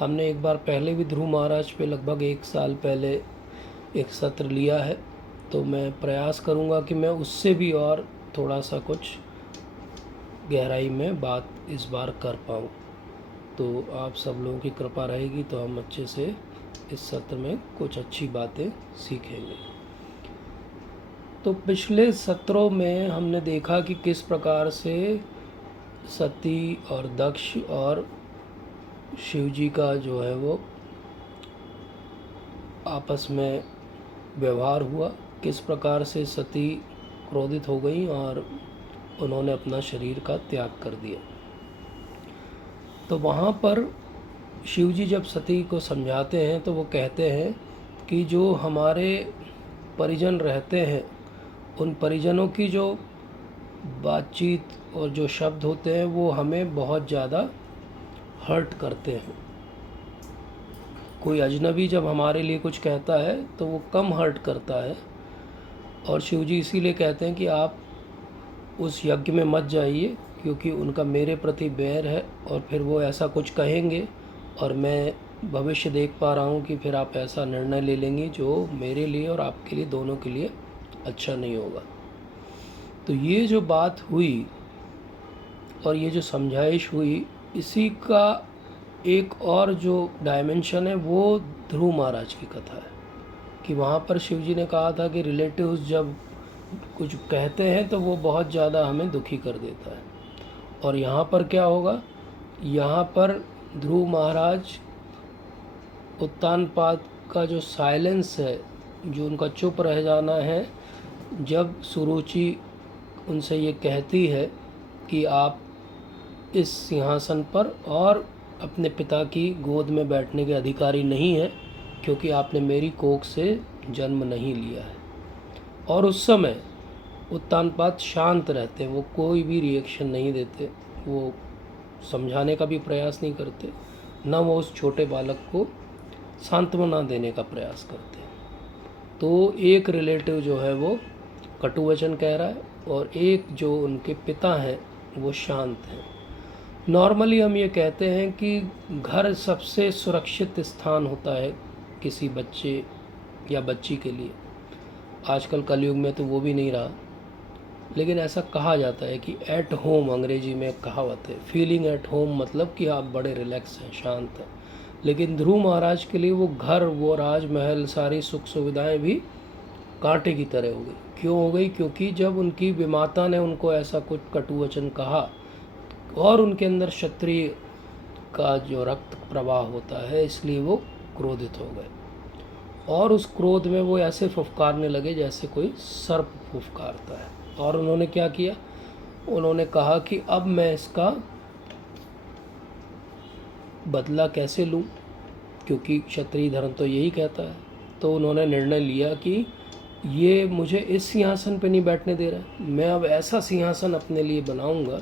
हमने एक बार पहले भी ध्रुव महाराज पे लगभग 1 साल पहले एक सत्र लिया है, तो मैं प्रयास करूँगा कि मैं उससे भी और थोड़ा सा कुछ गहराई में बात इस बार कर पाऊँ। तो आप सब लोगों की कृपा रहेगी तो हम अच्छे से इस सत्र में कुछ अच्छी बातें सीखेंगे। तो पिछले सत्रों में हमने देखा कि किस प्रकार से सती और दक्ष और शिव जी का जो है वो आपस में व्यवहार हुआ, किस प्रकार से सती क्रोधित हो गई और उन्होंने अपना शरीर का त्याग कर दिया। तो वहाँ पर शिव जी जब सती को समझाते हैं तो वो कहते हैं कि जो हमारे परिजन रहते हैं उन परिजनों की जो बातचीत और जो शब्द होते हैं वो हमें बहुत ज़्यादा हर्ट करते हैं। कोई अजनबी जब हमारे लिए कुछ कहता है तो वो कम हर्ट करता है, और शिव जी इसीलिए कहते हैं कि आप उस यज्ञ में मत जाइए क्योंकि उनका मेरे प्रति बैर है, और फिर वो ऐसा कुछ कहेंगे और मैं भविष्य देख पा रहा हूँ कि फिर आप ऐसा निर्णय ले लेंगे जो मेरे लिए और आपके लिए दोनों के लिए अच्छा नहीं होगा। तो ये जो बात हुई और ये जो समझाइश हुई, इसी का एक और जो डायमेंशन है वो ध्रुव महाराज की कथा है कि वहाँ पर शिव जी ने कहा था कि रिलेटिव्स जब कुछ कहते हैं तो वो बहुत ज़्यादा हमें दुखी कर देता है। और यहाँ पर क्या होगा, यहाँ पर ध्रुव महाराज उत्तानपाद का जो साइलेंस है, जो उनका चुप रह जाना है, जब सुरुचि उनसे ये कहती है कि आप इस सिंहासन पर और अपने पिता की गोद में बैठने के अधिकारी नहीं हैं क्योंकि आपने मेरी कोख से जन्म नहीं लिया है। और उस समय उत्तानपाद शांत रहते हैं, वो कोई भी रिएक्शन नहीं देते, वो समझाने का भी प्रयास नहीं करते, न वो उस छोटे बालक को सांत्वना देने का प्रयास करते हैं। तो एक रिलेटिव जो है वो कटुवचन कह रहा है और एक जो उनके पिता हैं वो शांत हैं। नॉर्मली हम ये कहते हैं कि घर सबसे सुरक्षित स्थान होता है किसी बच्चे या बच्ची के लिए। आजकल कलयुग में तो वो भी नहीं रहा, लेकिन ऐसा कहा जाता है कि एट होम, अंग्रेजी में एक कहावत है, फीलिंग एट होम, मतलब कि आप बड़े रिलैक्स हैं, शांत हैं। लेकिन ध्रुव महाराज के लिए वो घर, वो राजमहल, सारी सुख सुविधाएं भी कांटे की तरह हो गई। क्यों हो गई? क्योंकि जब उनकी विमाता ने उनको ऐसा कुछ कटुवचन कहा और उनके अंदर क्षत्रिय का जो रक्त प्रवाह होता है, इसलिए वो क्रोधित हो गए और उस क्रोध में वो ऐसे फुफकारने लगे जैसे कोई सर्प फुफकारता है। और उन्होंने क्या किया? उन्होंने कहा कि अब मैं इसका बदला कैसे लूं, क्योंकि क्षत्रिय धर्म तो यही कहता है। तो उन्होंने निर्णय लिया कि ये मुझे इस सिंहासन पे नहीं बैठने दे रहा है, मैं अब ऐसा सिंहासन अपने लिए बनाऊंगा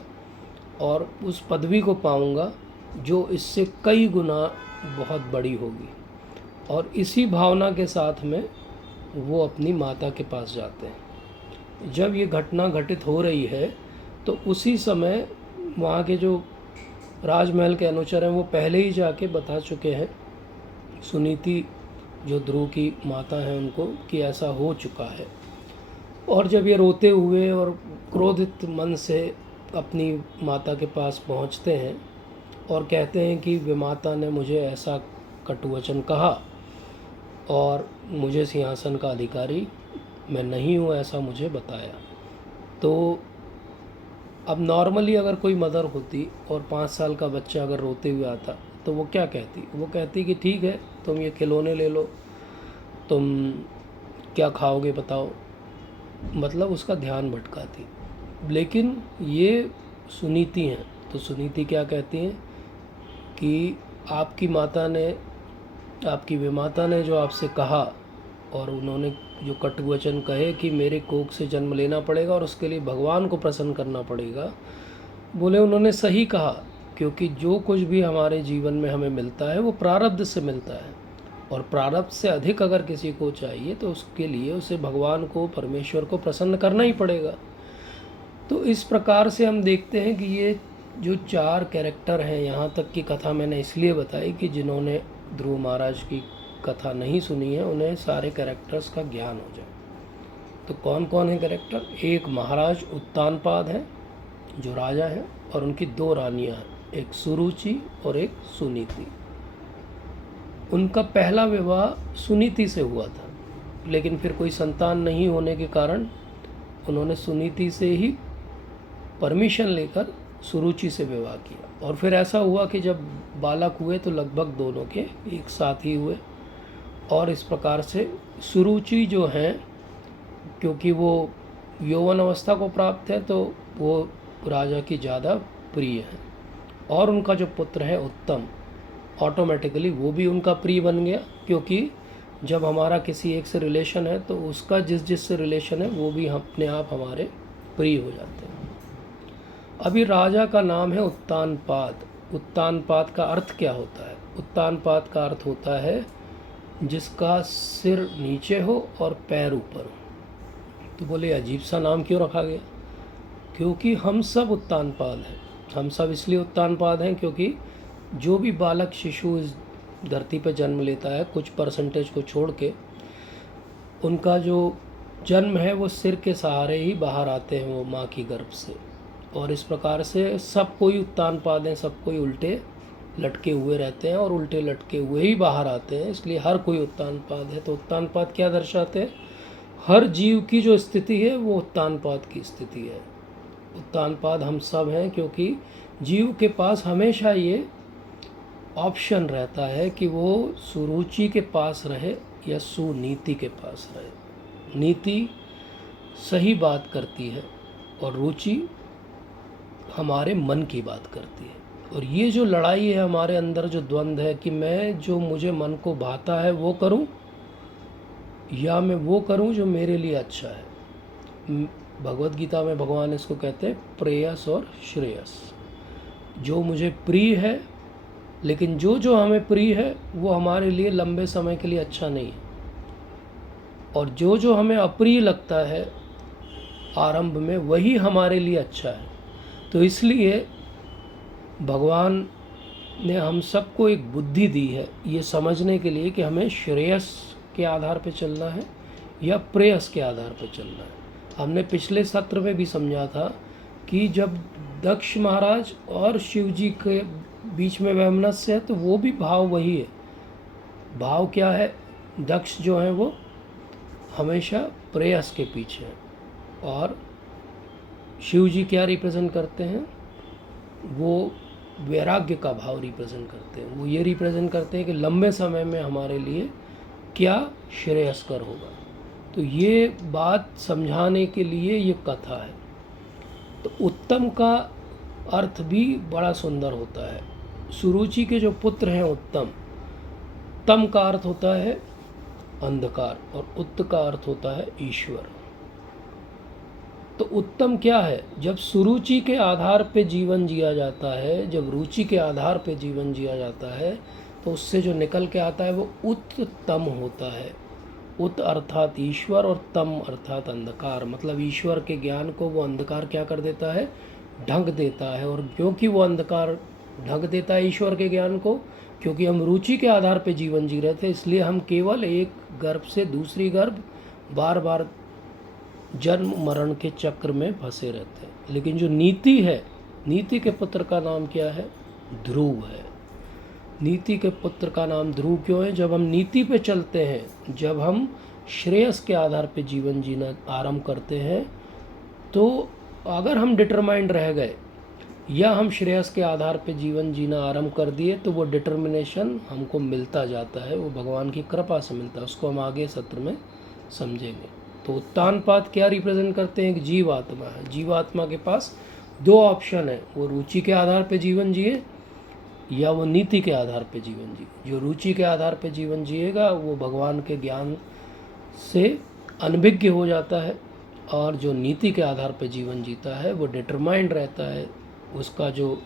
और उस पदवी को पाऊंगा जो इससे कई गुना बहुत बड़ी होगी। और इसी भावना के साथ में वो अपनी माता के पास जाते हैं। जब ये घटना घटित हो रही है तो उसी समय वहाँ के जो राजमहल के अनुचर हैं वो पहले ही जाके बता चुके हैं सुनीति, जो ध्रुव की माता हैं, उनको कि ऐसा हो चुका है। और जब ये रोते हुए और क्रोधित मन से अपनी माता के पास पहुंचते हैं और कहते हैं कि विमाता ने मुझे ऐसा कटुवचन कहा और मुझे सिंहासन का अधिकारी मैं नहीं हूँ, ऐसा मुझे बताया। तो अब नॉर्मली अगर कोई मदर होती और 5 साल का बच्चा अगर रोते हुए आता तो वो क्या कहती? वो कहती कि ठीक है, तुम ये खिलौने ले लो, तुम क्या खाओगे बताओ, मतलब उसका ध्यान भटकाती। लेकिन ये सुनीति हैं, तो सुनीति क्या कहती हैं कि आपकी माता ने, आपकी विमाता ने जो आपसे कहा और उन्होंने जो कटुवचन कहे कि मेरे कोख से जन्म लेना पड़ेगा और उसके लिए भगवान को प्रसन्न करना पड़ेगा, बोले उन्होंने सही कहा, क्योंकि जो कुछ भी हमारे जीवन में हमें मिलता है वो प्रारब्ध से मिलता है, और प्रारब्ध से अधिक अगर किसी को चाहिए तो उसके लिए उसे भगवान को, परमेश्वर को प्रसन्न करना ही पड़ेगा। तो इस प्रकार से हम देखते हैं कि ये जो 4 कैरेक्टर हैं, यहाँ तक की कथा मैंने इसलिए बताई कि जिन्होंने ध्रुव महाराज की कथा नहीं सुनी है उन्हें सारे कैरेक्टर्स का ज्ञान हो जाए। तो कौन कौन है कैरेक्टर? एक महाराज उत्तानपाद हैं जो राजा हैं, और उनकी 2 रानियां हैं, एक सुरुचि और एक सुनीति। उनका पहला विवाह सुनीति से हुआ था, लेकिन फिर कोई संतान नहीं होने के कारण उन्होंने सुनीति से ही परमिशन लेकर सुरुचि से विवाह किया। और फिर ऐसा हुआ कि जब बालक हुए तो लगभग दोनों के एक साथ ही हुए, और इस प्रकार से सुरुचि जो हैं, क्योंकि वो यौवन अवस्था को प्राप्त है तो वो राजा की ज़्यादा प्रिय है। और उनका जो पुत्र है उत्तम, ऑटोमेटिकली वो भी उनका प्रिय बन गया, क्योंकि जब हमारा किसी एक से रिलेशन है तो उसका जिस से रिलेशन है वो भी अपने आप हमारे प्रिय हो जाते हैं। अभी राजा का नाम है उत्तानपाद। उत्तानपाद का अर्थ क्या होता है? उत्तानपाद का अर्थ होता है जिसका सिर नीचे हो और पैर ऊपर हो। तो बोले अजीब सा नाम क्यों रखा गया? क्योंकि हम सब उत्तानपाद हैं। हम सब इसलिए उत्तानपाद हैं क्योंकि जो भी बालक शिशु इस धरती पर जन्म लेता है, कुछ परसेंटेज को छोड़ के, उनका जो जन्म है वो सिर के सहारे ही बाहर आते हैं, वो माँ की गर्भ से। और इस प्रकार से सब कोई उत्तानपाद हैं, सब कोई उल्टे लटके हुए रहते हैं और उल्टे लटके हुए ही बाहर आते हैं, इसलिए हर कोई उत्तानपाद है। तो उत्तानपाद क्या दर्शाते हैं? हर जीव की जो स्थिति है वो उत्तानपाद की स्थिति है। उत्तानपाद हम सब हैं क्योंकि जीव के पास हमेशा ये ऑप्शन रहता है कि वो सुरुचि के पास रहे या सुनीति के पास रहे। नीति सही बात करती है और रुचि हमारे मन की बात करती है। और ये जो लड़ाई है हमारे अंदर, जो द्वंद्व है कि मैं जो मुझे मन को भाता है वो करूं या मैं वो करूं जो मेरे लिए अच्छा है। भगवत गीता में भगवान इसको कहते हैं प्रेयस और श्रेयस। जो मुझे प्रिय है, लेकिन जो जो हमें प्रिय है वो हमारे लिए लंबे समय के लिए अच्छा नहीं है, और जो जो हमें अप्रिय लगता है आरंभ में वही हमारे लिए अच्छा है। तो इसलिए भगवान ने हम सबको एक बुद्धि दी है ये समझने के लिए कि हमें श्रेयस के आधार पर चलना है या प्रेयस के आधार पर चलना है। हमने पिछले सत्र में भी समझा था कि जब दक्ष महाराज और शिव जी के बीच में वैमनस्य है तो वो भी भाव वही है। भाव क्या है? दक्ष जो है वो हमेशा प्रेयस के पीछे है, और शिव जी क्या रिप्रेजेंट करते हैं? वो वैराग्य का भाव रिप्रेजेंट करते हैं। वो ये रिप्रेजेंट करते हैं कि लंबे समय में हमारे लिए क्या श्रेयस्कर होगा। तो ये बात समझाने के लिए ये कथा है। तो उत्तम का अर्थ भी बड़ा सुंदर होता है। सुरुचि के जो पुत्र हैं उत्तम, तम का अर्थ होता है अंधकार और उत्त का अर्थ होता है ईश्वर। तो उत्तम क्या है? जब सुरुचि के आधार पे जीवन जिया जाता है, जब रुचि के आधार पे जीवन जिया जाता है, तो उससे जो निकल के आता है वो उत्तम होता है। उत अर्थात ईश्वर और तम अर्थात अंधकार। मतलब ईश्वर के ज्ञान को वो अंधकार क्या कर देता है? ढक देता है। और क्योंकि वो अंधकार ढक देता है ईश्वर के ज्ञान को, क्योंकि हम रुचि के आधार पे जीवन जी रहे थे, इसलिए हम केवल एक गर्भ से दूसरी गर्भ बार बार जन्म मरण के चक्र में फंसे रहते हैं। लेकिन जो नीति है, नीति के पुत्र का नाम क्या है? ध्रुव है। नीति के पुत्र का नाम ध्रुव क्यों है? जब हम नीति पे चलते हैं, जब हम श्रेयस के आधार पे जीवन जीना आरंभ करते हैं, तो अगर हम डिटरमाइंड रह गए या हम श्रेयस के आधार पे जीवन जीना आरंभ कर दिए, तो वो डिटर्मिनेशन हमको मिलता जाता है, वो भगवान की कृपा से मिलता है। उसको हम आगे सत्र में समझेंगे। तो उत्तानपाद क्या रिप्रेजेंट करते हैं? कि जीवात्मा है। जीवात्मा के पास 2 ऑप्शन है, वो रुचि के आधार पे जीवन जिए या वो नीति के आधार पे जीवन जिए। जो रुचि के आधार पे जीवन जिएगा वो भगवान के ज्ञान से अनभिज्ञ हो जाता है, और जो नीति के आधार पे जीवन जीता है वो डिटरमाइंड रहता है। उसका जो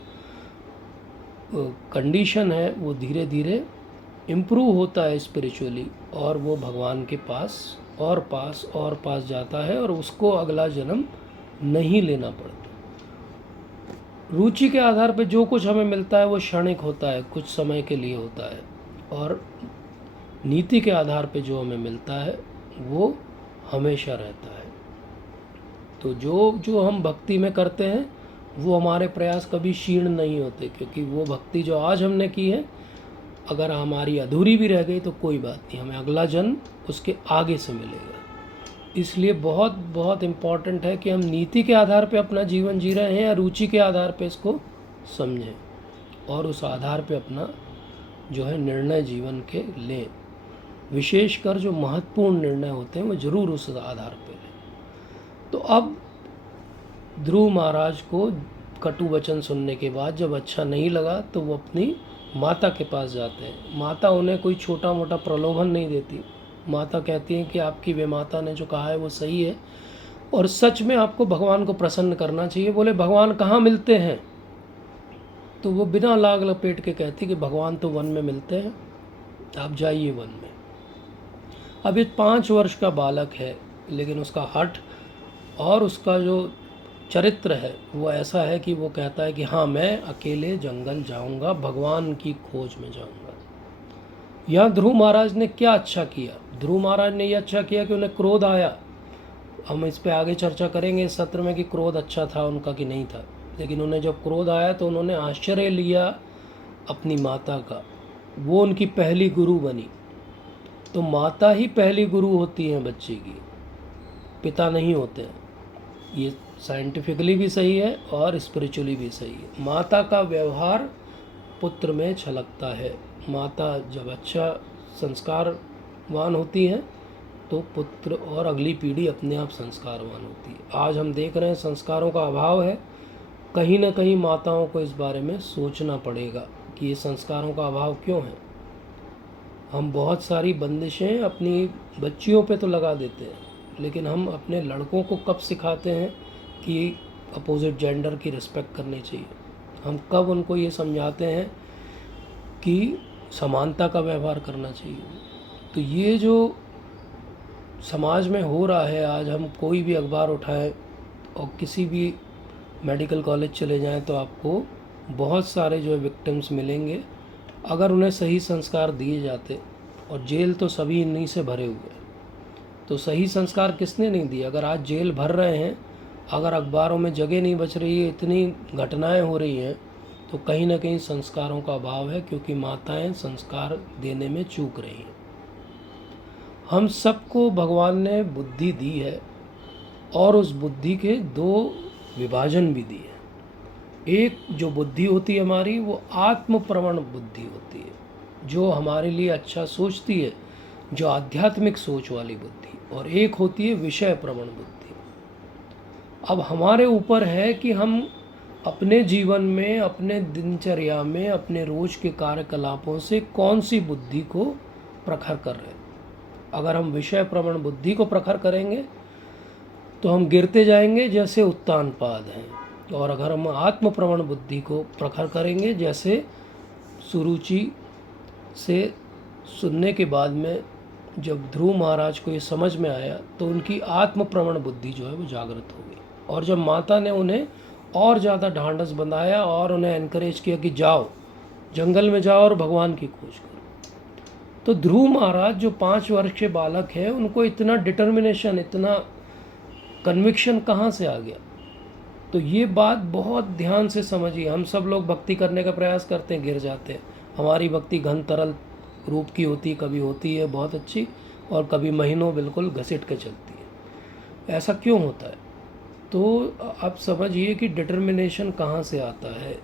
कंडीशन है वो धीरे धीरे इम्प्रूव होता है स्पिरिचुअली, और वो भगवान के पास और पास जाता है, और उसको अगला जन्म नहीं लेना पड़ता। रुचि के आधार पे जो कुछ हमें मिलता है वो क्षणिक होता है, कुछ समय के लिए होता है, और नीति के आधार पे जो हमें मिलता है वो हमेशा रहता है। तो जो जो हम भक्ति में करते हैं वो हमारे प्रयास कभी क्षीण नहीं होते, क्योंकि वो भक्ति जो आज हमने की है अगर हमारी अधूरी भी रह गई तो कोई बात नहीं, हमें अगला जन्म उसके आगे से मिलेगा। इसलिए बहुत बहुत इम्पॉर्टेंट है कि हम नीति के आधार पे अपना जीवन जी रहे हैं या रुचि के आधार पे इसको समझें, और उस आधार पे अपना जो है निर्णय जीवन के लें। विशेषकर जो महत्वपूर्ण निर्णय होते हैं वो ज़रूर उस आधार पे लें। तो अब ध्रुव महाराज को कटु वचन सुनने के बाद जब अच्छा नहीं लगा तो वो अपनी माता के पास जाते हैं। माता उन्हें कोई छोटा मोटा प्रलोभन नहीं देती। माता कहती हैं कि आपकी वे माता ने जो कहा है वो सही है और सच में आपको भगवान को प्रसन्न करना चाहिए। बोले भगवान कहाँ मिलते हैं? तो वो बिना लाग लपेट के कहती कि भगवान तो वन में मिलते हैं, आप जाइए वन में। अब ये 5 वर्ष का बालक है, लेकिन उसका हठ और उसका जो चरित्र है वो ऐसा है कि वो कहता है कि हाँ मैं अकेले जंगल जाऊंगा, भगवान की खोज में जाऊंगा। यहाँ ध्रुव महाराज ने क्या अच्छा किया? ध्रुव महाराज ने ये अच्छा किया कि उन्हें क्रोध आया। हम इस पे आगे चर्चा करेंगे इस सत्र में कि क्रोध अच्छा था उनका कि नहीं था, लेकिन उन्हें जब क्रोध आया तो उन्होंने आश्रय लिया अपनी माता का। वो उनकी पहली गुरु बनी। तो माता ही पहली गुरु होती है बच्चे की, पिता नहीं होते हैं। ये साइंटिफिकली भी सही है और स्पिरिचुअली भी सही है। माता का व्यवहार पुत्र में छलकता है। माता जब अच्छा संस्कारवान होती हैं तो पुत्र और अगली पीढ़ी अपने आप संस्कारवान होती है। आज हम देख रहे हैं संस्कारों का अभाव है। कहीं ना कहीं माताओं को इस बारे में सोचना पड़ेगा कि ये संस्कारों का अभाव क्यों है। हम बहुत सारी बंदिशें अपनी बच्चियों पे तो लगा देते हैं, लेकिन हम अपने लड़कों को कब सिखाते हैं कि अपोजिट जेंडर की रिस्पेक्ट करनी चाहिए? हम कब उनको ये समझाते हैं कि समानता का व्यवहार करना चाहिए? तो ये जो समाज में हो रहा है, आज हम कोई भी अखबार उठाएं और किसी भी मेडिकल कॉलेज चले जाएं तो आपको बहुत सारे जो विक्टिम्स मिलेंगे अगर उन्हें सही संस्कार दिए जाते। और जेल तो सभी इन्हीं से भरे हुए हैं। तो सही संस्कार किसने नहीं दिए? अगर आज जेल भर रहे हैं, अगर अखबारों में जगह नहीं बच रही है, इतनी घटनाएं हो रही हैं, तो कहीं ना कहीं संस्कारों का अभाव है, क्योंकि माताएं संस्कार देने में चूक रही हैं। हम सबको भगवान ने बुद्धि दी है और उस बुद्धि के 2 विभाजन भी दिए हैं। एक जो बुद्धि होती है हमारी, वो आत्म प्रवण बुद्धि होती है, जो हमारे लिए अच्छा सोचती है, जो आध्यात्मिक सोच वाली बुद्धि, और एक होती है विषय प्रवण बुद्धि। अब हमारे ऊपर है कि हम अपने जीवन में, अपने दिनचर्या में, अपने रोज के कार्यकलापों से कौन सी बुद्धि को प्रखर कर रहे हैं। अगर हम विषय प्रवण बुद्धि को प्रखर करेंगे तो हम गिरते जाएंगे जैसे उत्तानपाद हैं, और अगर हम आत्म प्रवण बुद्धि को प्रखर करेंगे, जैसे सुरुचि से सुनने के बाद में जब ध्रुव महाराज को ये समझ में आया तो उनकी आत्म प्रवण बुद्धि जो है वो जागृत हो गई। और जब माता ने उन्हें और ज़्यादा ढांढस बंधाया और उन्हें एनकरेज किया कि जाओ जंगल में जाओ और भगवान की खोज करो, तो ध्रुव महाराज जो 5 वर्ष के बालक हैं, उनको इतना डिटर्मिनेशन, इतना कन्विक्शन कहाँ से आ गया? तो ये बात बहुत ध्यान से समझिए। हम सब लोग भक्ति करने का प्रयास करते हैं, गिर जाते हैं। हमारी भक्ति घन तरल रूप की होती, कभी होती है बहुत अच्छी और कभी महीनों बिल्कुल घसीट के चलती है। ऐसा क्यों होता है? तो आप समझिए कि डिटर्मिनेशन कहाँ से आता है।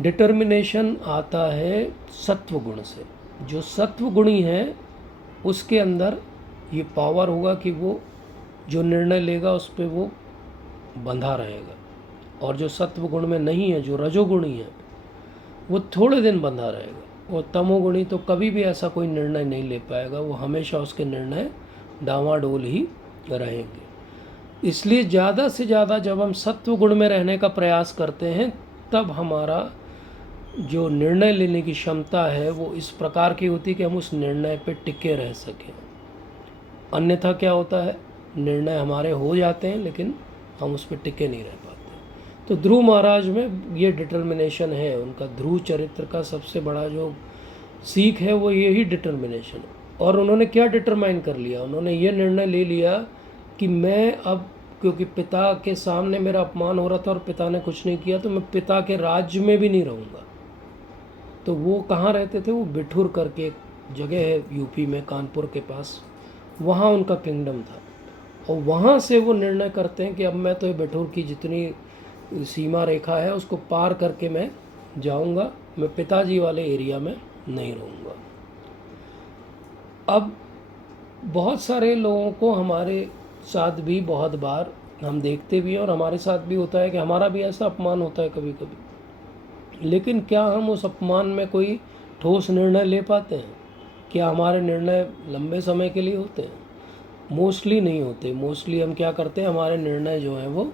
डिटर्मिनेशन आता है सत्व गुण से। जो सत्व गुणी है उसके अंदर ये पावर होगा कि वो जो निर्णय लेगा उस पर वो बंधा रहेगा, और जो सत्व गुण में नहीं है, जो रजोगुणी है, वो थोड़े दिन बंधा रहेगा। और तमोगुणी तो कभी भी ऐसा कोई निर्णय नहीं ले पाएगा, वो हमेशा उसके निर्णय डावाडोल ही रहेंगे। इसलिए ज़्यादा से ज़्यादा जब हम सत्व गुण में रहने का प्रयास करते हैं, तब हमारा जो निर्णय लेने की क्षमता है वो इस प्रकार की होती है कि हम उस निर्णय पे टिके रह सकें। अन्यथा क्या होता है, निर्णय हमारे हो जाते हैं लेकिन हम उस पर टिके नहीं रह पाते। तो ध्रुव महाराज में ये डिटर्मिनेशन है, उनका ध्रुव चरित्र का सबसे बड़ा जो सीख है वो यही डिटर्मिनेशन है। और उन्होंने क्या डिटरमाइन कर लिया, उन्होंने ये निर्णय ले लिया कि मैं अब, क्योंकि पिता के सामने मेरा अपमान हो रहा था और पिता ने कुछ नहीं किया, तो मैं पिता के राज्य में भी नहीं रहूँगा। तो वो कहाँ रहते थे, वो बिठूर करके एक जगह है यूपी में, कानपुर के पास, वहाँ उनका किंगडम था। और वहाँ से वो निर्णय करते हैं कि अब मैं तो ये बिठूर की जितनी सीमा रेखा है उसको पार करके मैं जाऊँगा, मैं पिताजी वाले एरिया में नहीं रहूँगा। अब बहुत सारे लोगों को हमारे साथ भी बहुत बार हम देखते भी हैं और हमारे साथ भी होता है कि हमारा भी ऐसा अपमान होता है कभी कभी, लेकिन क्या हम उस अपमान में कोई ठोस निर्णय ले पाते हैं? क्या हमारे निर्णय लंबे समय के लिए होते हैं? मोस्टली नहीं होते। मोस्टली हम क्या करते हैं, हमारे निर्णय जो हैं वो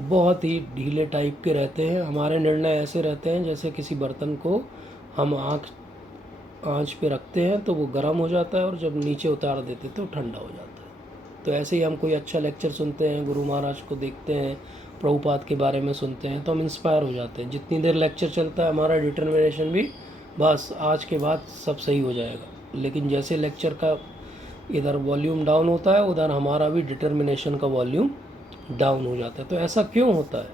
बहुत ही ढीले टाइप के रहते हैं। हमारे निर्णय ऐसे रहते हैं जैसे किसी बर्तन को हम आँच पे रखते हैं तो वो गर्म हो जाता है और जब नीचे उतार देते तो ठंडा हो जाता है। तो ऐसे ही हम कोई अच्छा लेक्चर सुनते हैं, गुरु महाराज को देखते हैं, प्रभुपाद के बारे में सुनते हैं तो हम इंस्पायर हो जाते हैं। जितनी देर लेक्चर चलता है हमारा डिटर्मिनेशन भी बस आज के बाद सब सही हो जाएगा, लेकिन जैसे लेक्चर का इधर वॉल्यूम डाउन होता है उधर हमारा भी डिटर्मिनेशन का वॉल्यूम डाउन हो जाता है। तो ऐसा क्यों होता है?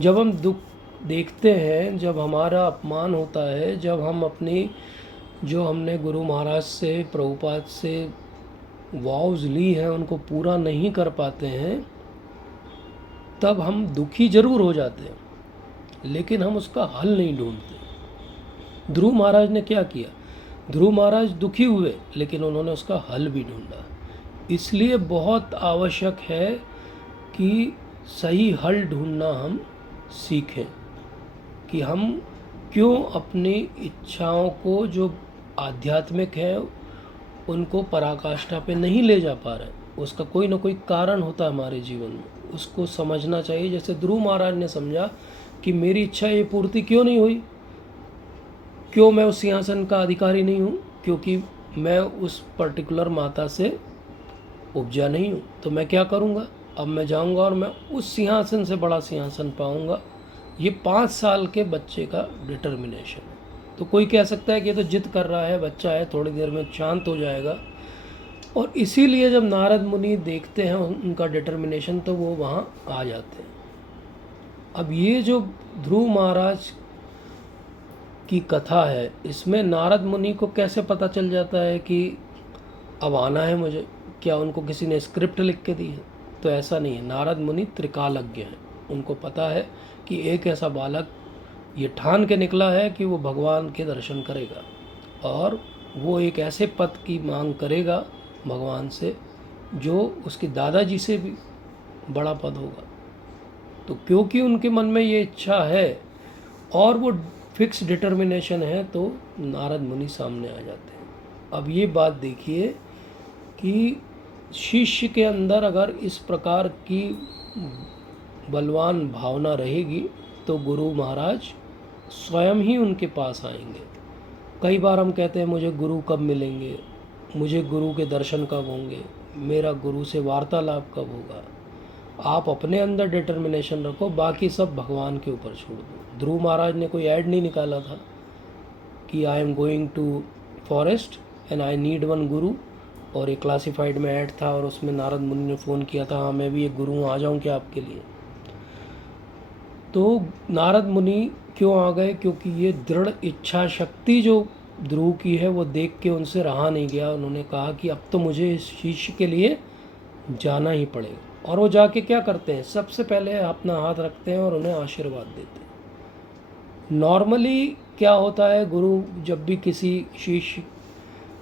जब हम दुख देखते हैं, जब हमारा अपमान होता है, जब हम अपनी जो हमने गुरु महाराज से, प्रभुपाद से वॉव्स ली हैं उनको पूरा नहीं कर पाते हैं, तब हम दुखी जरूर हो जाते हैं, लेकिन हम उसका हल नहीं ढूंढते। ध्रुव महाराज ने क्या किया? ध्रुव महाराज दुखी हुए लेकिन उन्होंने उसका हल भी ढूंढा। इसलिए बहुत आवश्यक है कि सही हल ढूंढना हम सीखें कि हम क्यों अपनी इच्छाओं को जो आध्यात्मिक है उनको पराकाष्ठा पे नहीं ले जा पा रहे। उसका कोई ना कोई कारण होता है हमारे जीवन में, उसको समझना चाहिए। जैसे ध्रुव महाराज ने समझा कि मेरी इच्छा ये पूर्ति क्यों नहीं हुई, क्यों मैं उस सिंहासन का अधिकारी नहीं हूँ, क्योंकि मैं उस पर्टिकुलर माता से उपजा नहीं हूँ। तो मैं क्या करूँगा, अब मैं जाऊँगा और मैं उस सिंहासन से बड़ा सिंहासन पाऊँगा। ये 5 साल के बच्चे का डिटर्मिनेशन है। तो कोई कह सकता है कि ये तो जिद कर रहा है, बच्चा है, थोड़ी देर में शांत हो जाएगा। और इसीलिए जब नारद मुनि देखते हैं उनका डिटर्मिनेशन तो वो वहाँ आ जाते हैं। अब ये जो ध्रुव महाराज की कथा है, इसमें नारद मुनि को कैसे पता चल जाता है कि अब आना है मुझे? क्या उनको किसी ने स्क्रिप्ट लिख के दी है? तो ऐसा नहीं है। नारद मुनि त्रिकालज्ञ हैं, उनको पता है कि एक ऐसा बालक ये ठान के निकला है कि वो भगवान के दर्शन करेगा और वो एक ऐसे पद की मांग करेगा भगवान से जो उसके दादाजी से भी बड़ा पद होगा। तो क्योंकि उनके मन में ये इच्छा है और वो फिक्स डिटर्मिनेशन है, तो नारद मुनि सामने आ जाते हैं। अब ये बात देखिए कि शिष्य के अंदर अगर इस प्रकार की बलवान भावना रहेगी तो गुरु महाराज स्वयं ही उनके पास आएंगे। कई बार हम कहते हैं मुझे गुरु कब मिलेंगे, मुझे गुरु के दर्शन कब होंगे, मेरा गुरु से वार्तालाप कब होगा। आप अपने अंदर डिटर्मिनेशन रखो, बाकी सब भगवान के ऊपर छोड़ दो। ध्रुव महाराज ने कोई ऐड नहीं निकाला था कि I am going to forest and I need one guru, और एक क्लासिफाइड में ऐड था और उसमें नारद मुनि ने फ़ोन किया था, हाँ मैं भी एक गुरु हूँ, आ जाऊँ क्या आपके लिए? तो नारद मुनि क्यों आ गए? क्योंकि ये दृढ़ इच्छा शक्ति जो ध्रुव की है वो देख के उनसे रहा नहीं गया। उन्होंने कहा कि अब तो मुझे इस शिष्य के लिए जाना ही पड़ेगा। और वो जाके क्या करते हैं, सबसे पहले अपना हाथ रखते हैं और उन्हें आशीर्वाद देते हैं। नॉर्मली क्या होता है, गुरु जब भी किसी शिष्य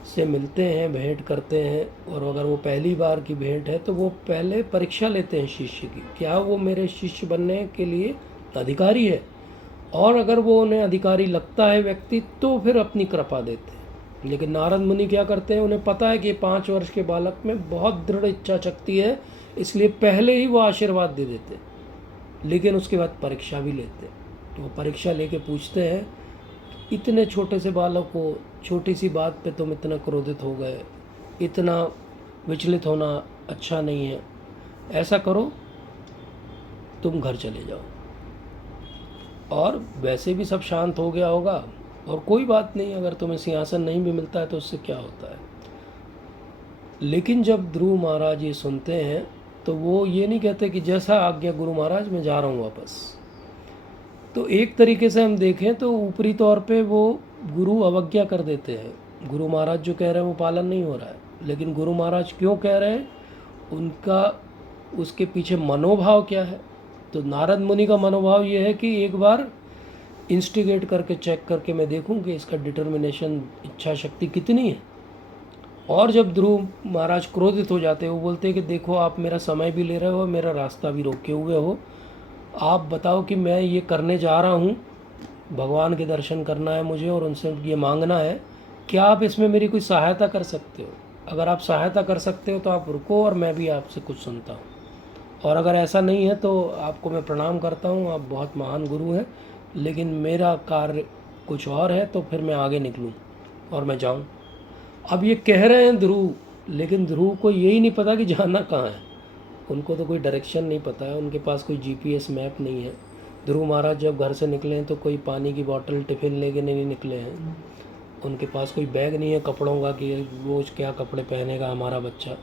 से मिलते हैं, भेंट करते हैं, और अगर वो पहली बार की भेंट है तो वो पहले परीक्षा लेते हैं शिष्य की, क्या वो मेरे शिष्य बनने के लिए अधिकारी है, और अगर वो उन्हें अधिकारी लगता है व्यक्ति तो फिर अपनी कृपा देते हैं। लेकिन नारद मुनि क्या करते हैं, उन्हें पता है कि 5 वर्ष के बालक में बहुत दृढ़ इच्छा शक्ति है, इसलिए पहले ही वो आशीर्वाद दे देते हैं, लेकिन उसके बाद परीक्षा भी लेते हैं। तो वो परीक्षा लेके पूछते हैं, इतने छोटे से बालक को छोटी सी बात पे तुम इतना क्रोधित हो गए, इतना विचलित होना अच्छा नहीं है, ऐसा करो तुम घर चले जाओ। और वैसे भी सब शांत हो गया होगा, और कोई बात नहीं, अगर तुम्हें सिंहासन नहीं भी मिलता है तो उससे क्या होता है। लेकिन जब ध्रुव महाराज ये सुनते हैं तो वो ये नहीं कहते कि जैसा आज्ञा गुरु महाराज, मैं जा रहा हूँ वापस। तो एक तरीके से हम देखें तो ऊपरी तौर पे वो गुरु अवज्ञा कर देते हैं, गुरु महाराज जो कह रहे हैं वो पालन नहीं हो रहा है। लेकिन गुरु महाराज क्यों कह रहे हैं, उनका उसके पीछे मनोभाव क्या है। तो नारद मुनि का मनोभाव ये है कि एक बार इंस्टिगेट करके चेक करके मैं देखूं कि इसका डिटर्मिनेशन, इच्छा शक्ति कितनी है। और जब ध्रुव महाराज क्रोधित हो जाते हैं, वो बोलते हैं कि देखो आप मेरा समय भी ले रहे हो, मेरा रास्ता भी रोके हुए हो, आप बताओ कि मैं ये करने जा रहा हूँ, भगवान के दर्शन करना है मुझे और उनसे ये मांगना है, क्या आप इसमें मेरी कोई सहायता कर सकते हो। अगर आप सहायता कर सकते हो तो आप रुको और मैं भी आपसे कुछ सुनता हूँ, और अगर ऐसा नहीं है तो आपको मैं प्रणाम करता हूँ, आप बहुत महान गुरु हैं, लेकिन मेरा कार्य कुछ और है, तो फिर मैं आगे निकलूँ और मैं जाऊँ। अब ये कह रहे हैं ध्रुव, लेकिन ध्रुव को यही नहीं पता कि जाना कहाँ है। उनको तो कोई डायरेक्शन नहीं पता है, उनके पास कोई जीपीएस मैप नहीं है। ध्रुव महाराज जब घर से निकले हैं तो कोई पानी की बोतल टिफ़िन लेके नहीं निकले हैं, उनके पास कोई बैग नहीं है कपड़ों का कि रोज़ क्या कपड़े पहनेगा हमारा बच्चा।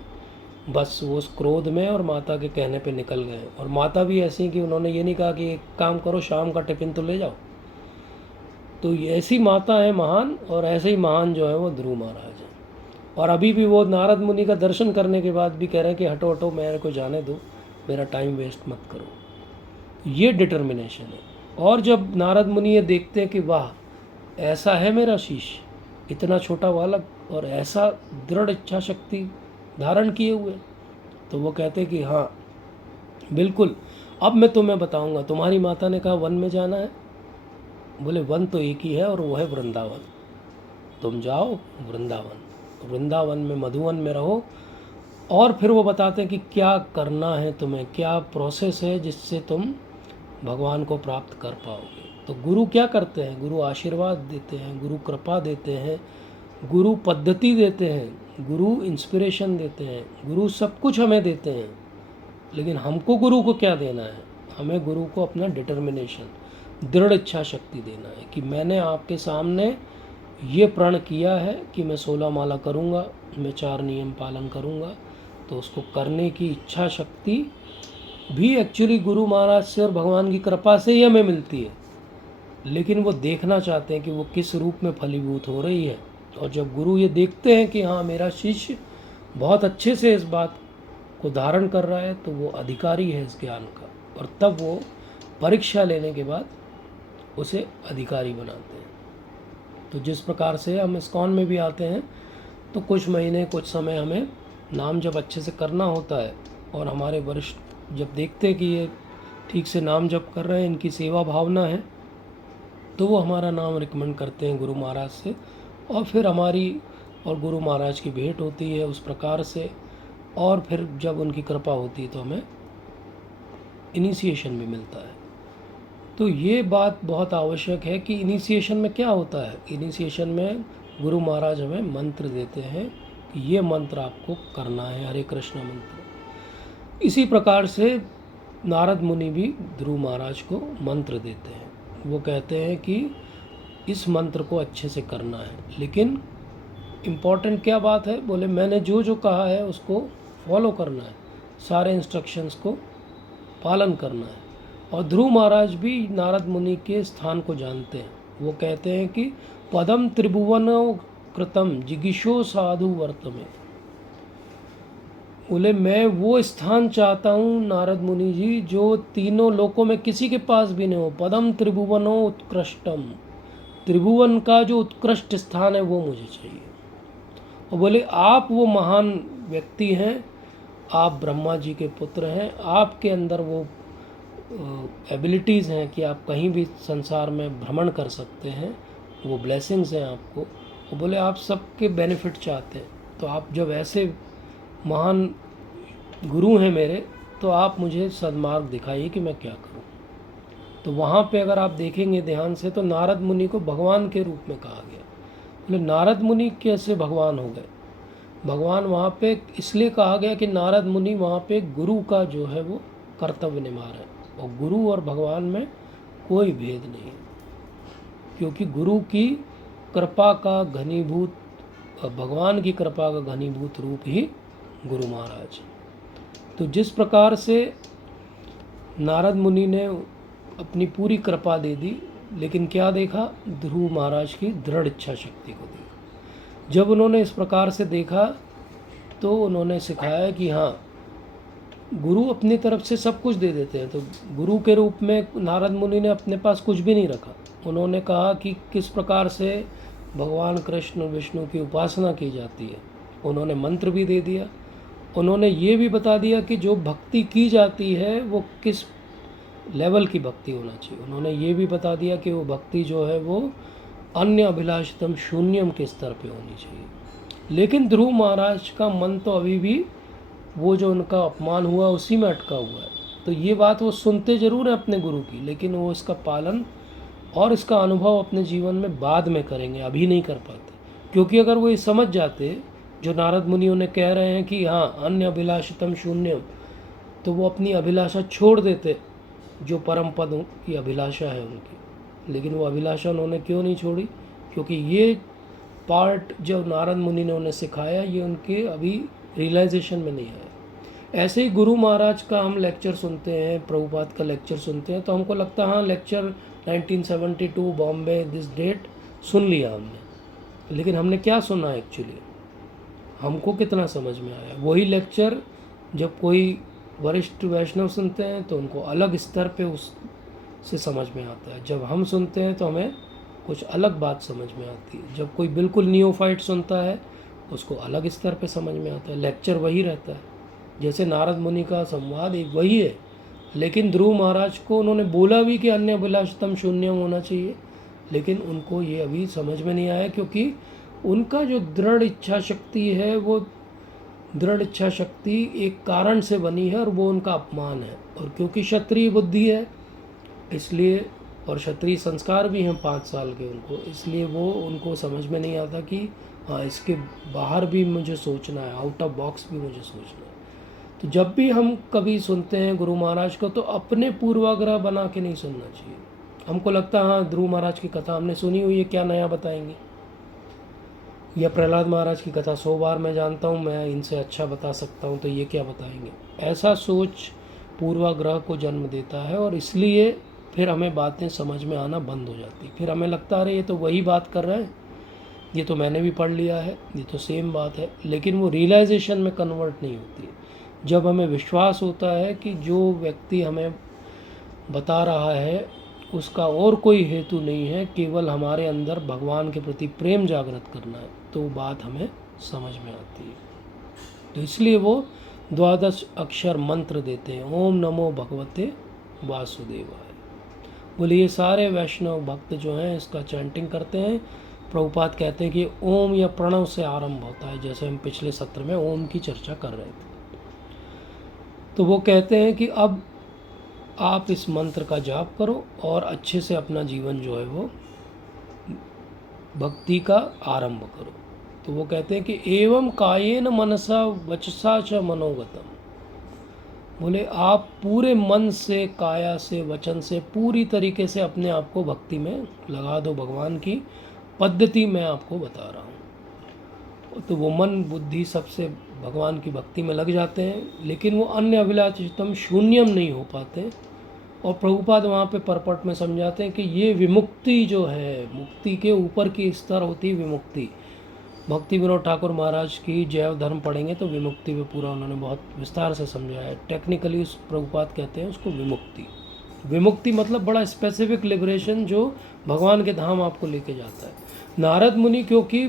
बस वो उस क्रोध में और माता के कहने पे निकल गए। और माता भी ऐसी कि उन्होंने ये नहीं कहा कि एक काम करो, शाम का टिफ़िन तो ले जाओ। तो ऐसी माता है महान, और ऐसे ही महान जो है वो ध्रुव महाराज हैं। और अभी भी वो नारद मुनि का दर्शन करने के बाद भी कह रहे हैं कि हटो हटो, मेरे को जाने दो, मेरा टाइम वेस्ट मत करो। ये डिटर्मिनेशन है। और जब नारद मुनि ये देखते हैं कि वाह, ऐसा है मेरा शिष्य, इतना छोटा बालक और ऐसा दृढ़ इच्छा शक्ति धारण किए हुए, तो वो कहते हैं कि हाँ बिल्कुल, अब मैं तुम्हें बताऊंगा। तुम्हारी माता ने कहा वन में जाना है, बोले वन तो एक ही है और वो है वृंदावन, तुम जाओ वृंदावन, वृंदावन में मधुवन में रहो। और फिर वो बताते हैं कि क्या करना है तुम्हें, क्या प्रोसेस है जिससे तुम भगवान को प्राप्त कर पाओगे। तो गुरु क्या करते हैं, गुरु आशीर्वाद देते हैं, गुरु कृपा देते हैं, गुरु पद्धति देते हैं, गुरु इंस्पिरेशन देते हैं, गुरु सब कुछ हमें देते हैं। लेकिन हमको गुरु को क्या देना है, हमें गुरु को अपना डिटर्मिनेशन, दृढ़ इच्छा शक्ति देना है कि मैंने आपके सामने ये प्रण किया है कि मैं 16 माला करूँगा, मैं 4 नियम पालन करूँगा। तो उसको करने की इच्छा शक्ति भी एक्चुअली गुरु महाराज से और भगवान की कृपा से ही हमें मिलती है। लेकिन वो देखना चाहते हैं कि वो किस रूप में फलीभूत हो रही है। और जब गुरु ये देखते हैं कि हाँ मेरा शिष्य बहुत अच्छे से इस बात को धारण कर रहा है, तो वो अधिकारी है इस ज्ञान का, और तब वो परीक्षा लेने के बाद उसे अधिकारी बनाते हैं। तो जिस प्रकार से हम इस्कॉन में भी आते हैं तो कुछ महीने कुछ समय हमें नाम जप अच्छे से करना होता है, और हमारे वरिष्ठ जब देखते हैं कि ये ठीक से नाम जप कर रहे हैं, इनकी सेवा भावना है, तो वो हमारा नाम रिकमेंड करते हैं गुरु महाराज से, और फिर हमारी और गुरु महाराज की भेंट होती है उस प्रकार से। और फिर जब उनकी कृपा होती है तो हमें इनिशिएशन भी मिलता है। तो ये बात बहुत आवश्यक है कि इनिशिएशन में क्या होता है। इनिशिएशन में गुरु महाराज हमें मंत्र देते हैं कि ये मंत्र आपको करना है, हरे कृष्ण मंत्र। इसी प्रकार से नारद मुनि भी ध्रुव महाराज को मंत्र देते हैं। वो कहते हैं कि इस मंत्र को अच्छे से करना है। लेकिन इम्पॉर्टेंट क्या बात है, बोले मैंने जो जो कहा है उसको फॉलो करना है, सारे इंस्ट्रक्शंस को पालन करना है। और ध्रुव महाराज भी नारद मुनि के स्थान को जानते हैं। वो कहते हैं कि पदम त्रिभुवन कृतम जिगीषो साधु वर्तमे, बोले मैं वो स्थान चाहता हूँ नारद मुनि जी जो तीनों लोकों में किसी के पास भी नहीं हो। पदम त्रिभुवनो उत्कृष्टम, त्रिभुवन का जो उत्कृष्ट स्थान है वो मुझे चाहिए। और बोले आप वो महान व्यक्ति हैं, आप ब्रह्मा जी के पुत्र हैं, आपके अंदर वो एबिलिटीज़ हैं कि आप कहीं भी संसार में भ्रमण कर सकते हैं, वो ब्लेसिंग्स हैं आपको। और बोले आप सबके बेनिफिट चाहते हैं, तो आप जब ऐसे महान गुरु हैं मेरे, तो आप मुझे सद्मार्ग दिखाइए कि मैं क्या करूं। तो वहाँ पे अगर आप देखेंगे ध्यान से तो नारद मुनि को भगवान के रूप में कहा गया। बोले नारद मुनि कैसे भगवान हो गए, भगवान वहाँ पे इसलिए कहा गया कि नारद मुनि वहाँ पे गुरु का जो है वो कर्तव्य निभा रहे हैं। और गुरु और भगवान में कोई भेद नहीं, क्योंकि गुरु की कृपा का घनीभूत, भगवान की कृपा का घनीभूत रूप ही गुरु महाराज। तो जिस प्रकार से नारद मुनि ने अपनी पूरी कृपा दे दी, लेकिन क्या देखा, ध्रुव महाराज की दृढ़ इच्छा शक्ति को देखा। जब उन्होंने इस प्रकार से देखा तो उन्होंने सिखाया कि हाँ, गुरु अपनी तरफ से सब कुछ दे देते हैं। तो गुरु के रूप में नारद मुनि ने अपने पास कुछ भी नहीं रखा। उन्होंने कहा कि किस प्रकार से भगवान कृष्ण विष्णु की उपासना की जाती है, उन्होंने मंत्र भी दे दिया। उन्होंने ये भी बता दिया कि जो भक्ति की जाती है वो किस लेवल की भक्ति होना चाहिए। उन्होंने ये भी बता दिया कि वो भक्ति जो है वो अन्य अभिलाषितम शून्यम के स्तर पे होनी चाहिए। लेकिन ध्रुव महाराज का मन तो अभी भी वो जो उनका अपमान हुआ उसी में अटका हुआ है। तो ये बात वो सुनते ज़रूर हैं अपने गुरु की, लेकिन वो इसका पालन और इसका अनुभव अपने जीवन में बाद में करेंगे, अभी नहीं कर पाते। क्योंकि अगर वो ये समझ जाते जो नारद मुनि उन्हें कह रहे हैं कि हाँ अन्य अभिलाषितम शून्यम, तो वो अपनी अभिलाषा छोड़ देते जो परम पद की अभिलाषा है उनकी। लेकिन वो अभिलाषा उन्होंने क्यों नहीं छोड़ी, क्योंकि ये पार्ट जो नारद मुनि ने उन्हें सिखाया ये उनके अभी रियलाइजेशन में नहीं आया। ऐसे ही गुरु महाराज का हम लेक्चर सुनते हैं, प्रभुपाद का लेक्चर सुनते हैं, तो हमको लगता है हाँ लेक्चर 1972 बॉम्बे दिस डेट सुन लिया हमने, लेकिन हमने क्या सुना एक्चुअली, हमको कितना समझ में आया। वही लेक्चर जब कोई वरिष्ठ वैष्णव सुनते हैं तो उनको अलग स्तर पे उस से समझ में आता है। जब हम सुनते हैं तो हमें कुछ अलग बात समझ में आती है। जब कोई बिल्कुल नियोफाइट सुनता है उसको अलग स्तर पे समझ में आता है। लेक्चर वही रहता है, जैसे नारद मुनि का संवाद एक वही है, लेकिन ध्रुव महाराज को उन्होंने बोला भी कि अन्य अभिलाषितम शून्यम होना चाहिए, लेकिन उनको ये अभी समझ में नहीं आया, क्योंकि उनका जो दृढ़ इच्छा शक्ति है वो दृढ़ इच्छा शक्ति एक कारण से बनी है और वो उनका अपमान है। और क्योंकि क्षत्रिय बुद्धि है इसलिए, और क्षत्रिय संस्कार भी हैं 5 साल के उनको, इसलिए वो उनको समझ में नहीं आता कि हाँ इसके बाहर भी मुझे सोचना है, आउट ऑफ बॉक्स भी मुझे सोचना है। तो जब भी हम कभी सुनते हैं गुरु महाराज को तो अपने पूर्वाग्रह बना के नहीं सुनना चाहिए। हमको लगता है हाँ ध्रुव महाराज की कथा हमने सुनी हुई है, क्या नया बताएंगे, या प्रहलाद महाराज की कथा 100 बार मैं जानता हूँ, मैं इनसे अच्छा बता सकता हूँ, तो ये क्या बताएंगे। ऐसा सोच पूर्वाग्रह को जन्म देता है और इसलिए फिर हमें बातें समझ में आना बंद हो जाती। फिर हमें लगता है ये तो वही बात कर रहे हैं, ये तो मैंने भी पढ़ लिया है, ये तो सेम बात है, लेकिन वो रियलाइजेशन में कन्वर्ट नहीं होती। जब हमें विश्वास होता है कि जो व्यक्ति हमें बता रहा है उसका और कोई हेतु नहीं है, केवल हमारे अंदर भगवान के प्रति प्रेम जागृत करना है, तो बात हमें समझ में आती है। तो इसलिए वो 12 अक्षर मंत्र देते हैं, ओम नमो भगवते वासुदेवाय। बोले ये सारे वैष्णव भक्त जो हैं इसका चैंटिंग करते हैं। प्रभुपाद कहते हैं कि ओम या प्रणव से आरंभ होता है, जैसे हम पिछले सत्र में ओम की चर्चा कर रहे थे। तो वो कहते हैं कि अब आप इस मंत्र का जाप करो और अच्छे से अपना जीवन जो है वो भक्ति का आरंभ करो। तो वो कहते हैं कि एवं कायेन मनसा वचसा च मनोगतम। बोले आप पूरे मन से, काया से, वचन से पूरी तरीके से अपने आप को भक्ति में लगा दो। भगवान की पद्धति मैं आपको बता रहा हूँ। तो वो मन बुद्धि सबसे भगवान की भक्ति में लग जाते हैं, लेकिन वो अन्य अभिलाषितम शून्यम नहीं हो पाते। और प्रभुपाद वहाँ पे परपट में समझाते हैं कि ये विमुक्ति जो है, मुक्ति के ऊपर की स्तर होती है विमुक्ति। भक्ति विनोद ठाकुर महाराज की जैव धर्म पढ़ेंगे तो विमुक्ति में पूरा उन्होंने बहुत विस्तार से समझाया है। टेक्निकली उस प्रभुपाद कहते हैं उसको विमुक्ति। विमुक्ति मतलब बड़ा स्पेसिफिक लिबरेशन जो भगवान के धाम आपको लेके जाता है। नारद मुनि क्योंकि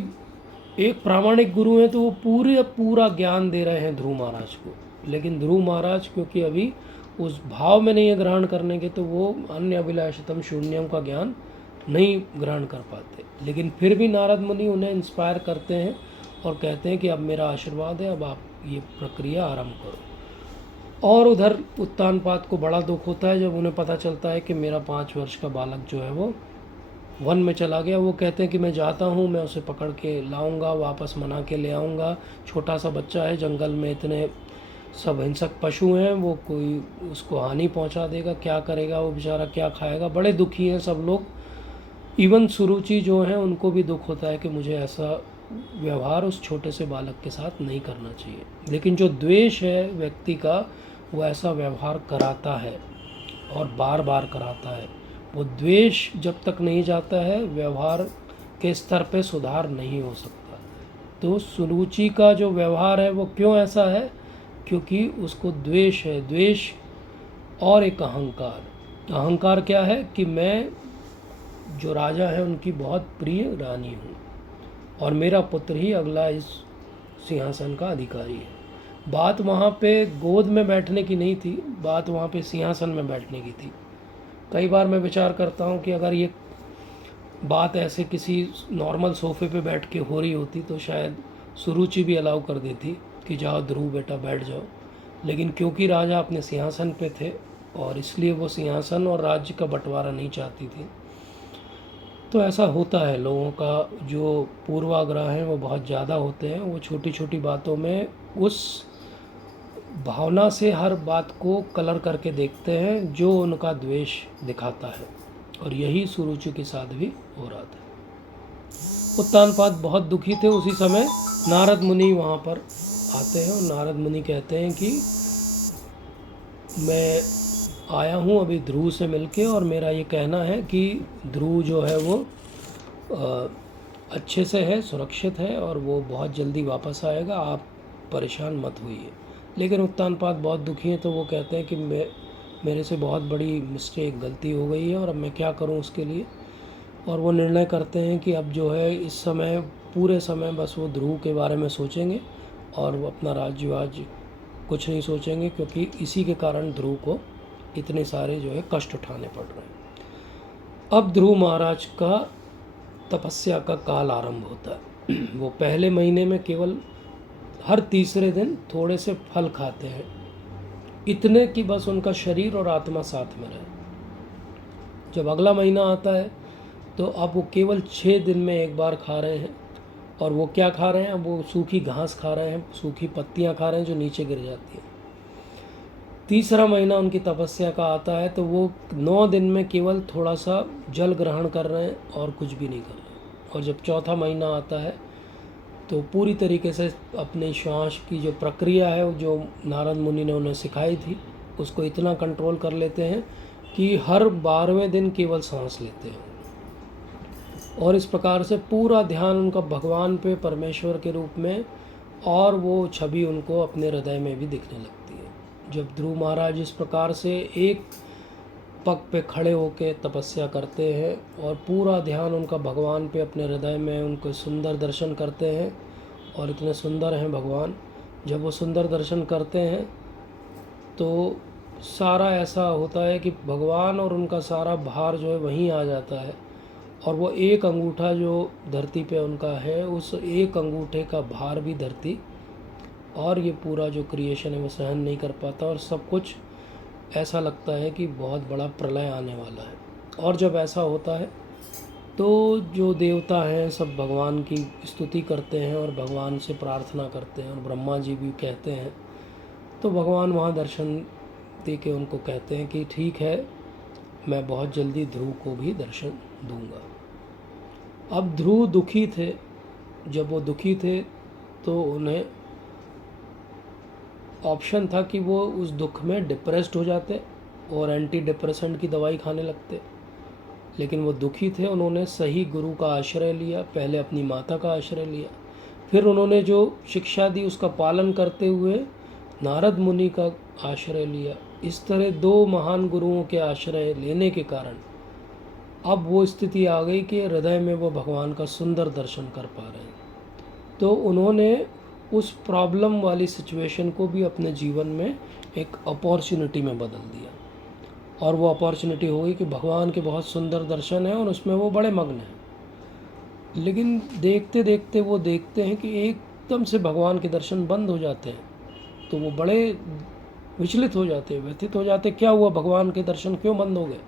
एक प्रामाणिक गुरु हैं तो वो पूरा ज्ञान दे रहे हैं ध्रुव महाराज को, लेकिन ध्रुव महाराज क्योंकि अभी उस भाव में नहीं है ग्रहण करने के, तो वो अन्य अभिलाषितम शून्यम का ज्ञान नहीं ग्रहण कर पाते। लेकिन फिर भी नारद मुनि उन्हें इंस्पायर करते हैं और कहते हैं कि अब मेरा आशीर्वाद है, अब आप ये प्रक्रिया आरंभ करो। और उधर उत्तानपाद को बड़ा दुख होता है जब उन्हें पता चलता है कि मेरा 5 वर्ष का बालक जो है वो वन में चला गया। वो कहते हैं कि मैं जाता हूँ, मैं उसे पकड़ के लाऊंगा, वापस मना के ले आऊँगा। छोटा सा बच्चा है, जंगल में इतने सब हिंसक पशु हैं, वो कोई उसको हानि पहुंचा देगा, क्या करेगा वो बेचारा, क्या खाएगा। बड़े दुखी हैं सब लोग। इवन सुरुचि जो हैं उनको भी दुख होता है कि मुझे ऐसा व्यवहार उस छोटे से बालक के साथ नहीं करना चाहिए। लेकिन जो द्वेष है व्यक्ति का, वो ऐसा व्यवहार कराता है और बार बार कराता है। वो द्वेष जब तक नहीं जाता है, व्यवहार के स्तर पे सुधार नहीं हो सकता। तो सुरुचि का जो व्यवहार है वो क्यों ऐसा है? क्योंकि उसको द्वेष है। द्वेष और एक अहंकार। अहंकार क्या है कि मैं जो राजा है उनकी बहुत प्रिय रानी हूँ और मेरा पुत्र ही अगला इस सिंहासन का अधिकारी है। बात वहाँ पे गोद में बैठने की नहीं थी, बात वहाँ पे सिंहासन में बैठने की थी। कई बार मैं विचार करता हूँ कि अगर ये बात ऐसे किसी नॉर्मल सोफे पे बैठ के हो रही होती तो शायद सुरुचि भी अलाउ कर देती कि जाओ ध्रुव बेटा बैठ जाओ। लेकिन क्योंकि राजा अपने सिंहासन पे थे और इसलिए वो सिंहासन और राज्य का बंटवारा नहीं चाहती थी। तो ऐसा होता है, लोगों का जो पूर्वाग्रह हैं वो बहुत ज़्यादा होते हैं। वो छोटी छोटी बातों में उस भावना से हर बात को कलर करके देखते हैं जो उनका द्वेष दिखाता है। और यही सुरुचि के साथ भी हो रहा था। उत्तानपाद बहुत दुखी थे उसी समय। नारद मुनि वहाँ पर आते हैं और नारद मुनि कहते हैं कि मैं आया हूँ अभी ध्रुव से मिलके और मेरा ये कहना है कि ध्रुव जो है वो अच्छे से है, सुरक्षित है और वो बहुत जल्दी वापस आएगा, आप परेशान मत होइए। लेकिन उत्तानपाद बहुत दुखी हैं, तो वो कहते हैं कि मेरे से बहुत बड़ी मिस्टेक, गलती हो गई है और अब मैं क्या करूं उसके लिए। और वो निर्णय करते हैं कि अब जो है इस समय पूरे समय बस वो ध्रुव के बारे में सोचेंगे और वो अपना राज्य कुछ नहीं सोचेंगे, क्योंकि इसी के कारण ध्रुव को इतने सारे जो है कष्ट उठाने पड़ रहे हैं। अब ध्रुव महाराज का तपस्या का काल आरंभ होता है। वो पहले महीने में केवल हर तीसरे दिन थोड़े से फल खाते हैं, इतने कि बस उनका शरीर और आत्मा साथ में रहे। जब अगला महीना आता है तो अब वो केवल 6 दिन में एक बार खा रहे हैं। और वो क्या खा रहे हैं? अब वो सूखी घास खा रहे हैं, सूखी पत्तियां खा रहे हैं जो नीचे गिर जाती हैं। तीसरा महीना उनकी तपस्या का आता है तो वो 9 दिन में केवल थोड़ा सा जल ग्रहण कर रहे हैं और कुछ भी नहीं कर रहे हैं। और जब चौथा महीना आता है तो पूरी तरीके से अपने श्वास की जो प्रक्रिया है, जो नारद मुनि ने उन्हें सिखाई थी, उसको इतना कंट्रोल कर लेते हैं कि हर 12वें दिन केवल सांस लेते हैं। और इस प्रकार से पूरा ध्यान उनका भगवान पे, परमेश्वर के रूप में, और वो छवि उनको अपने हृदय में भी दिखने लगती है। जब ध्रुव महाराज इस प्रकार से एक पग पे खड़े होकर तपस्या करते हैं और पूरा ध्यान उनका भगवान पे, अपने हृदय में उनको सुंदर दर्शन करते हैं, और इतने सुंदर हैं भगवान। जब वो सुंदर दर्शन करते हैं तो सारा ऐसा होता है कि भगवान और उनका सारा भार जो है वहीं आ जाता है। और वो एक अंगूठा जो धरती पे उनका है, उस एक अंगूठे का भार भी धरती और ये पूरा जो क्रिएशन है वो सहन नहीं कर पाता, और सब कुछ ऐसा लगता है कि बहुत बड़ा प्रलय आने वाला है। और जब ऐसा होता है तो जो देवता हैं सब भगवान की स्तुति करते हैं और भगवान से प्रार्थना करते हैं, और ब्रह्मा जी भी कहते हैं। तो भगवान वहाँ दर्शन दे के उनको कहते हैं कि ठीक है, मैं बहुत जल्दी ध्रुव को भी दर्शन दूंगा। अब ध्रुव दुखी थे। जब वो दुखी थे तो उन्हें ऑप्शन था कि वो उस दुख में डिप्रेस्ड हो जाते और एंटी डिप्रेसेंट की दवाई खाने लगते। लेकिन वो दुखी थे, उन्होंने सही गुरु का आश्रय लिया। पहले अपनी माता का आश्रय लिया, फिर उन्होंने जो शिक्षा दी उसका पालन करते हुए नारद मुनि का आश्रय लिया। इस तरह 2 महान गुरुओं के आश्रय लेने के कारण अब वो स्थिति आ गई कि हृदय में वो भगवान का सुंदर दर्शन कर पा रहे हैं। तो उन्होंने उस प्रॉब्लम वाली सिचुएशन को भी अपने जीवन में एक अपॉर्चुनिटी में बदल दिया। और वो अपॉर्चुनिटी हो गई कि भगवान के बहुत सुंदर दर्शन हैं और उसमें वो बड़े मग्न हैं। लेकिन देखते देखते वो देखते हैं कि एकदम से भगवान के दर्शन बंद हो जाते हैं। तो वो बड़े विचलित हो जाते हैं, व्यथित हो जाते, क्या हुआ, भगवान के दर्शन क्यों बंद हो गए।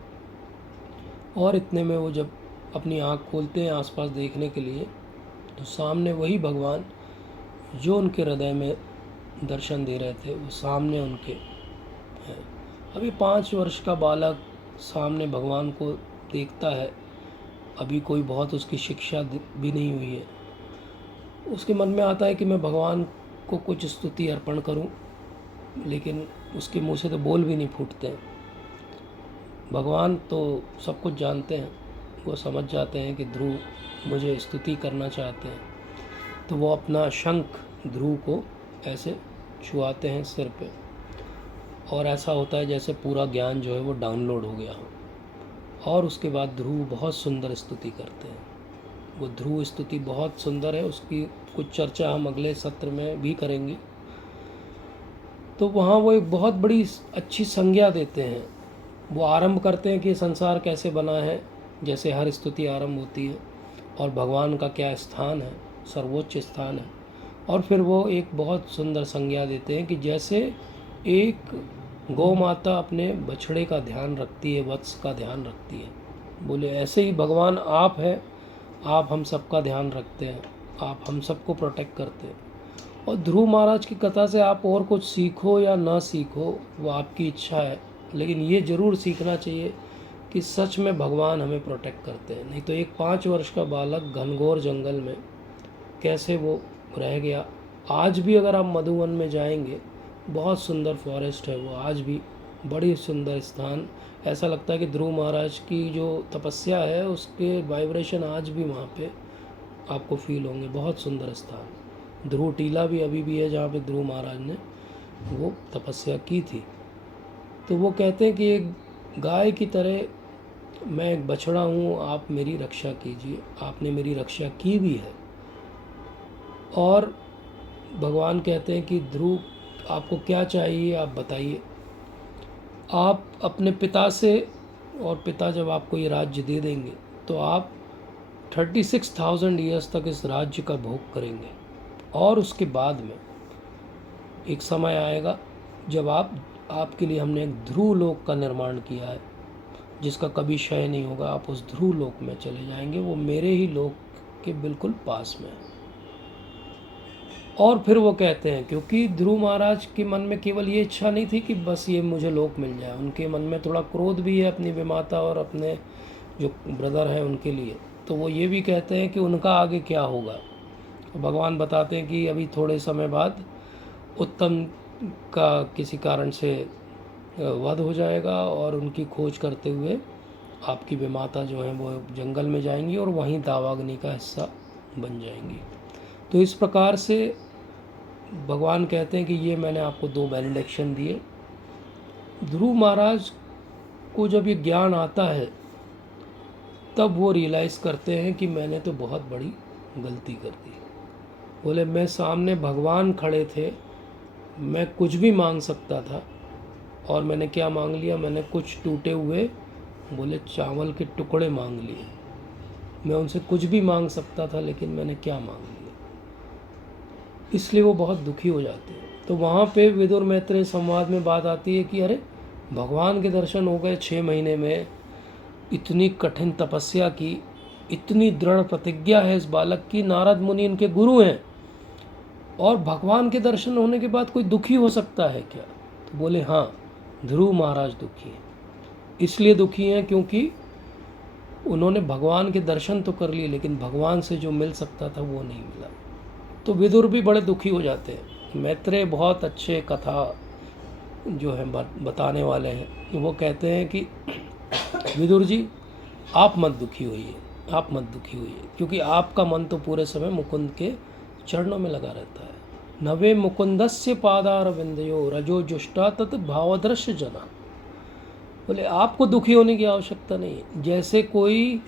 और इतने में वो जब अपनी आँख खोलते हैं आसपास देखने के लिए, तो सामने वही भगवान जो उनके हृदय में दर्शन दे रहे थे, वो सामने उनके हैं। अभी 5 वर्ष का बालक सामने भगवान को देखता है, अभी कोई बहुत उसकी शिक्षा भी नहीं हुई है, उसके मन में आता है कि मैं भगवान को कुछ स्तुति अर्पण करूं, लेकिन उसके मुंह से तो बोल भी नहीं फूटते हैं। भगवान तो सब कुछ जानते हैं, वो समझ जाते हैं कि ध्रुव मुझे स्तुति करना चाहते हैं, तो वो अपना शंख ध्रुव को ऐसे छुआते हैं सिर पे, और ऐसा होता है जैसे पूरा ज्ञान जो है वो डाउनलोड हो गया हो। और उसके बाद ध्रुव बहुत सुंदर स्तुति करते हैं। वो ध्रुव स्तुति बहुत सुंदर है, उसकी कुछ चर्चा हम अगले सत्र में भी करेंगे। तो वहाँ वो एक बहुत बड़ी अच्छी संज्ञा देते हैं। वो आरंभ करते हैं कि संसार कैसे बना है, जैसे हर स्तुति आरंभ होती है, और भगवान का क्या स्थान है, सर्वोच्च स्थान है। और फिर वो एक बहुत सुंदर संज्ञा देते हैं कि जैसे एक गौ माता अपने बछड़े का ध्यान रखती है, वत्स का ध्यान रखती है, बोले ऐसे ही भगवान आप हैं, आप हम सबका ध्यान रखते हैं, आप हम सबको प्रोटेक्ट करते हैं। और ध्रुव महाराज की कथा से आप और कुछ सीखो या ना सीखो, वो आपकी इच्छा है, लेकिन ये ज़रूर सीखना चाहिए कि सच में भगवान हमें प्रोटेक्ट करते हैं। नहीं तो एक 5 वर्ष का बालक घनघोर जंगल में कैसे वो रह गया। आज भी अगर आप मधुवन में जाएंगे, बहुत सुंदर फॉरेस्ट है वो, आज भी बड़ी सुंदर स्थान। ऐसा लगता है कि ध्रुव महाराज की जो तपस्या है उसके वाइब्रेशन आज भी वहाँ पे आपको फील होंगे। बहुत सुंदर स्थान। ध्रुव टीला भी अभी भी है जहाँ पे ध्रुव महाराज ने वो तपस्या की थी। तो वो कहते हैं कि एक गाय की तरह मैं एक बछड़ा हूँ, आप मेरी रक्षा कीजिए। आपने मेरी रक्षा की भी है। और भगवान कहते हैं कि ध्रुव आपको क्या चाहिए, आप बताइए। आप अपने पिता से, और पिता जब आपको ये राज्य दे देंगे तो आप 36,000 ईयर्स तक इस राज्य का भोग करेंगे। और उसके बाद में एक समय आएगा जब आपके लिए हमने एक ध्रुव लोक का निर्माण किया है, जिसका कभी क्षय नहीं होगा। आप उस ध्रुव लोक में चले जाएंगे, वो मेरे ही लोक के बिल्कुल पास में है। और फिर वो कहते हैं, क्योंकि ध्रुव महाराज के मन में केवल ये इच्छा नहीं थी कि बस ये मुझे लोक मिल जाए, उनके मन में थोड़ा क्रोध भी है अपनी विमाता और अपने जो ब्रदर हैं उनके लिए। तो वो ये भी कहते हैं कि उनका आगे क्या होगा। भगवान बताते हैं कि अभी थोड़े समय बाद उत्तम का किसी कारण से वध हो जाएगा, और उनकी खोज करते हुए आपकी विमाता जो है वो जंगल में जाएंगी और वहीं दावाग्नि का हिस्सा बन जाएंगी। तो इस प्रकार से भगवान कहते हैं कि ये मैंने आपको 2 बेनेडिक्शन दिए। ध्रुव महाराज को जब ये ज्ञान आता है तब वो रियलाइज़ करते हैं कि मैंने तो बहुत बड़ी गलती कर दी। बोले मैं सामने भगवान खड़े थे, मैं कुछ भी मांग सकता था, और मैंने क्या मांग लिया, मैंने कुछ टूटे हुए बोले चावल के टुकड़े मांग लिए। मैं उनसे कुछ भी मांग सकता था, लेकिन मैंने क्या मांग लिया। इसलिए वो बहुत दुखी हो जाते हैं। तो वहाँ पे विदुर मैत्रेय संवाद में बात आती है कि अरे भगवान के दर्शन हो गए 6 महीने में, इतनी कठिन तपस्या की, इतनी दृढ़ प्रतिज्ञा है इस बालक की, नारद मुनि इनके गुरु हैं, और भगवान के दर्शन होने के बाद कोई दुखी हो सकता है क्या? तो बोले हाँ, ध्रुव महाराज दुखी हैं। इसलिए दुखी हैं क्योंकि उन्होंने भगवान के दर्शन तो कर लिए, लेकिन भगवान से जो मिल सकता था वो नहीं मिला। तो विदुर भी बड़े दुखी हो जाते हैं। मैत्रेय बहुत अच्छे कथा जो है बताने वाले हैं। वो कहते हैं कि विदुर जी आप मत दुखी होइए, आप मत दुखी होइए, क्योंकि आपका मन तो पूरे समय मुकुंद के चरणों में लगा रहता है। नवे मुकुंदस्य पादारविंदयो रजो जुष्टा तत् भावदृश्य जना। बोले आपको दुखी होने की आवश्यकता नहीं है। जैसे कोई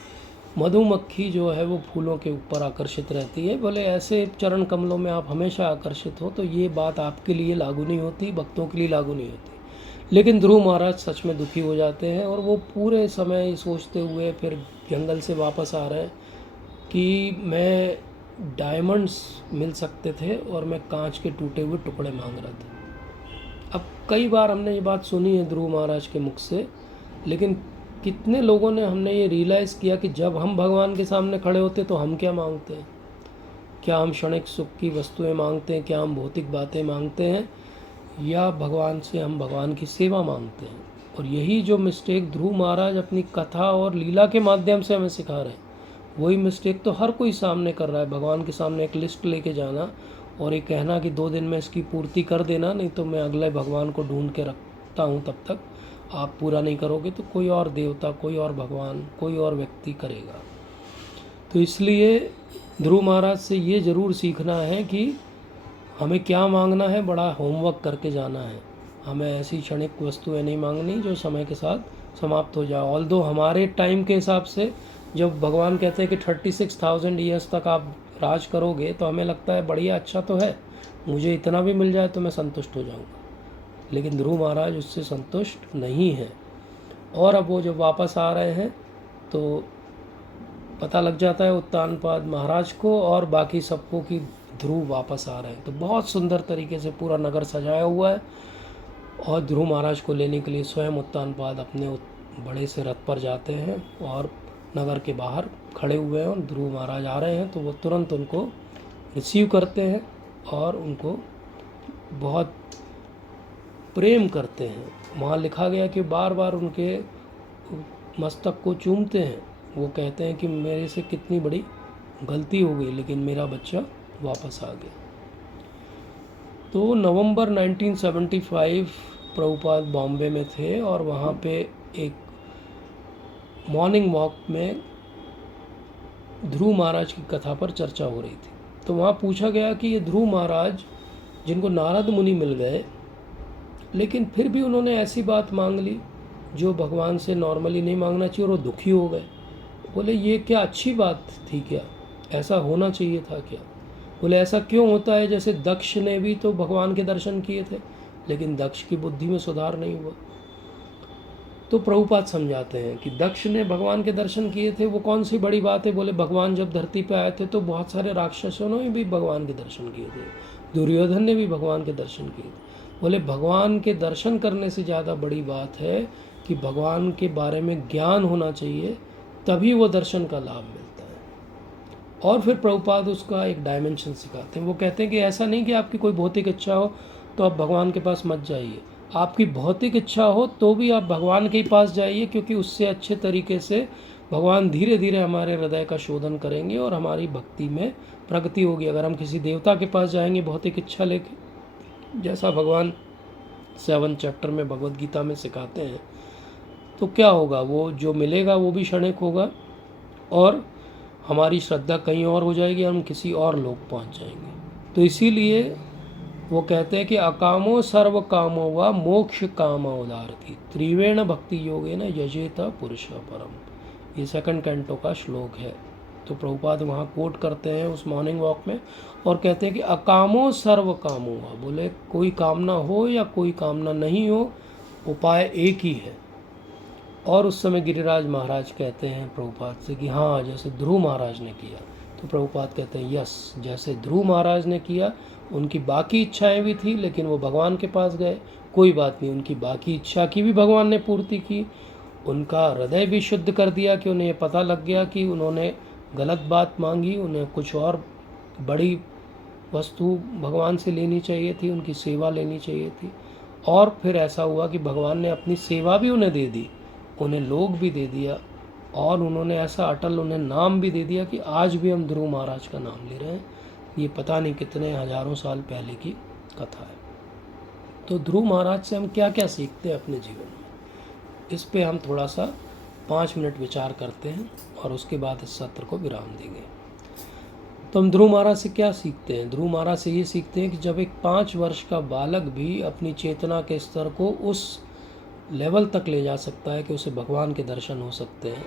मधुमक्खी जो है वो फूलों के ऊपर आकर्षित रहती है, बोले ऐसे चरण कमलों में आप हमेशा आकर्षित हो। तो ये बात आपके लिए लागू नहीं होती, भक्तों के लिए लागू नहीं होती। लेकिन ध्रुव महाराज सच में दुखी हो जाते हैं, और वो पूरे समय सोचते हुए फिर जंगल से वापस आ रहे हैं कि मैं डायमंड्स मिल सकते थे और मैं कांच के टूटे हुए टुकड़े मांग रहा था। अब कई बार हमने ये बात सुनी है ध्रुव महाराज के मुख से, लेकिन कितने लोगों ने हमने ये रियलाइज़ किया कि जब हम भगवान के सामने खड़े होते तो हम क्या मांगते हैं। क्या हम क्षणिक सुख की वस्तुएं मांगते हैं, क्या हम भौतिक बातें मांगते हैं, या भगवान से हम भगवान की सेवा मांगते हैं। और यही जो मिस्टेक ध्रुव महाराज अपनी कथा और लीला के माध्यम से हमें सिखा रहे हैं, वही मिस्टेक तो हर कोई सामने कर रहा है। भगवान के सामने एक लिस्ट लेके जाना और ये कहना कि 2 दिन में इसकी पूर्ति कर देना, नहीं तो मैं अगले भगवान को ढूंढ के रखता हूँ, तब तक आप पूरा नहीं करोगे तो कोई और देवता, कोई और भगवान, कोई और व्यक्ति करेगा। तो इसलिए ध्रुव महाराज से ये ज़रूर सीखना है कि हमें क्या मांगना है, बड़ा होमवर्क करके जाना है। हमें ऐसी क्षणिक वस्तुएं नहीं मांगनी जो समय के साथ समाप्त हो जाए। ऑल्दो हमारे टाइम के हिसाब से जब भगवान कहते हैं कि 36,000 ईयर्स तक आप राज करोगे, तो हमें लगता है बढ़िया, अच्छा तो है, मुझे इतना भी मिल जाए तो मैं संतुष्ट हो जाऊंगा। लेकिन ध्रुव महाराज उससे संतुष्ट नहीं हैं। और अब वो जब वापस आ रहे हैं तो पता लग जाता है उत्तानपाद महाराज को और बाकी सबको कि ध्रुव वापस आ रहे हैं। तो बहुत सुंदर तरीके से पूरा नगर सजाया हुआ है और ध्रुव महाराज को लेने के लिए स्वयं उत्तानपाद अपने बड़े से रथ पर जाते हैं और नगर के बाहर खड़े हुए हैं और ध्रुव महाराज आ रहे हैं। तो वो तुरंत उनको रिसीव करते हैं और उनको बहुत प्रेम करते हैं। वहाँ लिखा गया कि बार बार उनके मस्तक को चूमते हैं। वो कहते हैं कि मेरे से कितनी बड़ी गलती हो गई, लेकिन मेरा बच्चा वापस आ गया। तो नवंबर 1975 प्रभुपाद बॉम्बे में थे और वहाँ पे एक मॉर्निंग वॉक में ध्रुव महाराज की कथा पर चर्चा हो रही थी। तो वहाँ पूछा गया कि ये ध्रुव महाराज जिनको नारद मुनि मिल गए, लेकिन फिर भी उन्होंने ऐसी बात मांग ली जो भगवान से नॉर्मली नहीं मांगना चाहिए और वो दुखी हो गए। बोले ये क्या अच्छी बात थी क्या, ऐसा होना चाहिए था क्या? बोले ऐसा क्यों होता है, जैसे दक्ष ने भी तो भगवान के दर्शन किए थे, लेकिन दक्ष की बुद्धि में सुधार नहीं हुआ। तो प्रभुपाद समझाते हैं कि दक्ष ने भगवान के दर्शन किए थे, वो कौन सी बड़ी बात है। बोले भगवान जब धरती पे आए थे तो बहुत सारे राक्षसों ने भी भगवान के दर्शन किए थे, दुर्योधन ने भी भगवान के दर्शन किए थे। बोले भगवान के दर्शन करने से ज़्यादा बड़ी बात है कि भगवान के बारे में ज्ञान होना चाहिए, तभी वो दर्शन का लाभ मिलता है। और फिर प्रभुपाद उसका एक डायमेंशन सिखाते हैं। वो कहते हैं कि ऐसा नहीं कि आपकी कोई भौतिक इच्छा हो तो आप भगवान के पास मत जाइए, आपकी भौतिक इच्छा हो तो भी आप भगवान के ही पास जाइए, क्योंकि उससे अच्छे तरीके से भगवान धीरे धीरे हमारे हृदय का शोधन करेंगे और हमारी भक्ति में प्रगति होगी। अगर हम किसी देवता के पास जाएंगे भौतिक इच्छा लेके, जैसा भगवान 7 चैप्टर में भगवद गीता में सिखाते हैं, तो क्या होगा, वो जो मिलेगा वो भी क्षणिक होगा और हमारी श्रद्धा कहीं और हो जाएगी, हम किसी और लोक पहुंच जाएंगे। तो इसीलिए वो कहते हैं कि अकामो सर्व कामो व मोक्ष काम उदारती त्रिवेण भक्ति योगेन यजेत पुरुष परम। ये 2nd कैंटो का श्लोक है। तो प्रभुपाद वहाँ कोट करते हैं उस मॉर्निंग वॉक में और कहते हैं कि अकामो सर्व कामो व, बोले कोई कामना हो या कोई कामना नहीं हो, उपाय एक ही है। और उस समय गिरिराज महाराज कहते हैं प्रभुपाद से कि हाँ, जैसे ध्रुव महाराज ने किया। तो प्रभुपाद कहते हैं यस, जैसे ध्रुव महाराज ने किया, उनकी बाकी इच्छाएं भी थी लेकिन वो भगवान के पास गए, कोई बात नहीं, उनकी बाकी इच्छा की भी भगवान ने पूर्ति की, उनका हृदय भी शुद्ध कर दिया कि उन्हें पता लग गया कि उन्होंने गलत बात मांगी, उन्हें कुछ और बड़ी वस्तु भगवान से लेनी चाहिए थी, उनकी सेवा लेनी चाहिए थी। और फिर ऐसा हुआ कि भगवान ने अपनी सेवा भी उन्हें दे दी, उन्हें लोग भी दे दिया और उन्होंने ऐसा अटल उन्हें नाम भी दे दिया कि आज भी हम ध्रुव महाराज का नाम ले रहे हैं। ये पता नहीं कितने हजारों साल पहले की कथा है। तो ध्रुव महाराज से हम क्या क्या सीखते हैं अपने जीवन में, इस पे हम थोड़ा सा 5 मिनट विचार करते हैं और उसके बाद इस सत्र को विराम देंगे। तो हम ध्रुव महाराज से क्या सीखते हैं? ध्रुव महाराज से ये सीखते हैं कि जब एक 5 वर्ष का बालक भी अपनी चेतना के स्तर को उस लेवल तक ले जा सकता है कि उसे भगवान के दर्शन हो सकते हैं,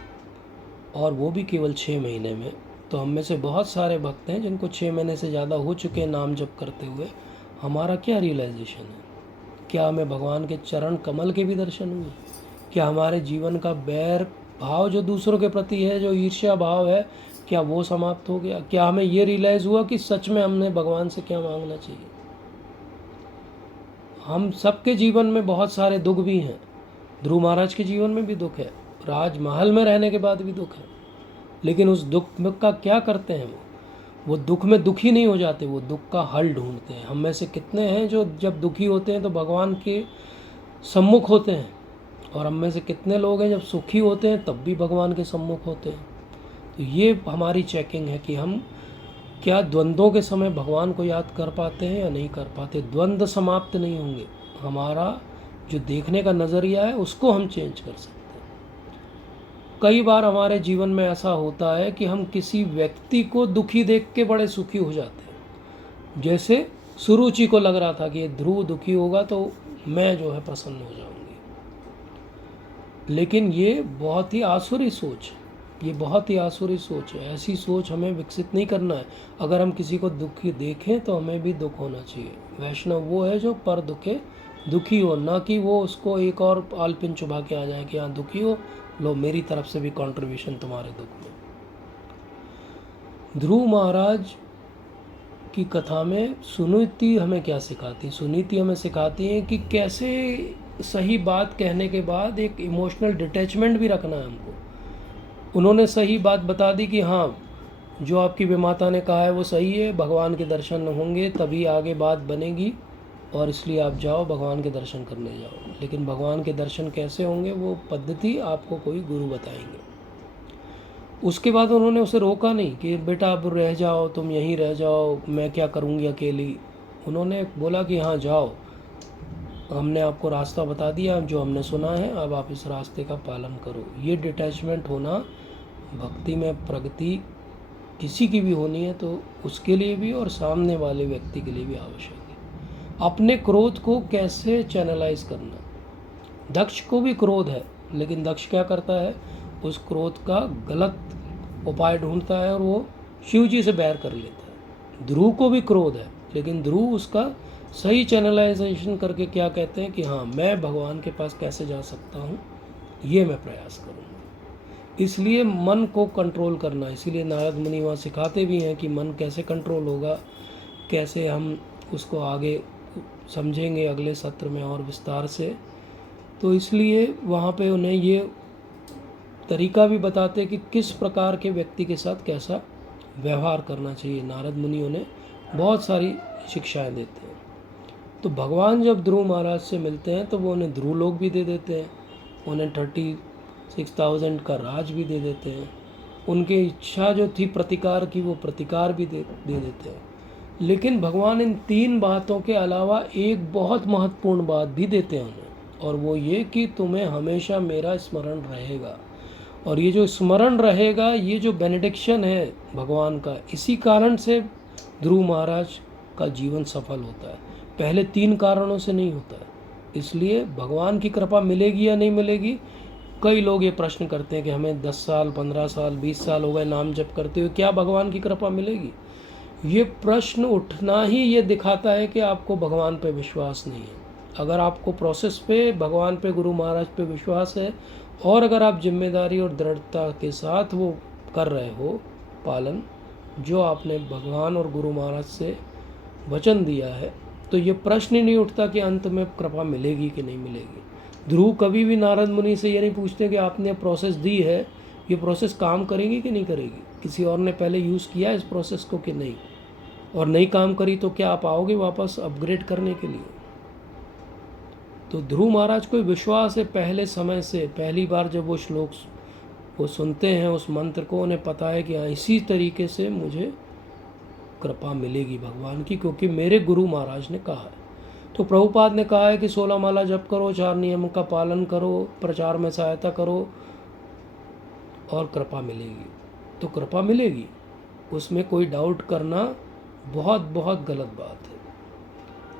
और वो भी केवल 6 महीने में। तो हम में से बहुत सारे भक्त हैं जिनको 6 महीने से ज़्यादा हो चुके हैं नाम जप करते हुए। हमारा क्या रियलाइजेशन है? क्या हमें भगवान के चरण कमल के भी दर्शन हुए? क्या हमारे जीवन का बैर भाव जो दूसरों के प्रति है, जो ईर्ष्या भाव है, क्या वो समाप्त हो गया? क्या हमें ये रियलाइज़ हुआ कि सच में हमने भगवान से क्या मांगना चाहिए? हम सबके जीवन में बहुत सारे दुख भी हैं। ध्रुव महाराज के जीवन में भी दुख है, राजमहल में रहने के बाद भी दुख है, लेकिन उस दुख का क्या करते हैं? वो दुख में दुखी नहीं हो जाते, वो दुख का हल ढूंढते हैं। हम में से कितने हैं जो जब दुखी होते हैं तो भगवान के सम्मुख होते हैं, और हम में से कितने लोग हैं जब सुखी होते हैं तब भी भगवान के सम्मुख होते हैं। तो ये हमारी चेकिंग है कि हम क्या द्वंद्वों के समय भगवान को याद कर पाते हैं या नहीं कर पाते। द्वंद्व समाप्त नहीं होंगे, हमारा जो देखने का नज़रिया है उसको हम चेंज कर सकते हैं। कई बार हमारे जीवन में ऐसा होता है कि हम किसी व्यक्ति को दुखी देख के बड़े सुखी हो जाते हैं। जैसे सुरुचि को लग रहा था कि ये ध्रुव दुखी होगा तो मैं जो है प्रसन्न हो जाऊंगी, लेकिन ये बहुत ही आसुरी सोच है, ये बहुत ही आसुरी सोच है। ऐसी सोच हमें विकसित नहीं करना है। अगर हम किसी को दुखी देखें तो हमें भी दुख होना चाहिए। वैष्णव वो है जो पर दुखे दुखी हो, ना कि वो उसको एक और आलपिन चुभा के आ जाए कि हाँ दुखी हो, लो मेरी तरफ से भी कंट्रीब्यूशन तुम्हारे दुख में। ध्रुव महाराज की कथा में सुनीति हमें क्या सिखाती? सुनीति हमें सिखाती है कि कैसे सही बात कहने के बाद एक इमोशनल डिटैचमेंट भी रखना है हमको। उन्होंने सही बात बता दी कि हाँ जो आपकी विमाता ने कहा है वो सही है, भगवान के दर्शन होंगे तभी आगे बात बनेगी, और इसलिए आप जाओ भगवान के दर्शन करने जाओ। लेकिन भगवान के दर्शन कैसे होंगे वो पद्धति आपको कोई गुरु बताएंगे। उसके बाद उन्होंने उसे रोका नहीं कि बेटा अब रह जाओ, तुम यहीं रह जाओ, मैं क्या करूँगी अकेली। उन्होंने बोला कि हाँ जाओ, हमने आपको रास्ता बता दिया, जो हमने सुना है अब आप इस रास्ते का पालन करो। ये डिटैचमेंट होना भक्ति में प्रगति किसी की भी होनी है तो उसके लिए भी और सामने वाले व्यक्ति के लिए भी आवश्यक है। अपने क्रोध को कैसे चैनलाइज करना। दक्ष को भी क्रोध है, लेकिन दक्ष क्या करता है, उस क्रोध का गलत उपाय ढूंढता है और वो शिव जी से बैर कर लेता है। ध्रुव को भी क्रोध है, लेकिन ध्रुव उसका सही चैनलाइजेशन करके क्या कहते हैं कि हाँ मैं भगवान के पास कैसे जा सकता हूँ, ये मैं प्रयास करूँगा। इसलिए मन को कंट्रोल करना, इसीलिए नारद मुनि वहाँ सिखाते भी हैं कि मन कैसे कंट्रोल होगा, कैसे हम उसको आगे समझेंगे अगले सत्र में और विस्तार से। तो इसलिए वहाँ पे उन्हें ये तरीका भी बताते कि किस प्रकार के व्यक्ति के साथ कैसा व्यवहार करना चाहिए। नारद मुनि उन्हें बहुत सारी शिक्षाएं देते हैं। तो भगवान जब ध्रुव महाराज से मिलते हैं तो वो उन्हें ध्रुव लोक भी दे देते हैं, उन्हें 36,000 का राज भी दे देते हैं, उनकी इच्छा जो थी प्रतिकार की वो प्रतिकार भी दे देते हैं। लेकिन भगवान इन 3 बातों के अलावा एक बहुत महत्वपूर्ण बात भी देते हैं उन्हें, और वो ये कि तुम्हें हमेशा मेरा स्मरण रहेगा। और ये जो स्मरण रहेगा, ये जो बेनेडिक्शन है भगवान का, इसी कारण से ध्रुव महाराज का जीवन सफल होता है। पहले 3 कारणों से नहीं होता है। इसलिए भगवान की कृपा मिलेगी या नहीं मिलेगी, कई लोग ये प्रश्न करते हैं कि हमें 10 साल 15 साल 20 साल हो गए नाम जप करते हुए, क्या भगवान की कृपा मिलेगी? ये प्रश्न उठना ही ये दिखाता है कि आपको भगवान पे विश्वास नहीं है। अगर आपको प्रोसेस पे, भगवान पे, गुरु महाराज पे विश्वास है, और अगर आप जिम्मेदारी और दृढ़ता के साथ वो कर रहे हो पालन जो आपने भगवान और गुरु महाराज से वचन दिया है, तो ये प्रश्न ही नहीं उठता कि अंत में कृपा मिलेगी कि नहीं मिलेगी। ध्रुव कभी भी नारद मुनि से ये नहीं पूछते कि आपने प्रोसेस दी है, ये प्रोसेस काम करेगी कि नहीं करेगी, किसी और ने पहले यूज़ किया इस प्रोसेस को कि नहीं, और नहीं काम करी तो क्या आप आओगे वापस अपग्रेड करने के लिए। तो ध्रुव महाराज को विश्वास है पहले समय से, पहली बार जब वो श्लोक वो सुनते हैं उस मंत्र को, उन्हें पता है कि हाँ इसी तरीके से मुझे कृपा मिलेगी भगवान की, क्योंकि मेरे गुरु महाराज ने कहा है। तो प्रभुपाद ने कहा है कि 16 माला जप करो, 4 नियम का पालन करो, प्रचार में सहायता करो और कृपा मिलेगी। तो कृपा मिलेगी, उसमें कोई डाउट करना बहुत बहुत गलत बात है।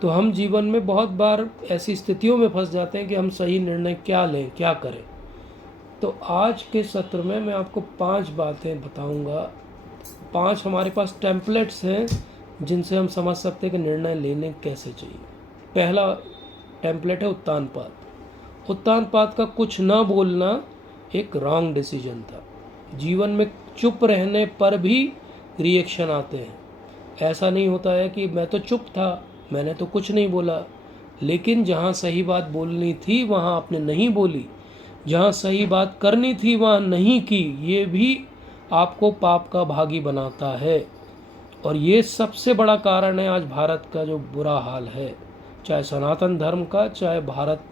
तो हम जीवन में बहुत बार ऐसी स्थितियों में फंस जाते हैं कि हम सही निर्णय क्या लें, क्या करें। तो आज के सत्र में मैं आपको 5 बातें बताऊंगा। 5 हमारे पास टेम्पलेट्स हैं जिनसे हम समझ सकते हैं कि निर्णय लेने कैसे चाहिए। पहला टेम्पलेट है उत्तानपाद। उत्तानपाद का कुछ ना बोलना एक रॉन्ग डिसीजन था। जीवन में चुप रहने पर भी रिएक्शन आते हैं। ऐसा नहीं होता है कि मैं तो चुप था, मैंने तो कुछ नहीं बोला, लेकिन जहाँ सही बात बोलनी थी वहाँ आपने नहीं बोली, जहाँ सही बात करनी थी वहाँ नहीं की, ये भी आपको पाप का भागी बनाता है। और ये सबसे बड़ा कारण है आज भारत का जो बुरा हाल है, चाहे सनातन धर्म का, चाहे भारत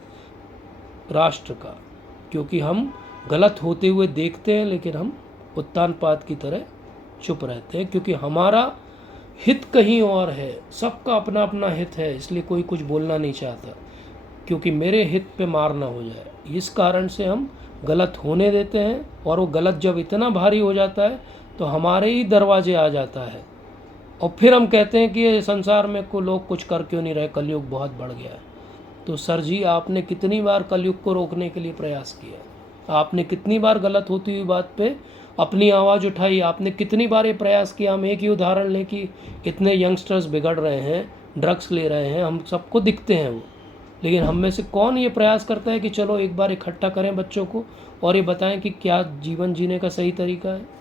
राष्ट्र का, क्योंकि हम गलत होते हुए देखते हैं लेकिन हम उत्तानपाद की तरह चुप रहते हैं, क्योंकि हमारा हित कहीं और है, सबका अपना अपना हित है, इसलिए कोई कुछ बोलना नहीं चाहता, क्योंकि मेरे हित पे मार ना हो जाए। इस कारण से हम गलत होने देते हैं, और वो गलत जब इतना भारी हो जाता है तो हमारे ही दरवाजे आ जाता है, और फिर हम कहते हैं कि ये संसार में को लोग कुछ कर क्यों नहीं रहे, कलयुग बहुत बढ़ गया है। तो सर जी, आपने कितनी बार कलयुग को रोकने के लिए प्रयास किया? आपने कितनी बार गलत होती हुई बात पे अपनी आवाज़ उठाई? आपने कितनी बार ये प्रयास किया? हम एक ही उदाहरण लें कि इतने यंगस्टर्स बिगड़ रहे हैं, ड्रग्स ले रहे हैं, हम सबको दिखते हैं वो, लेकिन हम में से कौन ये प्रयास करता है कि चलो एक बार इकट्ठा करें बच्चों को और ये बताएं कि क्या जीवन जीने का सही तरीका है?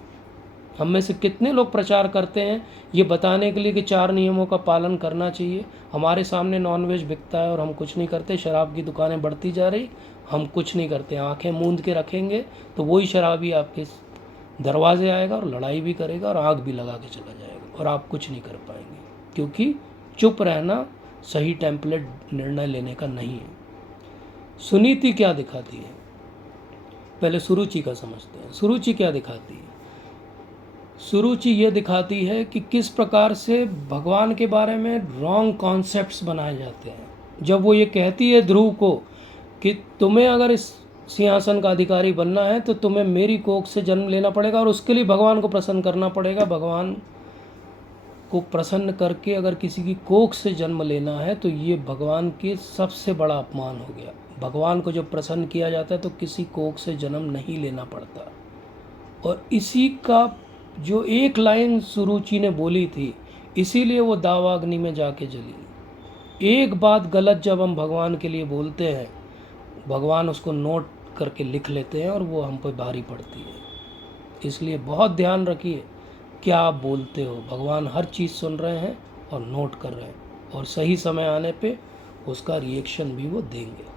हम में से कितने लोग प्रचार करते हैं ये बताने के लिए कि 4 नियमों का पालन करना चाहिए? हमारे सामने नॉनवेज बिकता है और हम कुछ नहीं करते, शराब की दुकानें बढ़ती जा रही, हम कुछ नहीं करते, आंखें मूंद के रखेंगे तो वही शराबी आपके दरवाजे आएगा और लड़ाई भी करेगा और आग भी लगा के चला जाएगा, और आप कुछ नहीं कर पाएंगे, क्योंकि चुप रहना सही टेम्पलेट निर्णय लेने का नहीं है। सुनीति क्या दिखाती है? पहले सुरुचि का समझते हैं। सुरुचि क्या दिखाती है? सुरुचि ये दिखाती है कि किस प्रकार से भगवान के बारे में रॉन्ग कॉन्सेप्ट्स बनाए जाते हैं। जब वो ये कहती है ध्रुव को कि तुम्हें अगर इस सिंहासन का अधिकारी बनना है तो तुम्हें मेरी कोख से जन्म लेना पड़ेगा और उसके लिए भगवान को प्रसन्न करना पड़ेगा, भगवान को प्रसन्न करके अगर किसी की कोख से जन्म लेना है तो ये भगवान के सबसे बड़ा अपमान हो गया। भगवान को जब प्रसन्न किया जाता है तो किसी कोख से जन्म नहीं लेना पड़ता। और इसी का जो एक लाइन सुरुचि ने बोली थी, इसीलिए वो दावाग्नि में जाके जली। एक बात गलत जब हम भगवान के लिए बोलते हैं, भगवान उसको नोट करके लिख लेते हैं और वो हम पर भारी पड़ती है। इसलिए बहुत ध्यान रखिए क्या आप बोलते हो। भगवान हर चीज़ सुन रहे हैं और नोट कर रहे हैं, और सही समय आने पे उसका रिएक्शन भी वो देंगे।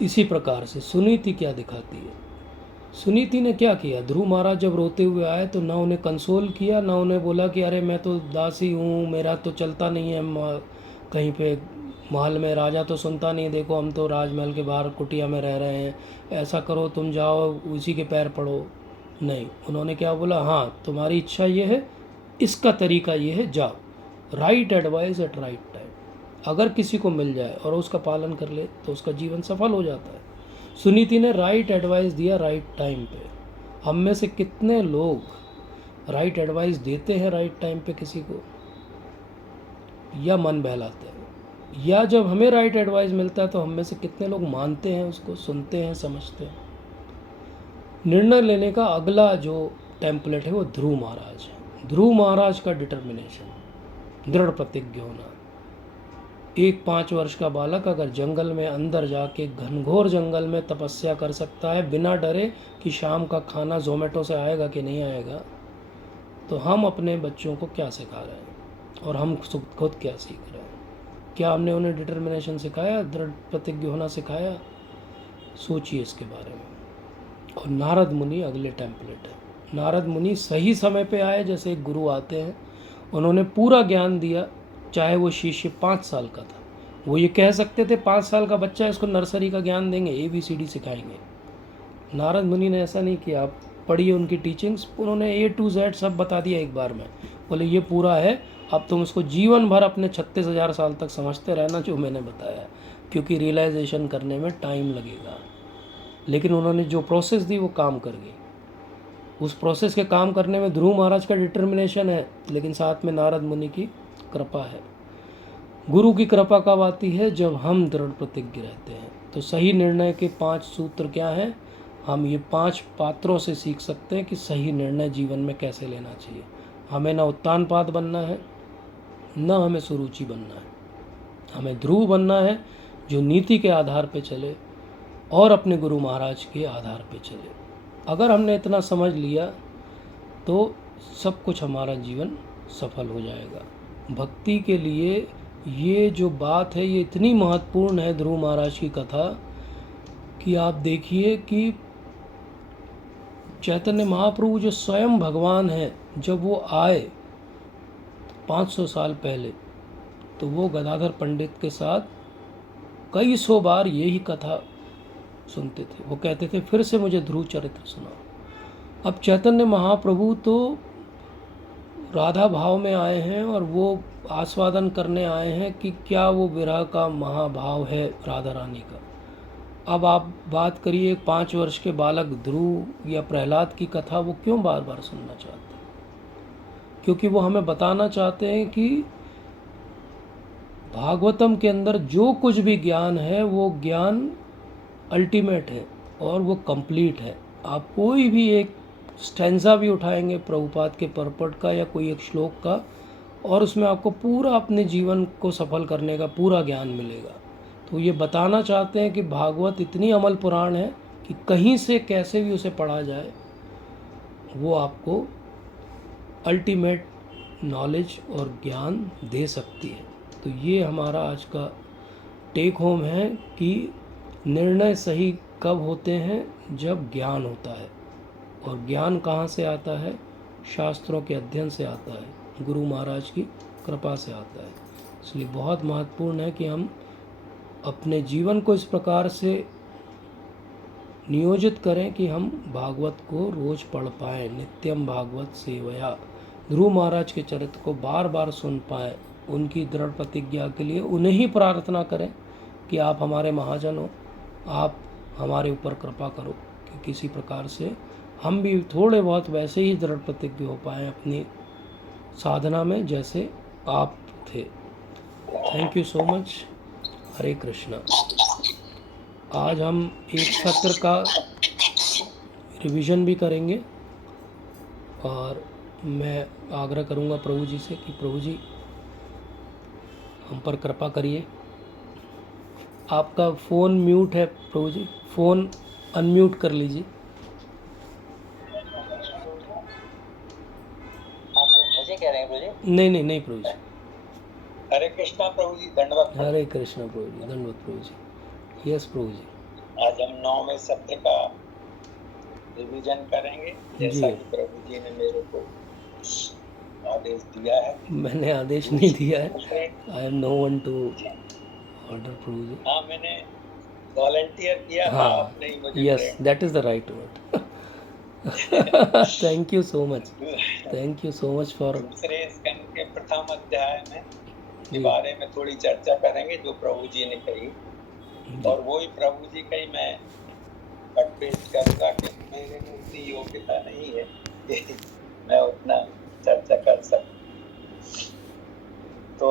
इसी प्रकार से सुनीति क्या दिखाती है? सुनीति ने क्या किया? ध्रुव महाराज जब रोते हुए आए तो ना उन्हें कंसोल किया, ना उन्हें बोला कि अरे मैं तो दासी हूँ, मेरा तो चलता नहीं है कहीं पे महल में, राजा तो सुनता नहीं, देखो हम तो राजमहल के बाहर कुटिया में रह रहे हैं, ऐसा करो तुम जाओ उसी के पैर पड़ो। नहीं, उन्होंने क्या बोला? हाँ तुम्हारी इच्छा ये है, इसका तरीका ये है, जाओ, right advice eight right time. अगर किसी को मिल जाए और उसका पालन कर ले तो उसका जीवन सफल हो जाता है। सुनीति ने राइट एडवाइस दिया राइट टाइम पे। हम में से कितने लोग राइट एडवाइस देते हैं राइट टाइम पे किसी को, या मन बहलाते हैं? या जब हमें राइट एडवाइस मिलता है तो हम में से कितने लोग मानते हैं उसको, सुनते हैं, समझते हैं? निर्णय लेने का अगला जो टेम्पलेट है वो ध्रुव महाराज है। ध्रुव महाराज का डिटर्मिनेशन, दृढ़ प्रतिज्ञ होना। एक 5 वर्ष का बालक अगर जंगल में अंदर जाके घनघोर जंगल में तपस्या कर सकता है बिना डरे कि शाम का खाना जोमेटो से आएगा कि नहीं आएगा, तो हम अपने बच्चों को क्या सिखा रहे हैं और हम खुद क्या सीख रहे हैं? क्या हमने उन्हें डिटर्मिनेशन सिखाया, दृढ़ प्रतिज्ञ होना सिखाया? सोचिए इसके बारे में। और नारद मुनि अगले टेम्पलेट है। नारद मुनि सही समय पे आए, जैसे एक गुरु आते हैं, उन्होंने पूरा ज्ञान दिया। चाहे वो शिष्य 5 साल का था, वो ये कह सकते थे 5 साल का बच्चा है, इसको नर्सरी का ज्ञान देंगे, ABCD सिखाएंगे। नारद मुनि ने ऐसा नहीं किया। आप पढ़िए उनकी टीचिंग्स, उन्होंने A to Z सब बता दिया एक बार में। बोले ये पूरा है, अब तुम उसको जीवन भर अपने 36,000 साल तक समझते रहना जो मैंने बताया, क्योंकि रियलाइजेशन करने में टाइम लगेगा। लेकिन उन्होंने जो प्रोसेस दी वो काम कर गई। उस प्रोसेस के काम करने में ध्रुव महाराज का डिटर्मिनेशन है, लेकिन साथ में नारद मुनि की कृपा है। गुरु की कृपा कब आती है? जब हम दृढ़ प्रतिज्ञ रहते हैं। तो सही निर्णय के 5 सूत्र क्या हैं? हम ये 5 पात्रों से सीख सकते हैं कि सही निर्णय जीवन में कैसे लेना चाहिए। हमें ना उत्तानपाद बनना है, ना हमें सुरुचि बनना है, हमें ध्रुव बनना है जो नीति के आधार पर चले और अपने गुरु महाराज के आधार पर चले। अगर हमने इतना समझ लिया तो सब कुछ हमारा जीवन सफल हो जाएगा। भक्ति के लिए ये जो बात है ये इतनी महत्वपूर्ण है ध्रुव महाराज की कथा, कि आप देखिए कि चैतन्य महाप्रभु जो स्वयं भगवान है, जब वो आए 500 साल पहले, तो वो गदाधर पंडित के साथ कई सौ बार यही कथा सुनते थे। वो कहते थे फिर से मुझे ध्रुव चरित्र सुनाओ। अब चैतन्य महाप्रभु तो राधा भाव में आए हैं और वो आस्वादन करने आए हैं कि क्या वो विरह का महाभाव है राधा रानी का। अब आप बात करिए 5 वर्ष के बालक ध्रुव या प्रहलाद की कथा वो क्यों बार बार सुनना चाहते हैं? क्योंकि वो हमें बताना चाहते हैं कि भागवतम के अंदर जो कुछ भी ज्ञान है वो ज्ञान अल्टीमेट है और वो कंप्लीट है। आप कोई भी एक स्टैंजा भी उठाएंगे प्रभुपाद के परपट का या कोई एक श्लोक का, और उसमें आपको पूरा अपने जीवन को सफल करने का पूरा ज्ञान मिलेगा। तो ये बताना चाहते हैं कि भागवत इतनी अमल पुराण है कि कहीं से कैसे भी उसे पढ़ा जाए वो आपको अल्टीमेट नॉलेज और ज्ञान दे सकती है। तो ये हमारा आज का टेक होम है कि निर्णय सही कब होते हैं? जब ज्ञान होता है। और ज्ञान कहाँ से आता है? शास्त्रों के अध्ययन से आता है, गुरु महाराज की कृपा से आता है। इसलिए बहुत महत्वपूर्ण है कि हम अपने जीवन को इस प्रकार से नियोजित करें कि हम भागवत को रोज पढ़ पाएँ। नित्यम भागवत सेवया, ध्रुव महाराज के चरित्र को बार बार सुन पाएँ। उनकी दृढ़ प्रतिज्ञा के लिए उन्हें ही प्रार्थना करें कि आप हमारे महाजन हो, आप हमारे ऊपर कृपा करो कि किसी प्रकार से हम भी थोड़े बहुत वैसे ही दृढ़ प्रतिज्ञ हो पाएँ अपनी साधना में जैसे आप थे। Thank you so much. Hare Krishna. आज हम एक सत्र का रिवीजन भी करेंगे और मैं आग्रह करूंगा प्रभु जी से कि प्रभु जी हम पर कृपा करिए। आपका फ़ोन म्यूट है प्रभु जी, फ़ोन अनम्यूट कर लीजिए। मुझे कह रहे हैं प्रभु जी? नहीं प्रभु जी। हरे कृष्णा प्रभु जी, दंडवत। हरे कृष्णा प्रभु जी, दंडवत प्रभु जी। यस प्रभु जी। आज हम 9वें सत्र का रिवीजन करेंगे जैसा कि प्रभु जी ने मेरे को आदेश दिया है। मैंने आदेश नहीं दिया है। I am no one to order प्रभु जी। हाँ, मैंने वॉलंटियर किया था, आपने ही मुझे। Yes, that is the right word. Thank you so much, thank you so much for. दूसरे स्कंद के प्रथम अध्याय में के बारे में थोड़ी चर्चा करेंगे जो प्रभु जी ने कही, और वो ही प्रभु जी कही मैं कट पेस्ट करूंगा कि मेरे में उतनी योग्यता नहीं है कि मैं उतना चर्चा कर सकूं। तो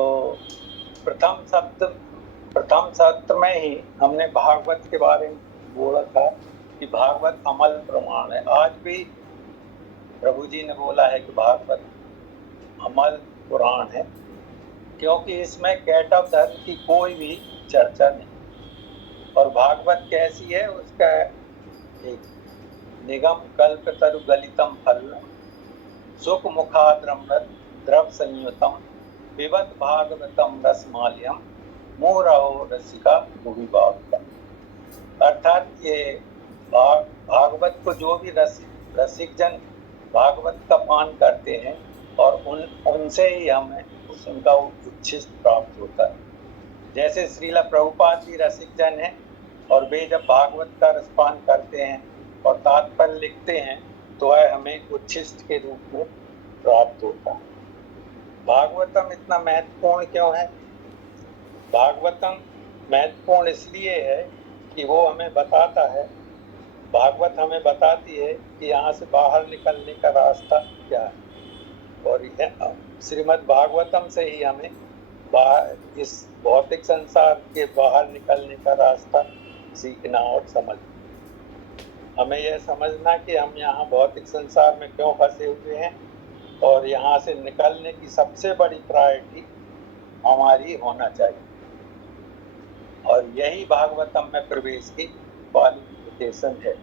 प्रथम सत्र में ही हमने भागवत के बारे में बोला था कि भागवत अमल प्रमाण है। आज भी प्रभु जी ने बोला है कि भागवत अमल पुराण है, क्योंकि इसमें कैटव धर्म की कोई भी चर्चा नहीं। और भागवत कैसी है उसका एक निगम कल्प तरु गलितम फल सुख मुखाद्रमृत द्रव संयुतम विवत भागवतम रसमाल्यम मोरहो रसिका भुविभावता। अर्थात ये भागवत को जो भी रसिक जन भागवत का पान करते हैं और उनसे ही हमें उनका उच्छिष्ट प्राप्त होता है। जैसे श्रीला प्रभुपाद भी रसिक जन है और वे जब भागवत का रसपान करते हैं और तात्पर्य लिखते हैं तो वह हमें उच्छिष्ट के रूप में प्राप्त होता है। भागवतम इतना महत्वपूर्ण क्यों है? भागवतम महत्वपूर्ण इसलिए है कि वो हमें बताता है, भागवत हमें बताती है कि यहाँ से बाहर निकलने का रास्ता क्या है, और श्रीमद् भागवतम से ही हमें इस भौतिक संसार के बाहर निकलने का रास्ता सीखना और समझना। हमें यह समझना कि हम यहाँ भौतिक संसार में क्यों फंसे हुए हैं और यहाँ से निकलने की सबसे बड़ी प्रायोरिटी हमारी होना चाहिए, और यही भागवतम में प्रवेश की क्वालिफिकेशन है।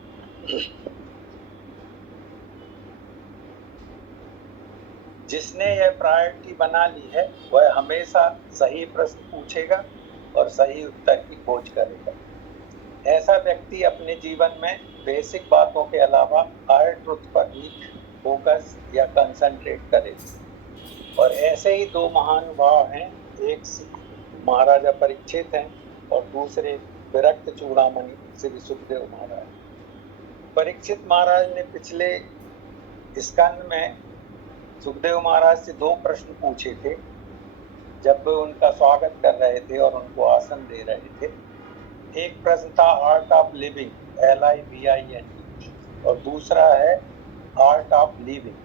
जिसने यह प्रायोरिटी बना ली है वह हमेशा सही प्रश्न पूछेगा और सही उत्तर की खोज करेगा। ऐसा व्यक्ति अपने जीवन में बेसिक बातों के अलावा हायर ट्रुथ पर भी फोकस या कंसंट्रेट करे। और ऐसे ही दो महानुभाव हैं, एक महाराजा परीक्षित हैं और दूसरे विरक्त चूड़ामणि श्री सुखदेव महाराज। परीक्षित महाराज ने पिछले स्कंद में सुखदेव महाराज से दो प्रश्न पूछे थे जब वे उनका स्वागत कर रहे थे और उनको आसन दे रहे थे। एक प्रश्न था आर्ट ऑफ लिविंग, LIVING, और दूसरा है आर्ट ऑफ लिविंग,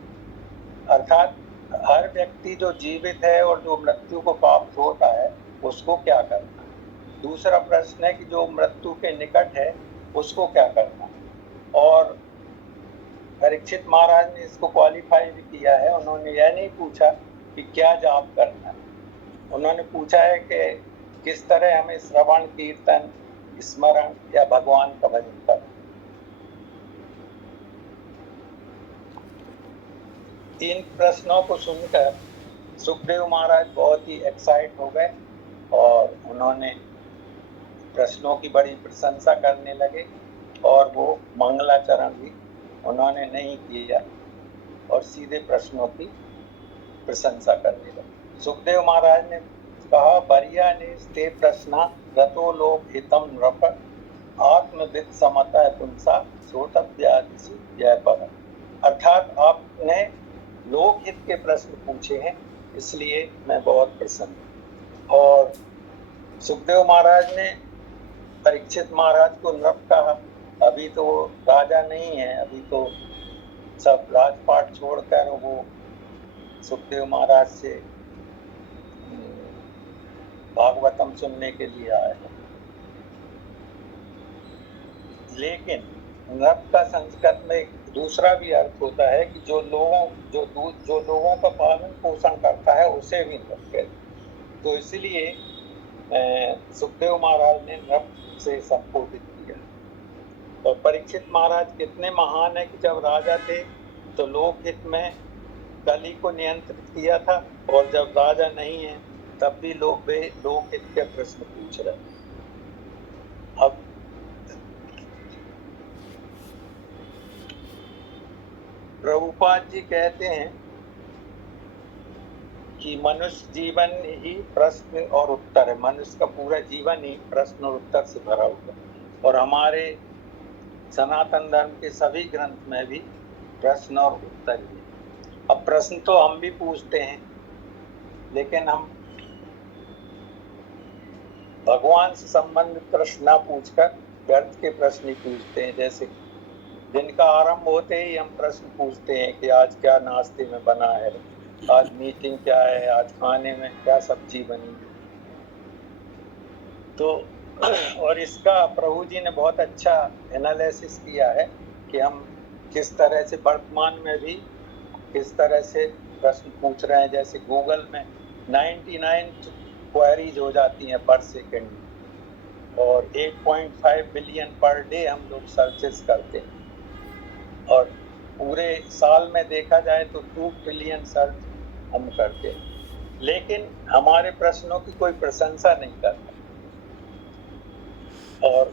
अर्थात हर व्यक्ति जो जीवित है और जो मृत्यु को प्राप्त होता है उसको क्या करना है। दूसरा प्रश्न है कि जो मृत्यु के निकट है उसको क्या करना है। और परीक्षित महाराज ने इसको क्वालिफाई भी किया है। उन्होंने यह नहीं पूछा कि क्या जाप करना है, उन्होंने पूछा है कि किस तरह हमें श्रवण, कीर्तन, स्मरण या भगवान का भजन करना। इन प्रश्नों को सुनकर सुखदेव महाराज बहुत ही एक्साइट हो गए और उन्होंने प्रश्नों की बड़ी प्रशंसा करने लगे और वो मंगलाचरण भी उन्होंने नहीं किया और सीधे प्रश्नों की प्रशंसा करने लगे। सुखदेव महाराज ने कहा, बरिया ने ते प्रश्न रतो लोक हितम नृप आत्मविद समता पुंसा श्रोतव्यादिषु जयपर। अर्थात आपने लोकहित के प्रश्न पूछे हैं, इसलिए मैं बहुत प्रसन्न हूं। और सुखदेव महाराज ने परीक्षित महाराज को नृप कहा। अभी तो वो राजा नहीं है, अभी तो सब राजपाट छोड़कर वो सुखदेव महाराज से भागवतम सुनने के लिए आए हैं। लेकिन नृप का संस्कृत में दूसरा भी अर्थ होता है कि जो लोगों का पालन पोषण करता है उसे भी नृप कहते हैं। तो इसलिए सुखदेव महाराज ने नृप से संबोधित किया। और परीक्षित महाराज कितने महान है कि जब राजा थे तो लोकहित में कली को नियंत्रित किया था, और जब राजा नहीं है तब भी लोकहित के प्रश्न पूछ रहे। अब प्रभुपाद जी कहते हैं कि मनुष्य जीवन ही प्रश्न और उत्तर है। मनुष्य का पूरा जीवन ही प्रश्न और उत्तर से भरा हुआ है। और हमारे सनातन धर्म के सभी ग्रंथ में भी प्रश्न और उत्तर ही। अब प्रश्न तो हम भी पूछते हैं, लेकिन हम भगवान से संबंधित प्रश्न ना पूछकर व्यर्थ के प्रश्न ही पूछते हैं। जैसे दिन का आरंभ होते ही हम प्रश्न पूछते हैं कि आज क्या नाश्ते में बना है, आज मीटिंग क्या है, आज खाने में क्या सब्जी बनी। तो और इसका प्रभु जी ने बहुत अच्छा एनालिसिस किया है कि हम किस तरह से वर्तमान में भी किस तरह से प्रश्न पूछ रहे हैं। जैसे गूगल में 99 क्वेरीज हो जाती हैं पर सेकंड और 8.5 बिलियन पर डे हम लोग सर्चेस करते हैं, और पूरे साल में देखा जाए तो 2 ट्रिलियन सर्च हम करते हैं, लेकिन हमारे प्रश्नों की कोई प्रशंसा नहीं करता। और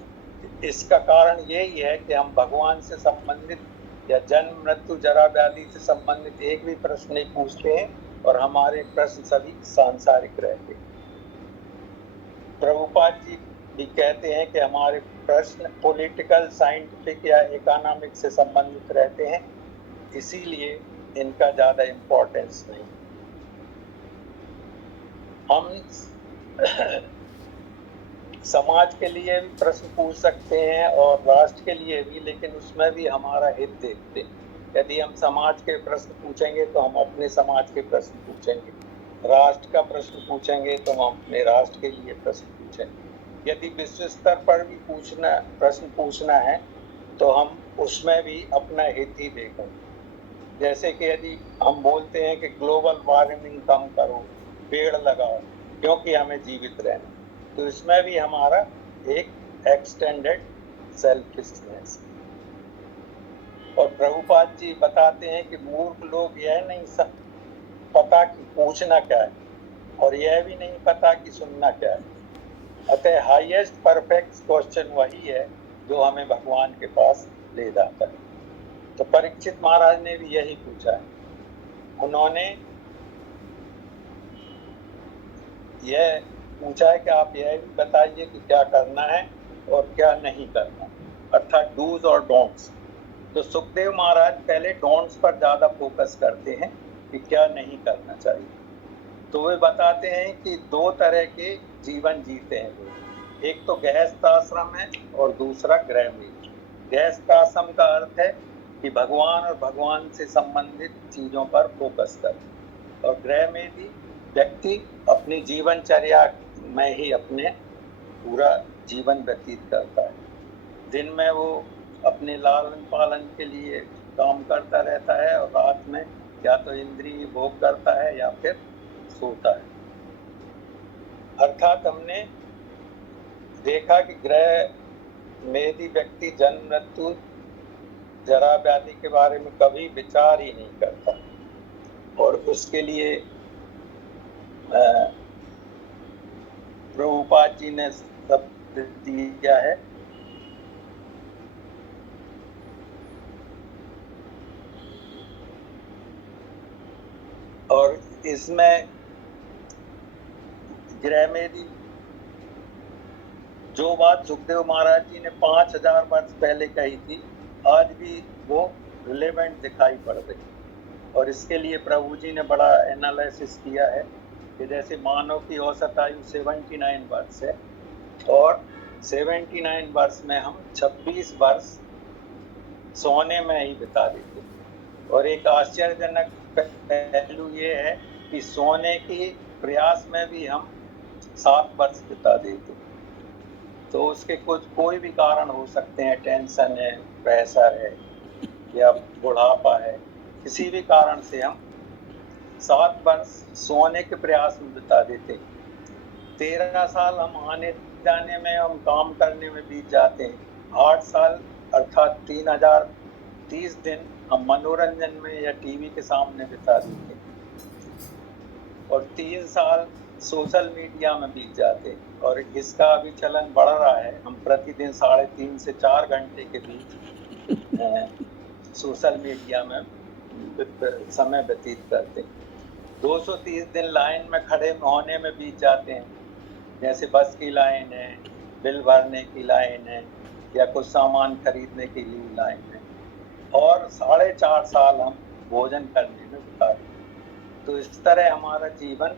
इसका कारण यही है कि हम भगवान से संबंधित या जन्म, मृत्यु, जरा, व्याधि से संबंधित एक भी प्रश्न नहीं पूछते हैं, और हमारे प्रश्न सभी सांसारिक रहते हैं। प्रभुपाद जी भी कहते हैं कि हमारे प्रश्न पॉलिटिकल, साइंटिफिक या इकोनॉमिक से संबंधित रहते हैं, इसीलिए इनका ज्यादा इम्पोर्टेंस नहीं। हम समाज के लिए भी प्रश्न पूछ सकते हैं और राष्ट्र के लिए भी, लेकिन उसमें भी हमारा हित देखते हैं। यदि हम समाज के प्रश्न पूछेंगे तो हम अपने समाज के प्रश्न पूछेंगे, राष्ट्र का प्रश्न पूछेंगे तो हम अपने राष्ट्र के लिए प्रश्न पूछेंगे। यदि विश्व स्तर पर भी प्रश्न पूछना है तो हम उसमें भी अपना हित ही देखेंगे। जैसे कि यदि हम बोलते हैं कि ग्लोबल वार्मिंग कम करो, पेड़ लगाओ क्योंकि हमें जीवित रहना, तो इसमें भी हमारा एक एक्सटेंडेड सेल्फिशनेस। और प्रभुपाद जी बताते हैं कि मूर्ख लोग यह नहीं सब पता कि पूछना क्या है, और यह भी नहीं पता कि सुनना क्या है। अतः हाईएस्ट परफेक्ट क्वेश्चन वही है जो हमें भगवान के पास ले जाता है। तो परीक्षित महाराज ने भी यही पूछा है। उन्होंने यह पूछा है कि आप यह भी बताइए कि क्या करना है और क्या नहीं करना, अर्थात डूज और डोंट्स। तो सुखदेव महाराज पहले डोंट्स पर ज्यादा फोकस करते हैं कि क्या नहीं करना चाहिए। तो वे बताते हैं कि दो तरह के जीवन जीते हैं लोग, एक तो गृहस्थाश्रम है और दूसरा गृहमेधी। गृहस्थाश्रम का अर्थ है कि भगवान और भगवान से संबंधित चीजों पर फोकस करें, और गृहमेधी व्यक्ति अपनी जीवनचर्या में ही अपने पूरा जीवन व्यतीत करता है। दिन में वो अपने लालन पालन के लिए काम करता रहता है और रात में या तो इंद्रिय भोग करता है या फिर सोता है। अर्थात हमने देखा कि गृहमेधी व्यक्ति जन्म मृत्यु जरा व्याधि के बारे में कभी विचार ही नहीं करता, और उसके लिए प्रभुपाद जी ने सब दिया है। और इसमें गृहमेधी जो बात सुखदेव महाराज जी ने 5000 वर्ष पहले कही थी, आज भी वो रिलेवेंट दिखाई पड़ रही। और इसके लिए प्रभु जी ने बड़ा एनालिसिस किया है कि जैसे मानव की औसत आयु 79 वर्ष है, और 79 वर्ष में हम 26 वर्ष सोने में ही बिता देते। और एक आश्चर्यजनक पहलू ये है कि सोने की प्रयास में भी हम 7 वर्ष बिता देते। तो उसके कुछ कोई भी कारण हो सकते हैं, टेंशन है, प्रेशर है या बुढ़ापा है, किसी भी कारण से हम 7 वर्ष सोने के प्रयास में बिता देते। 13 साल हम आने जाने में, हम काम करने में बीत जाते हैं। 8 साल अर्थात 3030 दिन हम मनोरंजन में या टीवी के सामने बिता देते हैं, और 3 साल सोशल मीडिया में बीत जाते हैं। और इसका अभी चलन बढ़ रहा है, हम प्रतिदिन 3.5 से 4 घंटे के बीच सोशल मीडिया में समय व्यतीत करते हैं। 230 दिन लाइन में खड़े होने में बीत जाते हैं, जैसे बस की लाइन है, बिल भरने की लाइन है, या कुछ सामान खरीदने के लिए लाइन है। और 4.5 साल हम भोजन करने में बिता देते। तो इस तरह हमारा जीवन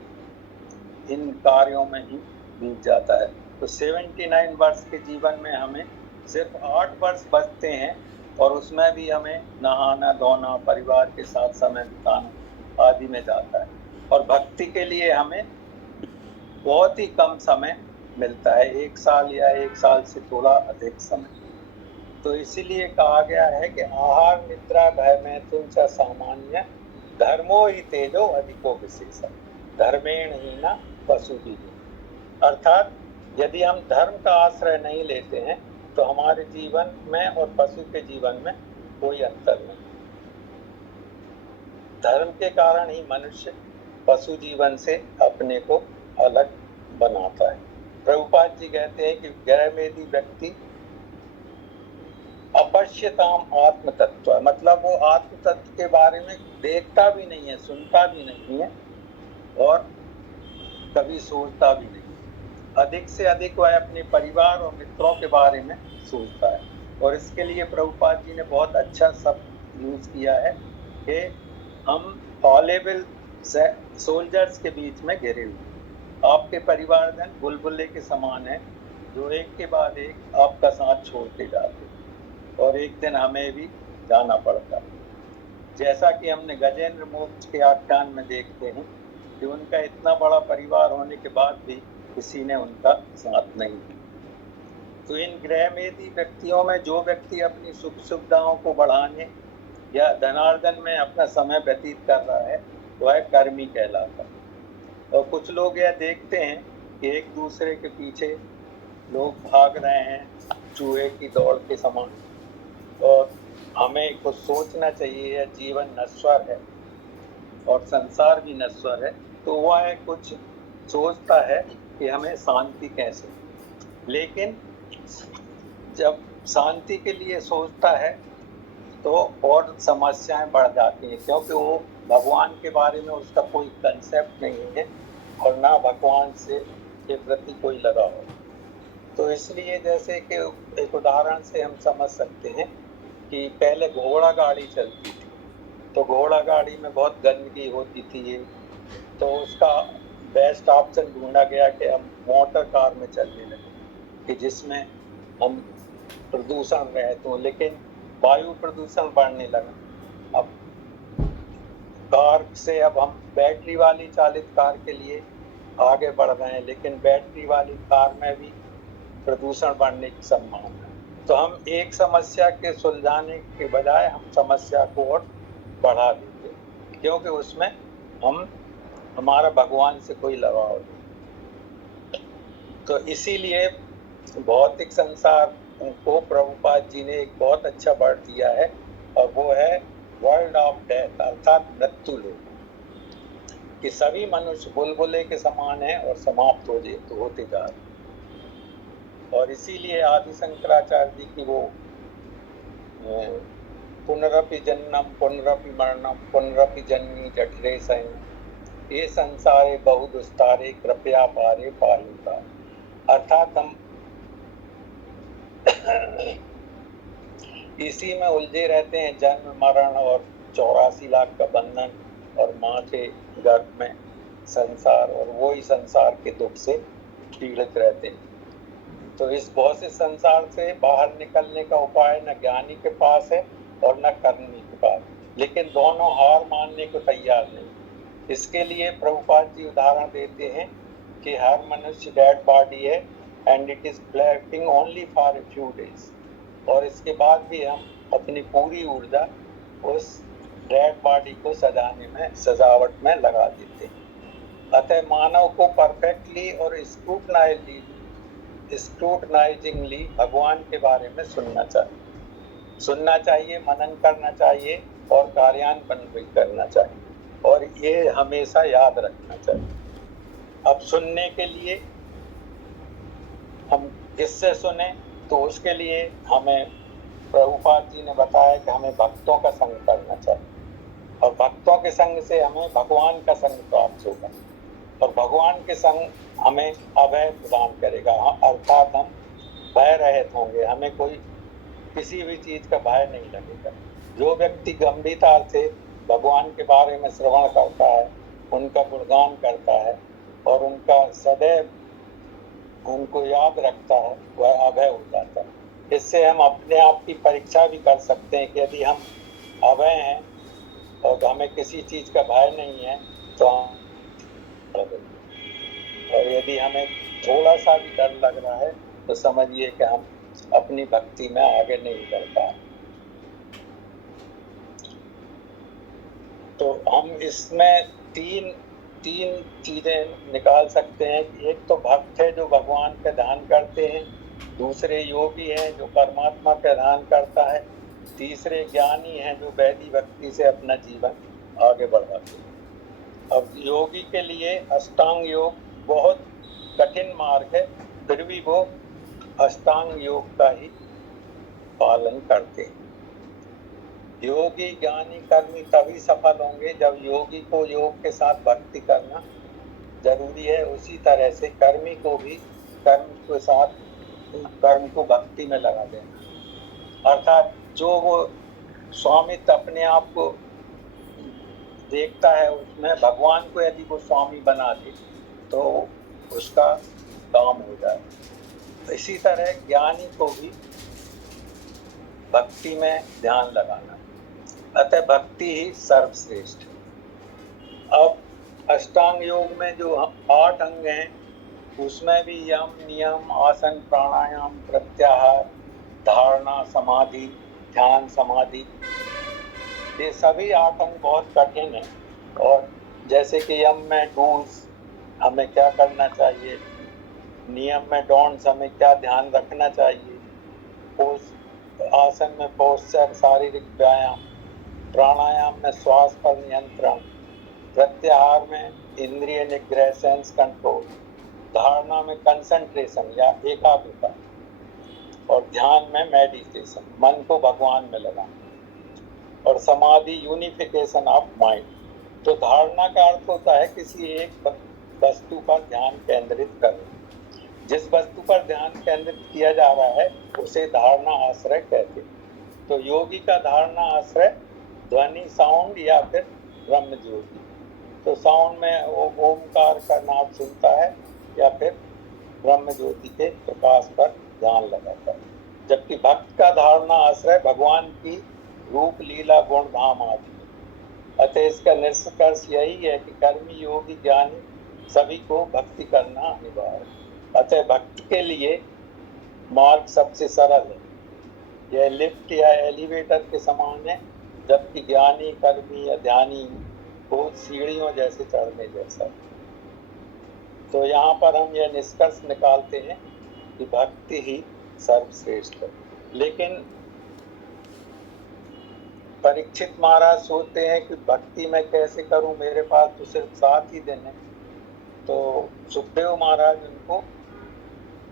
इन कार्यों में ही बीत जाता है। तो 79 वर्ष के जीवन में हमें सिर्फ 8 वर्ष बचते हैं, और उसमें भी हमें नहाना धोना, परिवार के साथ समय बिताना आदि में जाता है। और भक्ति के लिए हमें बहुत ही कम समय मिलता है, 1 साल या 1 साल से थोड़ा अधिक समय। तो इसीलिए कहा गया है कि आहार निद्रा भय मैथुन च सामान्य धर्मो ही तेजो अधिको विशेष धर्मेण ही न पशु ही। अर्थात यदि हम धर्म का आश्रय नहीं लेते हैं तो हमारे जीवन में और पशु के जीवन में कोई अंतर नहीं। धर्म के कारण ही मनुष्य पशु जीवन से अपने को अलग बनाता है। प्रभुपाद जी कहते हैं कि गृहमेधी व्यक्ति अपश्यताम आत्म तत्व, मतलब वो आत्म तत्व के बारे में देखता भी नहीं है, सुनता भी नहीं है, और कभी सोचता भी नहीं। अधिक से अधिक वह अपने परिवार और मित्रों के बारे में सोचता है। और इसके लिए प्रभुपाद जी ने बहुत अच्छा शब्द यूज किया है कि हम फॉलेबल सोल्जर्स के बीच में घिरे हुए। आपके परिवारजन बुलबुले के समान है, जो एक के बाद एक आपका साथ छोड़ते जाते, और एक दिन हमें भी जाना पड़ता है। जैसा कि हमने गजेंद्र मोक्ष के आख्यान में देखते हैं कि उनका इतना बड़ा परिवार होने के बाद भी किसी ने उनका साथ नहीं दिया। तो इन गृहमेधी व्यक्तियों में जो व्यक्ति अपनी सुख सुविधाओं को बढ़ाने या धनार्जन में अपना समय व्यतीत कर रहा है, वह कर्मी कहलाता है। और कुछ लोग यह देखते हैं कि एक दूसरे के पीछे लोग भाग रहे हैं चूहे की दौड़ के समान, और हमें कुछ सोचना चाहिए, यह जीवन नश्वर है और संसार भी नश्वर है। तो वह कुछ सोचता है कि हमें शांति कैसे, लेकिन जब शांति के लिए सोचता है तो और समस्याएं बढ़ जाती हैं, क्योंकि वो भगवान के बारे में उसका कोई कंसेप्ट नहीं है और ना भगवान से के प्रति कोई लगाव है। तो इसलिए जैसे कि एक उदाहरण से हम समझ सकते हैं कि पहले घोड़ा गाड़ी चलती थी, तो घोड़ा गाड़ी में बहुत गंदगी होती थी, तो उसका बेस्ट ऑप्शन ढूंढा गया कि हम मोटर कार में चलने लगे कि जिसमें हम प्रदूषण रहित हो, लेकिन वायु प्रदूषण बढ़ने लगा। अब कार से अब हम बैटरी वाली चालित कार के लिए आगे बढ़ रहे हैं, लेकिन बैटरी वाली कार में भी प्रदूषण बढ़ने की संभावना है। तो हम एक समस्या के सुलझाने के बजाय हम समस्या को और बढ़ा देते हैं, क्योंकि उसमें हमारा भगवान से कोई लगाव नहीं। तो इसीलिए भौतिक संसार को प्रभुपाद जी ने एक बहुत अच्छा वर्ड दिया है, और वो है वर्ल्ड ऑफ डेथ, अर्थात मृत्यु लोक, कि सभी मनुष्य बुलबुले के समान है और समाप्त होते जा रहे हैं। और इसीलिए आदि शंकराचार्य जी की वो पुनरपि जन्मम पुनरपि मरणम पुनरपि जन्मी जठरे सैन, ये संसारे बहु दुस्तारे कृपया पारे पालिका। अर्थात हम इसी में उलझे रहते हैं, जन्म मरण और 84 लाख का बंधन, और माँ के गर्भ में संसार, और वो ही संसार के दुख से पीड़ित रहते हैं। तो इस भौतिक संसार से बाहर निकलने का उपाय न ज्ञानी के पास है और न कर्मी के पास, लेकिन दोनों हार मानने को तैयार नहीं। इसके लिए प्रभुपाद जी उदाहरण देते हैं कि हर मनुष्य डेड बॉडी है and it is floating only for a few days, और इसके बाद भी हम अपनी पूरी ऊर्जा उस डेड बॉडी को सजाने में, सजावट में लगा देते हैं। अतः मानव को परफेक्टली और स्क्रूटनाइजिंगली भगवान के बारे में सुनना चाहिए, मनन करना चाहिए और कार्यान्वयन भी करना चाहिए, और ये हमेशा याद रखना चाहिए। अब सुनने के लिए हम किससे सुने, तो उसके लिए हमें प्रभुपाद जी ने बताया कि हमें भक्तों का संग करना चाहिए, और भक्तों के संग से हमें भगवान का संग प्राप्त होगा, और भगवान के संग हमें अभय प्रदान करेगा, अर्थात हम भय रहित होंगे, हमें कोई किसी भी चीज का भय नहीं लगेगा। जो व्यक्ति गंभीरता से भगवान के बारे में श्रवण करता है, उनका गुणगान करता है और उनका सदैव उनको याद रखता है, वह अभय हो जाता है। इससे हम अपने आप की परीक्षा भी कर सकते हैं कि यदि हम अभय हैं और हमें किसी चीज का भय नहीं है तो हम, और यदि हमें थोड़ा सा भी डर लग रहा है तो समझिए कि हम अपनी भक्ति में आगे नहीं बढ़ पा रहे। तो हम इसमें तीन चीजें निकाल सकते हैं। एक तो भक्त है जो भगवान का ध्यान करते हैं, दूसरे योगी हैं जो परमात्मा का ध्यान करता है, तीसरे ज्ञानी हैं जो वैदिक भक्ति से अपना जीवन आगे बढ़ाते हैं। अब योगी के लिए अष्टांग योग बहुत कठिन मार्ग है, फिर भी वो अष्टांग योग का ही पालन करते हैं। योगी ज्ञानी कर्मी तभी सफल होंगे जब योगी को योग के साथ भक्ति करना जरूरी है, उसी तरह से कर्मी को भी कर्म के साथ कर्म को भक्ति में लगा देना। अर्थात जो वो स्वामित्व अपने आप को देखता है, उसमें भगवान को यदि वो स्वामी बना दे तो उसका काम हो जाए। इसी तरह ज्ञानी को भी भक्ति में ध्यान लगाना, अतः भक्ति ही सर्वश्रेष्ठ। अब अष्टांग योग में जो 8 अंग हैं, उसमें भी यम नियम आसन प्राणायाम प्रत्याहार धारणा समाधि ध्यान समाधि, ये सभी 8 अंग बहुत कठिन है। और जैसे कि यम में डूज हमें क्या करना चाहिए, नियम में डोंट्स हमें क्या ध्यान रखना चाहिए, आसन में पोस्चर शारीरिक व्यायाम, प्राणायाम में श्वास पर नियंत्रण, प्रत्याहार में इंद्रिय निग्रह सेंस कंट्रोल, धारणा में कंसंट्रेशन या एकाग्रता, और ध्यान में मेडिटेशन मन को भगवान में लगाना। और समाधि यूनिफिकेशन ऑफ माइंड। तो धारणा का अर्थ होता है किसी एक वस्तु पर ध्यान केंद्रित करना। जिस वस्तु पर ध्यान केंद्रित किया जा रहा है उसे धारणा आश्रय कहते हैं। तो योगी का धारणा आश्रय ध्वनि साउंड या फिर ब्रह्म ज्योति। तो साउंड में वो ओमकार का नाद सुनता है या फिर ब्रह्म ज्योति के प्रकाश पर ध्यान लगाता है। जबकि भक्त का धारणा आश्रय भगवान की रूप लीला गुण धाम आदि है। अतः इसका निष्कर्ष यही है कि कर्मी योगी ज्ञानी सभी को भक्ति करना अनिवार्य है। अतः भक्त के लिए मार्ग सबसे सरल है। यह लिफ्ट या एलिवेटर के समान है, जबकि ज्ञानी कर्मी या ध्यानी को सीढ़ियों जैसे चढ़ने जैसा है। तो यहाँ पर हम यह निष्कर्ष निकालते हैं कि भक्ति ही सर्वश्रेष्ठ है। लेकिन परीक्षित महाराज सोचते हैं कि भक्ति मैं कैसे करूं, मेरे पास तो सिर्फ 7 ही दिन है। तो सुखदेव महाराज उनको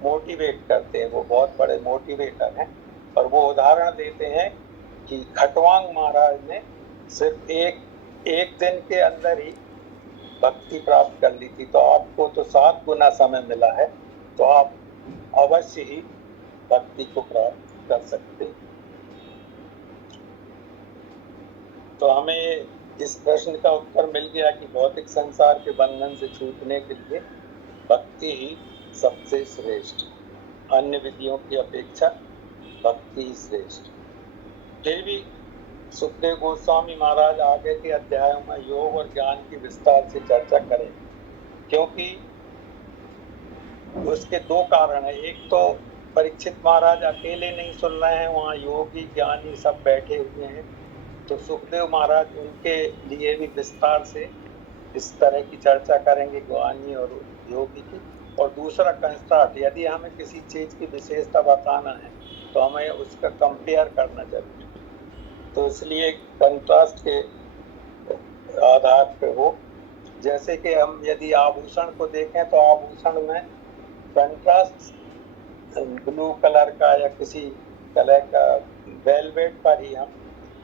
मोटिवेट करते हैं, वो बहुत बड़े मोटिवेटर हैं। और वो उदाहरण देते हैं कि खटवांग महाराज ने सिर्फ एक दिन के अंदर ही भक्ति प्राप्त कर ली थी। तो आपको तो 7 गुना समय मिला है, तो आप अवश्य ही भक्ति को प्राप्त कर सकते हैं। तो हमें इस प्रश्न का उत्तर मिल गया कि भौतिक संसार के बंधन से छूटने के लिए भक्ति ही सबसे श्रेष्ठ, अन्य विधियों की अपेक्षा भक्ति ही श्रेष्ठ। फिर भी सुखदेव गोस्वामी महाराज आगे के अध्यायों में योग और ज्ञान की विस्तार से चर्चा करें, क्योंकि उसके 2 कारण है। एक तो परीक्षित महाराज अकेले नहीं सुन रहे हैं, वहाँ योगी ज्ञानी सब बैठे हुए हैं। तो सुखदेव महाराज उनके लिए भी विस्तार से इस तरह की चर्चा करेंगे, ज्ञानी और योगी की। और दूसरा कंस्ट्रास्ट, यदि हमें किसी चीज की विशेषता बताना है तो हमें उसका कंपेयर करना जरूरी है। तो इसलिए कंट्रास्ट के आधार पर हो, जैसे कि हम यदि आभूषण को देखें तो आभूषण में कंट्रास्ट ब्लू कलर का या किसी कलर का वेलवेट पर ही हम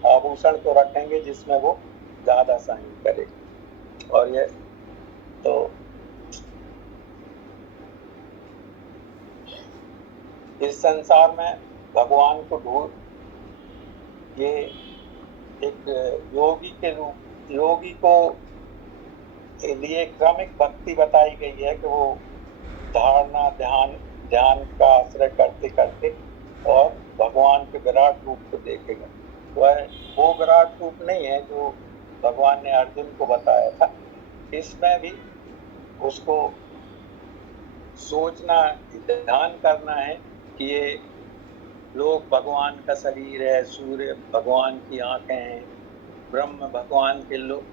आभूषण को रखेंगे जिसमें वो ज्यादा शाइन करे। और ये तो इस संसार में भगवान को ढूंढ, ये एक योगी को लिए क्रमिक भक्ति बताई गई है कि वो धारणा ध्यान का आश्रय करते करते और भगवान के विराट रूप को देखेगा। वो विराट रूप नहीं है जो भगवान ने अर्जुन को बताया था। इसमें भी उसको सोचना, ध्यान करना है कि ये लोक भगवान का शरीर है, सूर्य भगवान की आंखें हैं, ब्रह्म भगवान के लोक,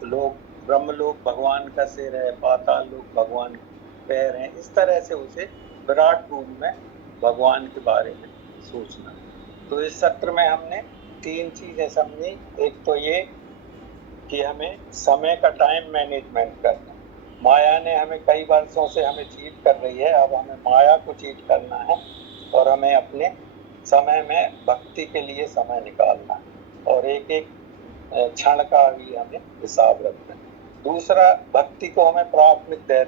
ब्रह्मलोक भगवान का सिर है, पाताल लोक भगवान के पैर हैं। इस तरह से उसे विराट रूप में भगवान के बारे में सोचना। तो इस सत्र में हमने 3 चीजें समझी। एक तो ये कि हमें समय का टाइम मैनेजमेंट करना। माया ने हमें कई वर्षों से हमें चीट कर रही है, अब हमें माया को चीट करना है और हमें अपने समय में भक्ति के लिए समय निकालना है और एक एक क्षण का भी हमें हिसाब रखना है। दूसरा, भक्ति को हमें प्राथमिकता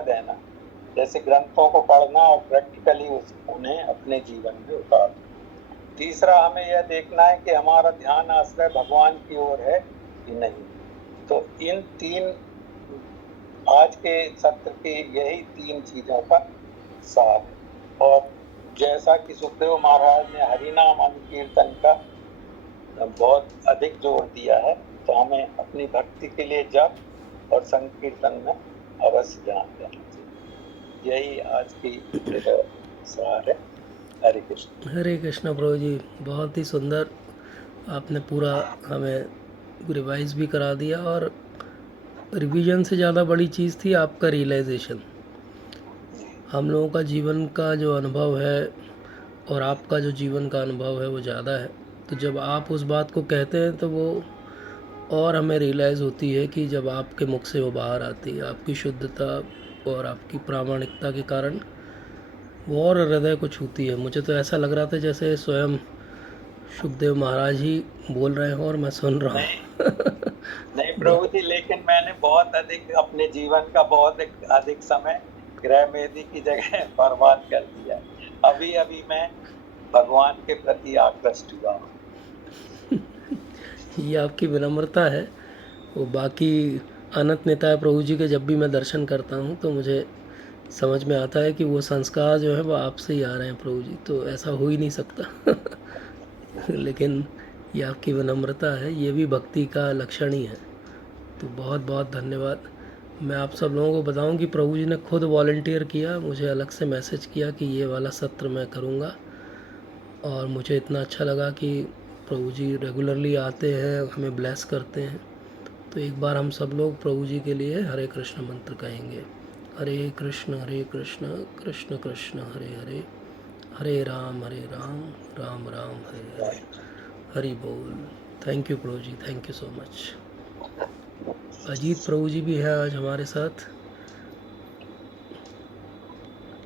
देना, जैसे ग्रंथों को पढ़ना और प्रैक्टिकली उन्हें अपने जीवन में उतारना। तीसरा, हमें यह देखना है कि हमारा ध्यान आश्रय भगवान की ओर है कि नहीं। तो इन 3 आज के सत्र की यही 3 चीजों का सार है। और जैसा कि सुखदेव महाराज ने हरिनाम अनुकीर्तन का बहुत अधिक जोर दिया है, तो हमें अपनी भक्ति के लिए जप और संकीर्तन में अवश्य ध्यान देना चाहिए। यही आज की सार है। हरे कृष्ण। हरे कृष्ण प्रभु जी, बहुत ही सुंदर आपने पूरा हमें रिवाइज भी करा दिया, और रिवीजन से ज़्यादा बड़ी चीज़ थी आपका रियलाइजेशन। हम लोगों का जीवन का जो अनुभव है और आपका जो जीवन का अनुभव है वो ज़्यादा है। तो जब आप उस बात को कहते हैं तो वो और हमें रियलाइज़ होती है कि जब आपके मुख से वो बाहर आती है, आपकी शुद्धता और आपकी प्रामाणिकता के कारण वो और हृदय को छूती है। मुझे तो ऐसा लग रहा था जैसे स्वयं सुखदेव महाराज ही बोल रहे हो और मैं सुन रहा नहीं हूँ। नहीं प्रभु जी, लेकिन मैंने बहुत अधिक अपने जीवन का बहुत अधिक समय गृह मेदी की जगह बर्बाद कर दिया है। अभी अभी मैं भगवान के प्रति आकृष्ट हुआ हूँ। ये आपकी विनम्रता है। वो बाकी अनंत निताय प्रभु जी के जब भी मैं दर्शन करता हूँ तो मुझे समझ में आता है कि वो संस्कार जो है वो आपसे ही आ रहे हैं प्रभु जी, तो ऐसा हो ही नहीं सकता। लेकिन ये आपकी विनम्रता है, ये भी भक्ति का लक्षण ही है। तो बहुत बहुत धन्यवाद। मैं आप सब लोगों को बताऊं कि प्रभु जी ने खुद वॉलंटियर किया, मुझे अलग से मैसेज किया कि ये वाला सत्र मैं करूंगा, और मुझे इतना अच्छा लगा कि प्रभु जी रेगुलरली आते हैं, हमें ब्लेस करते हैं। तो एक बार हम सब लोग प्रभु जी के लिए हरे कृष्ण मंत्र कहेंगे। हरे कृष्ण कृष्ण कृष्ण हरे हरे, हरे राम राम राम हरे हरे। हरि बोल। थैंक यू प्रभु जी, thank you so much. Ajit प्रभु जी भी है आज हमारे साथ।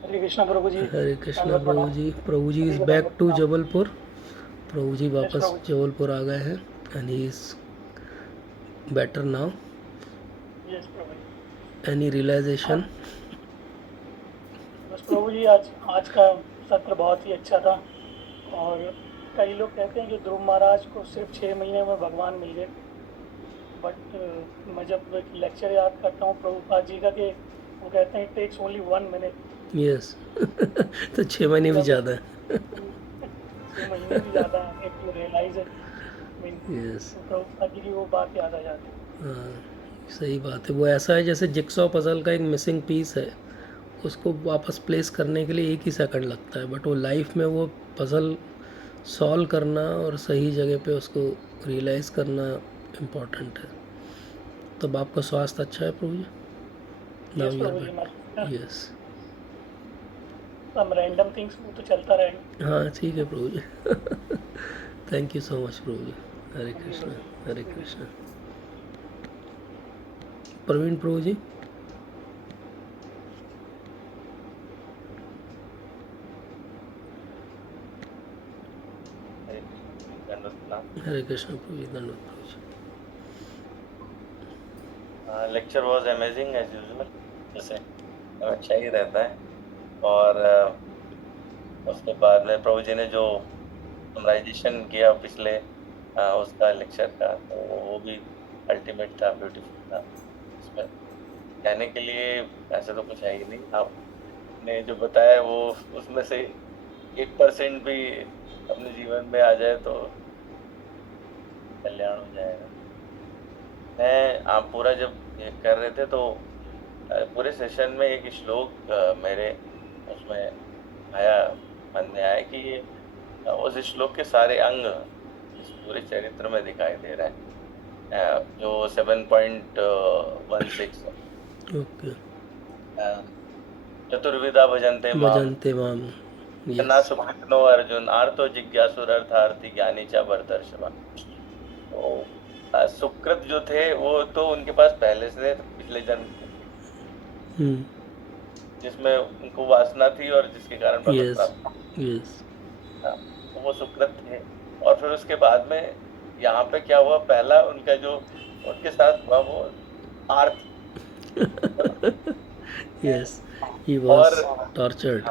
हरे कृष्णा प्रभु जी। हरे कृष्णा दंडवत प्रभु प्रणाम। जी। प्रभु जी इज़ सभी को बैक दंडवत टू प्रणाम। जबलपुर। प्रभु जी यस वापस प्रभु जी। जबलपुर आ गए हैं and he is better now. Yes Prabhu ji. Any realization? बस प्रभु जी, आज का सत्र बहुत ही अच्छा था। और कई लोग कहते हैं कि ध्रुव महाराज को सिर्फ 6 महीने में भगवान मिल गए, बट मैं जब एक लेक्चर याद करता हूँ प्रभुपाद जी का, कि वो कहते हैं it takes only 1 minute. Yes. तो 6 महीने भी मतलब ज़्यादा है। 6 महीने भी ज़्यादा है, if you realize it. Mean yes. तो प्रभुपाद जी की वो बात याद आ जाती है। हाँ, सही बात है। वो ऐसा है जैसे जिक्सॉ पजल का एक मिसिंग पीस है, उसको वापस प्लेस करने के लिए 1 ही सेकंड लगता है, बट वो लाइफ में वो पज़ल सॉल्व करना और सही जगह पे उसको रियलाइज़ करना इम्पोर्टेंट है। तब आपका स्वास्थ्य अच्छा है प्रभु जी? नाउ यस यू आर प्रभु जी। Better. Yes. Some random things वो तो चलता रहेगा। हाँ ठीक है प्रभु जी। Thank you so much Prabhu ji. Hare thank you Krishna, प्रभु जी। हरे कृष्णा। प्रवीण प्रभु जी। हरे कृष्णा प्रभु जी, धन्यवाद प्रभु जी। Lecture was amazing as usual, जैसे अच्छा ही रहता है। और उसके बाद में प्रभु जी ने जो समराइजेशन किया पिछले उसका लेक्चर का, तो वो भी अल्टीमेट था, ब्यूटीफुल था। उसमें कहने के लिए ऐसे तो कुछ है ही नहीं। आपने जो बताया वो उसमें से 1% भी अपने जीवन में आ जाए तो कल्याण हो जाएगा। आप पूरा जब ये कर रहे थे तो पूरे सेशन में एक श्लोक मेरे उसमें आया, मन में आया कि उस श्लोक के सारे अंग इस पूरे चरित्र में दिखाई दे रहे हैं, जो 7.16 ओके। चतुर्विधा भजन्ते माम भजन्ते माम। ना यस। सुकृतनो अर्जुन आर्तो जिज्ञासुर अर्थार्थी ज्ञानी च भरतर्षभ। तो सुकृत जो थे वो तो उनके पास पहले से थे, पिछले जन्म के, जिसमें उनको वासना थी और जिसके कारण भगवत यस प्राप्त। यस। तो वो सुकृत थे। और फिर उसके बाद में यहाँ पे क्या हुआ, पहला उनका जो उनके साथ हुआ वो आर्थ। यस, ही और वाज टॉर्चर्ड।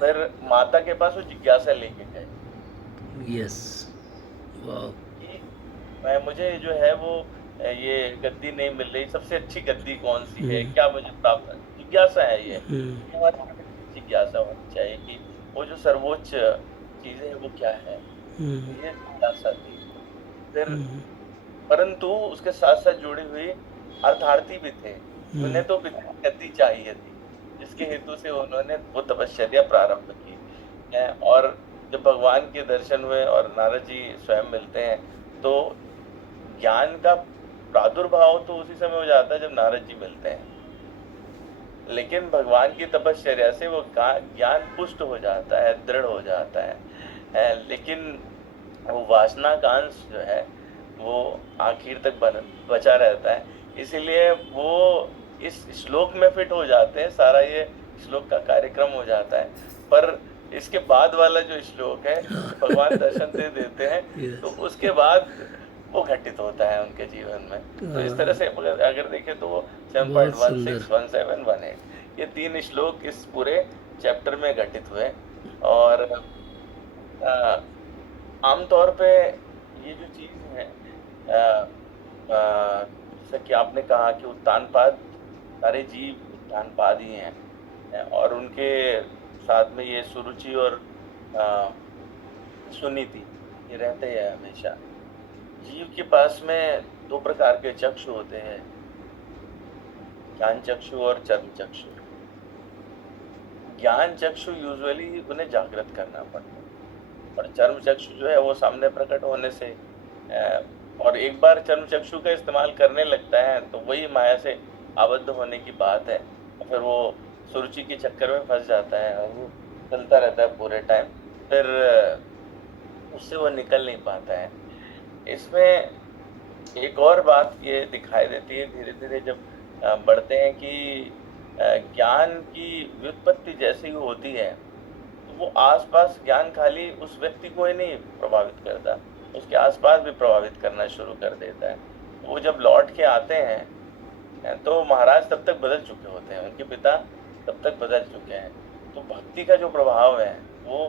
फिर माता के पास वो जिज्ञासा लेके गए यस। वाह। कि मुझे जो है वो ये गद्दी नहीं मिल रही, सबसे अच्छी गद्दी कौन सी है, क्या मुझे प्राप्त, जिज्ञासा है ये। जिज्ञासा होनी चाहिए कि वो जो सर्वोच्च चीज है वो क्या है, ये जिज्ञासा थी। फिर परंतु उसके साथ साथ जुड़ी हुई अर्थार्थी भी थे, उन्हें तो गद्दी चाहिए थी, जिसके हेतु से उन्होंने वो तपश्चर्या प्रारंभ की। और जब भगवान के दर्शन हुए और नारद जी स्वयं मिलते हैं, तो ज्ञान का प्रादुर्भाव तो उसी समय हो जाता है जब नारद जी मिलते हैं, लेकिन भगवान की तपश्चर्या से वो ज्ञान पुष्ट हो जाता है, दृढ़ हो जाता है। लेकिन वो वासना का अंश जो है वो आखिर तक बचा रहता है, इसीलिए वो इस श्लोक में फिट हो जाते हैं, सारा ये श्लोक का कार्यक्रम हो जाता है। पर इसके बाद वाला जो श्लोक है, भगवान दर्शन दे देते हैं तो उसके बाद वो घटित होता है उनके जीवन में। तो इस तरह से अगर देखें तो वो 7.16, 17, 18 ये 3 श्लोक इस पूरे चैप्टर में घटित हुए। और आमतौर पे ये जो चीज है, जैसा कि आपने कहा कि उत्तानपाद, सारे जीव उत्तानपाद ही हैं और उनके साथ में ये सुरुचि और सुनीति ये रहते हैं हमेशा। जीव के पास में 2 प्रकार के चक्षु होते हैं, ज्ञान चक्षु और चर्म चक्षु। ज्ञान चक्षु यूजुअली उन्हें जागृत करना पड़ता है और चर्म चक्षु जो है वो सामने प्रकट होने से और एक बार चर्म चक्षु का इस्तेमाल करने लगता है तो वही माया से आबद्ध होने की बात है। फिर वो सुरुचि के चक्कर में फंस जाता है और वो चलता रहता है पूरे टाइम, फिर उससे वो निकल नहीं पाता है। इसमें एक और बात ये दिखाई देती है धीरे धीरे जब बढ़ते हैं कि ज्ञान की व्युत्पत्ति जैसी होती है तो वो आसपास ज्ञान खाली उस व्यक्ति को ही नहीं प्रभावित करता, उसके आसपास भी प्रभावित करना शुरू कर देता है। वो जब लौट के आते हैं तो महाराज तब तक बदल चुके होते हैं, उनके पिता तब तक बदल चुके हैं। तो भक्ति का जो प्रभाव है वो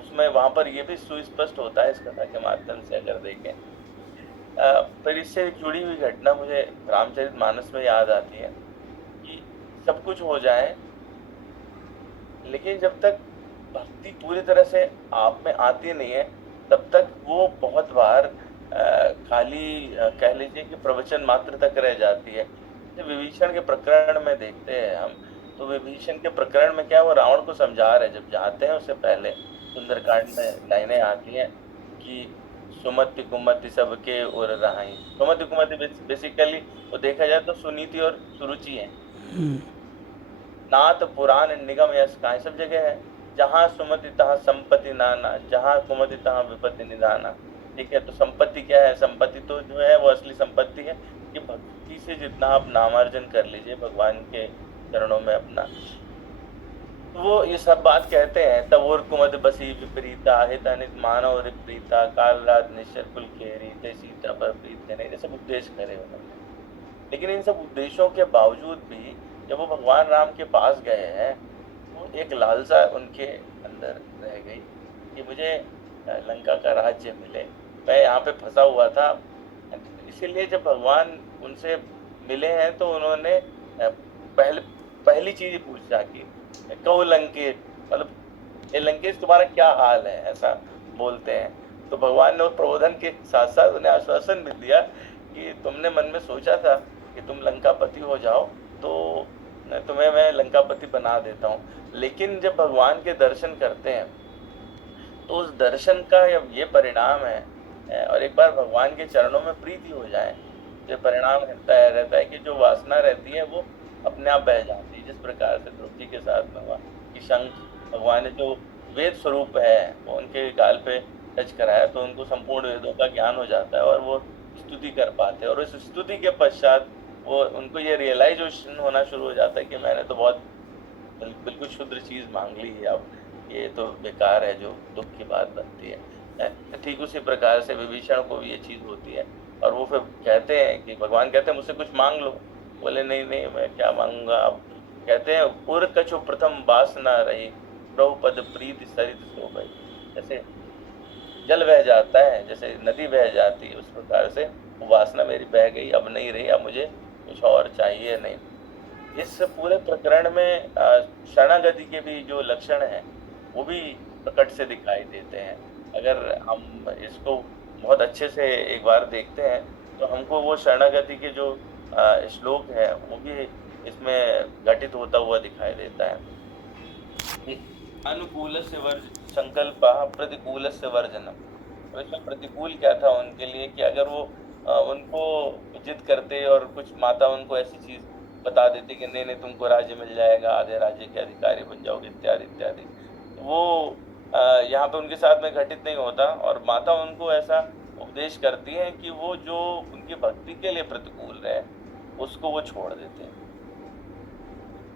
उसमें वहाँ पर ये भी सुस्पष्ट होता है इस कथा के माध्यम से अगर देखें। फिर इससे जुड़ी हुई घटना मुझे रामचरितमानस में याद आती है कि सब कुछ हो जाए लेकिन जब तक भक्ति पूरी तरह से आप में आती नहीं है तब तक वो बहुत बार खाली कह लीजिए कि प्रवचन मात्र तक रह जाती है। विभीषण के प्रकरण में देखते हैं हम, तो विभीषण के प्रकरण में क्या वो रावण को समझा रहे, जब जाते हैं उससे पहले सुंदरकांड में लाइनें आती हैं कि सुमति कुमति सबके उर रहाई। सुमति कुमति बेसिकली वो देखा जाए तो सुनीति और सुरुचि है। नाथ पुराण निगम यश का सब जगह है, जहाँ सुमति तहाँ संपत्ति नाना, जहाँ कुमति तहाँ विपत्ति निदाना। ठीक है, तो संपत्ति क्या है? संपत्ति तो जो है वो असली संपत्ति है कि भक्ति से जितना आप नामार्जन कर लीजिए भगवान के चरणों में अपना, वो ये सब बात कहते हैं। तब और कुमद बसी विपरीता हित अनित मानव रिप्रीता काल रात निश्चर कुल खेरी ते सीता पर प्रीत ने, ये सब उद्देश्य करे उन्होंने। लेकिन इन सब उद्देश्यों के बावजूद भी जब वो भगवान राम के पास गए हैं तो एक लालसा उनके अंदर रह गई कि मुझे लंका का राज्य मिले, मैं यहाँ पे फंसा हुआ था। इसीलिए जब भगवान उनसे मिले हैं तो उन्होंने पहली चीज पूछा कि कहो लंकेश, मतलब ये लंकेश तुम्हारा क्या हाल है, ऐसा बोलते हैं। तो भगवान ने उस प्रबोधन के साथ साथ उन्हें आश्वासन भी दिया कि तुमने मन में सोचा था कि तुम लंकापति हो जाओ तो तुम्हें मैं लंकापति बना देता हूँ। लेकिन जब भगवान के दर्शन करते हैं तो उस दर्शन का ये परिणाम है, और एक बार भगवान के चरणों में प्रीति हो जाए तो परिणाम रहता है कि जो वासना रहती है वो अपने आप बह जाती है। जिस प्रकार से द्रौपदी के साथ में हुआ कि शंख भगवान ने जो वेद स्वरूप है वो उनके गाल पे टच कराया तो उनको संपूर्ण वेदों का ज्ञान हो जाता है और वो स्तुति कर पाते हैं। और इस स्तुति के पश्चात वो उनको ये रियलाइजेशन होना शुरू हो जाता है कि मैंने तो बहुत बिल्कुल शुद्र चीज मांग ली है, अब ये तो बेकार है, जो दुख की बात बनती है। ठीक उसी प्रकार से विभीषण को भी ये चीज होती है और वो फिर कहते हैं कि भगवान कहते हैं मुझसे कुछ मांग लो। बोले नहीं मैं क्या मांगूंगा। अब कहते हैं उर कछु प्रथम वासना रही प्रभु पद प्रीति सरित सो गई। जैसे जल बह जाता है, जैसे नदी बह जाती है, उस प्रकार से वासना मेरी बह गई, अब नहीं रही, अब मुझे कुछ और चाहिए नहीं। इस पूरे प्रकरण में शरणागति के भी जो लक्षण हैं वो भी प्रकट से दिखाई देते हैं। अगर हम इसको बहुत अच्छे से एक बार देखते हैं तो हमको वो शरणागति के जो श्लोक है वो भी इसमें घटित होता हुआ दिखाई देता है। अनुकूल से वर्ज संकल्प प्रतिकूल से वर्जनम। तो इसमें प्रतिकूल क्या था उनके लिए कि अगर वो उनको जिद करते और कुछ माता उनको ऐसी चीज बता देती कि नहीं तुमको राज्य मिल जाएगा, आधे राज्य के अधिकारी बन जाओगे इत्यादि इत्यादि, वो यहाँ पे उनके साथ में घटित नहीं होता। और माता उनको ऐसा उपदेश करती है कि वो जो उनकी भक्ति के लिए प्रतिकूल है उसको वो छोड़ देते हैं।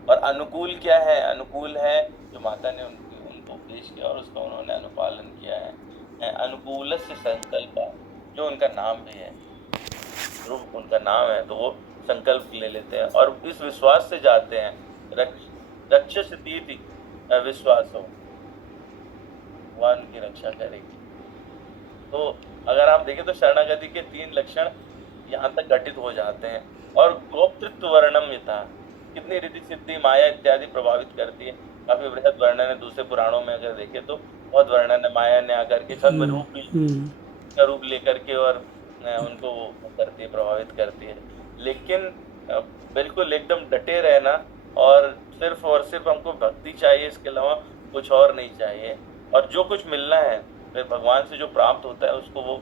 और अनुकूल क्या है? अनुकूल है जो माता ने उनको उपदेश किया और उसका उन्होंने अनुपालन किया है। अनुकूलस्य संकल्प, जो उनका नाम भी है, ध्रुव उनका नाम है, तो वो संकल्प ले लेते हैं और इस विश्वास से जाते हैं, रक्षसीति विश्वास हो, भगवान की रक्षा करेगी। तो अगर आप देखें तो शरणागति के 3 लक्षण यहाँ तक घटित हो जाते हैं। और गोप्तृत्व वर्णम यथा, कितनी रिद्धि सिद्धि माया इत्यादि प्रभावित करती है, काफी बृहद वर्णन है। दूसरे पुराणों में अगर देखें तो बहुत वर्णन है, माया ने आकर के छद्म रूप लेकर के और उनको करती है, प्रभावित करती है। लेकिन बिल्कुल एकदम डटे रहना और सिर्फ हमको भक्ति चाहिए, इसके अलावा कुछ और नहीं चाहिए। और जो कुछ मिलना है फिर भगवान से जो प्राप्त होता है उसको वो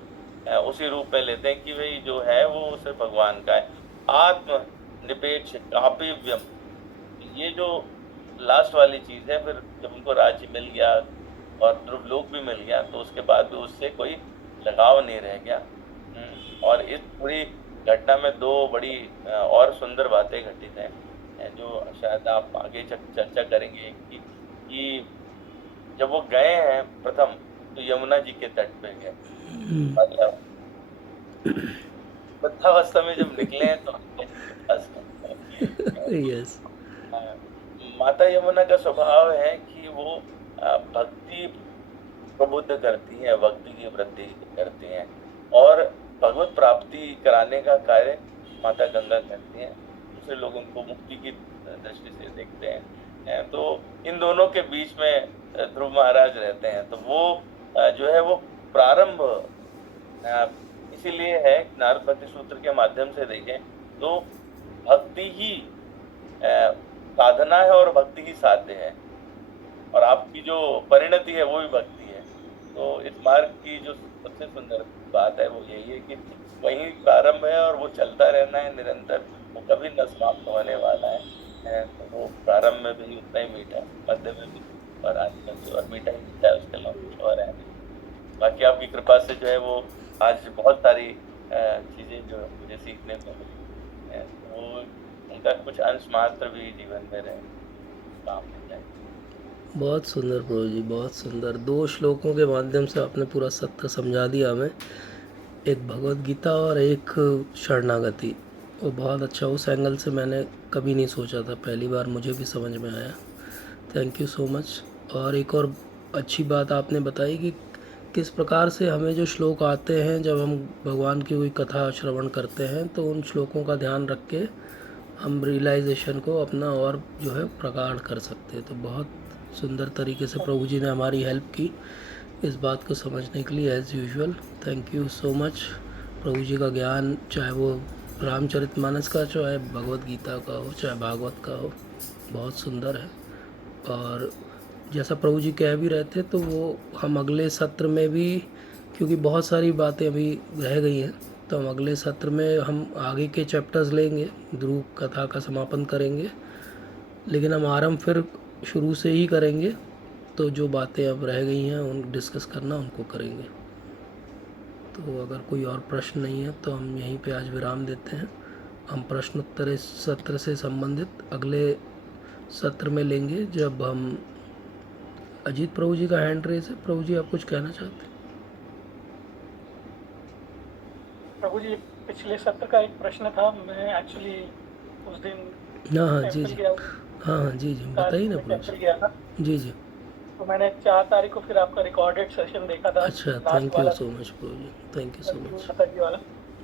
उसी रूप में लेते हैं कि भाई जो है वो सिर्फ भगवान का है। आत्म निपेक्ष कापिव्यम, ये जो लास्ट वाली चीज है, फिर जब उनको राज्य मिल गया और ध्रुवलोक भी मिल गया तो उसके बाद भी उससे कोई लगाव नहीं रह गया। और इस पूरी घटना में 2 बड़ी और सुंदर बातें घटित हैं जो शायद आप आगे चर्चा करेंगे कि जब वो गए हैं प्रथम तो यमुना जी के तट पे गए, मतलब वृद्धावस्था में जब निकले हैं तो यस माता यमुना का स्वभाव है कि वो भक्ति प्रबुद्ध करती हैं, भक्ति की वृद्धि करती हैं और भगवत प्राप्ति कराने का कार्य माता गंगा करती हैं। दूसरे लोग उनको मुक्ति की दृष्टि से देखते हैं। तो इन दोनों के बीच में ध्रुव महाराज रहते हैं। तो वो जो है वो प्रारंभ इसीलिए है, नारद भक्ति सूत्र के माध्यम से देखें तो भक्ति ही साधना है और भक्ति ही साध्य है, और आपकी जो परिणति है वो भी भक्ति है। तो इस मार्ग की जो सबसे सुंदर बात है वो यही है कि वही प्रारंभ है और वो चलता रहना है निरंतर, वो कभी न समाप्त होने वाला है। तो वो प्रारंभ में भी उतना ही मीठा, मध्य में भी और अंत में भी और मीठा ही मीठा है, उसके अलावा कुछ और है। बाकी आपकी कृपा से जो है वो आज बहुत सारी चीज़ें जो मुझे सीखने को मिली, वो उनका कुछ अंश मात्र भी जीवन में रहे, काम मिल जाए। बहुत सुंदर प्रभु जी, बहुत सुंदर। 2 श्लोकों के माध्यम से आपने पूरा सत्य समझा दिया हमें, एक भगवत गीता और एक शरणागति। वो बहुत अच्छा, उस एंगल से मैंने कभी नहीं सोचा था, पहली बार मुझे भी समझ में आया। Thank you so much. और एक और अच्छी बात आपने बताई कि किस प्रकार से हमें जो श्लोक आते हैं जब हम भगवान की कोई कथा श्रवण करते हैं तो उन श्लोकों का ध्यान रख के हम रियलाइजेशन को अपना और जो है प्रगाढ़ कर सकते हैं। तो बहुत सुंदर तरीके से प्रभु जी ने हमारी हेल्प की इस बात को समझने के लिए, as usual. Thank you so much. प्रभु जी का ज्ञान, चाहे वो रामचरितमानस का, चाहे भगवत गीता का हो, चाहे भागवत का हो, बहुत सुंदर है। और जैसा प्रभु जी कह भी रहे थे तो वो हम अगले सत्र में भी, क्योंकि बहुत सारी बातें अभी रह गई हैं, तो हम अगले सत्र में हम आगे के चैप्टर्स लेंगे, ध्रुव कथा का समापन करेंगे, लेकिन हम आरंभ फिर शुरू से ही करेंगे। तो जो बातें अब रह गई हैं उन डिस्कस करना उनको करेंगे। तो अगर कोई और प्रश्न नहीं है तो हम यहीं पे आज विराम देते हैं। हम प्रश्नोत्तर इस सत्र से संबंधित अगले सत्र में लेंगे, जब हम अजीत प्रभु जी का हैंड रेस है। प्रभु जी आप कुछ कहना चाहते हैं? प्रभु जी, पिछले सत्र का एक प्रश्न था, मैं एक्चुअली उस दिन हाँ जी जी, हाँ जी जी, बताइए ना प्रभु गया था जी जी। तो मैंने 4 तारीख को फिर आपका रिकॉर्डेड सेशन देखा था। अच्छा, thank you so much Prabhu ji, thank you so much वाला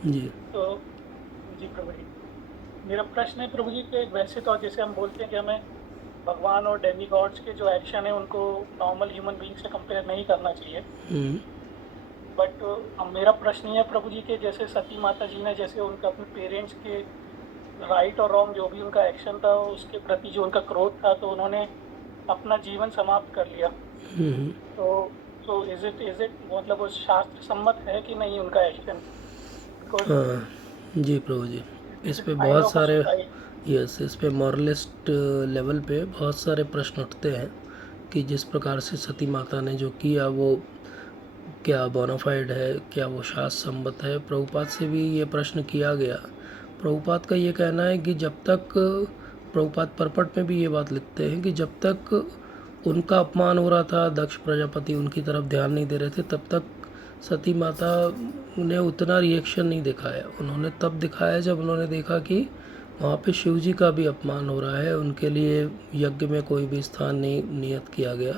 जी। तो जी प्रभु जी, मेरा प्रश्न है प्रभु जी के, वैसे तो जैसे हम बोलते हैं कि हमें भगवान और डेमी गॉड्स के जो एक्शन है उनको नॉर्मल ह्यूमन बीइंग से कंपेयर नहीं करना चाहिए, बट मेरा प्रश्न ये है प्रभु जी के, जैसे सती माता जी ने जैसे उनका अपने पेरेंट्स के राइट और रॉन्ग जो भी उनका एक्शन था उसके प्रति जो उनका क्रोध था तो उन्होंने अपना जीवन समाप्त कर लिया। तो इज इट मतलब वो शास्त्र सम्मत है कि नहीं उनका एक्शन? हाँ जी प्रभु जी, इस पे बहुत सारे इस पे मॉरलिस्ट लेवल पे बहुत सारे प्रश्न उठते हैं कि जिस प्रकार से सती माता ने जो किया वो क्या बोनाफाइड है, क्या वो शास्त्र सम्मत है। प्रभुपाद से भी ये प्रश्न किया गया। प्रभुपाद का ये कहना है कि जब तक, प्रभुपाद परपट में भी ये बात लिखते हैं कि जब तक उनका अपमान हो रहा था, दक्ष प्रजापति उनकी तरफ ध्यान नहीं दे रहे थे, तब तक सती माता ने उतना रिएक्शन नहीं दिखाया। उन्होंने तब दिखाया जब उन्होंने देखा कि वहाँ पे शिव जी का भी अपमान हो रहा है, उनके लिए यज्ञ में कोई भी स्थान नहीं नियत किया गया,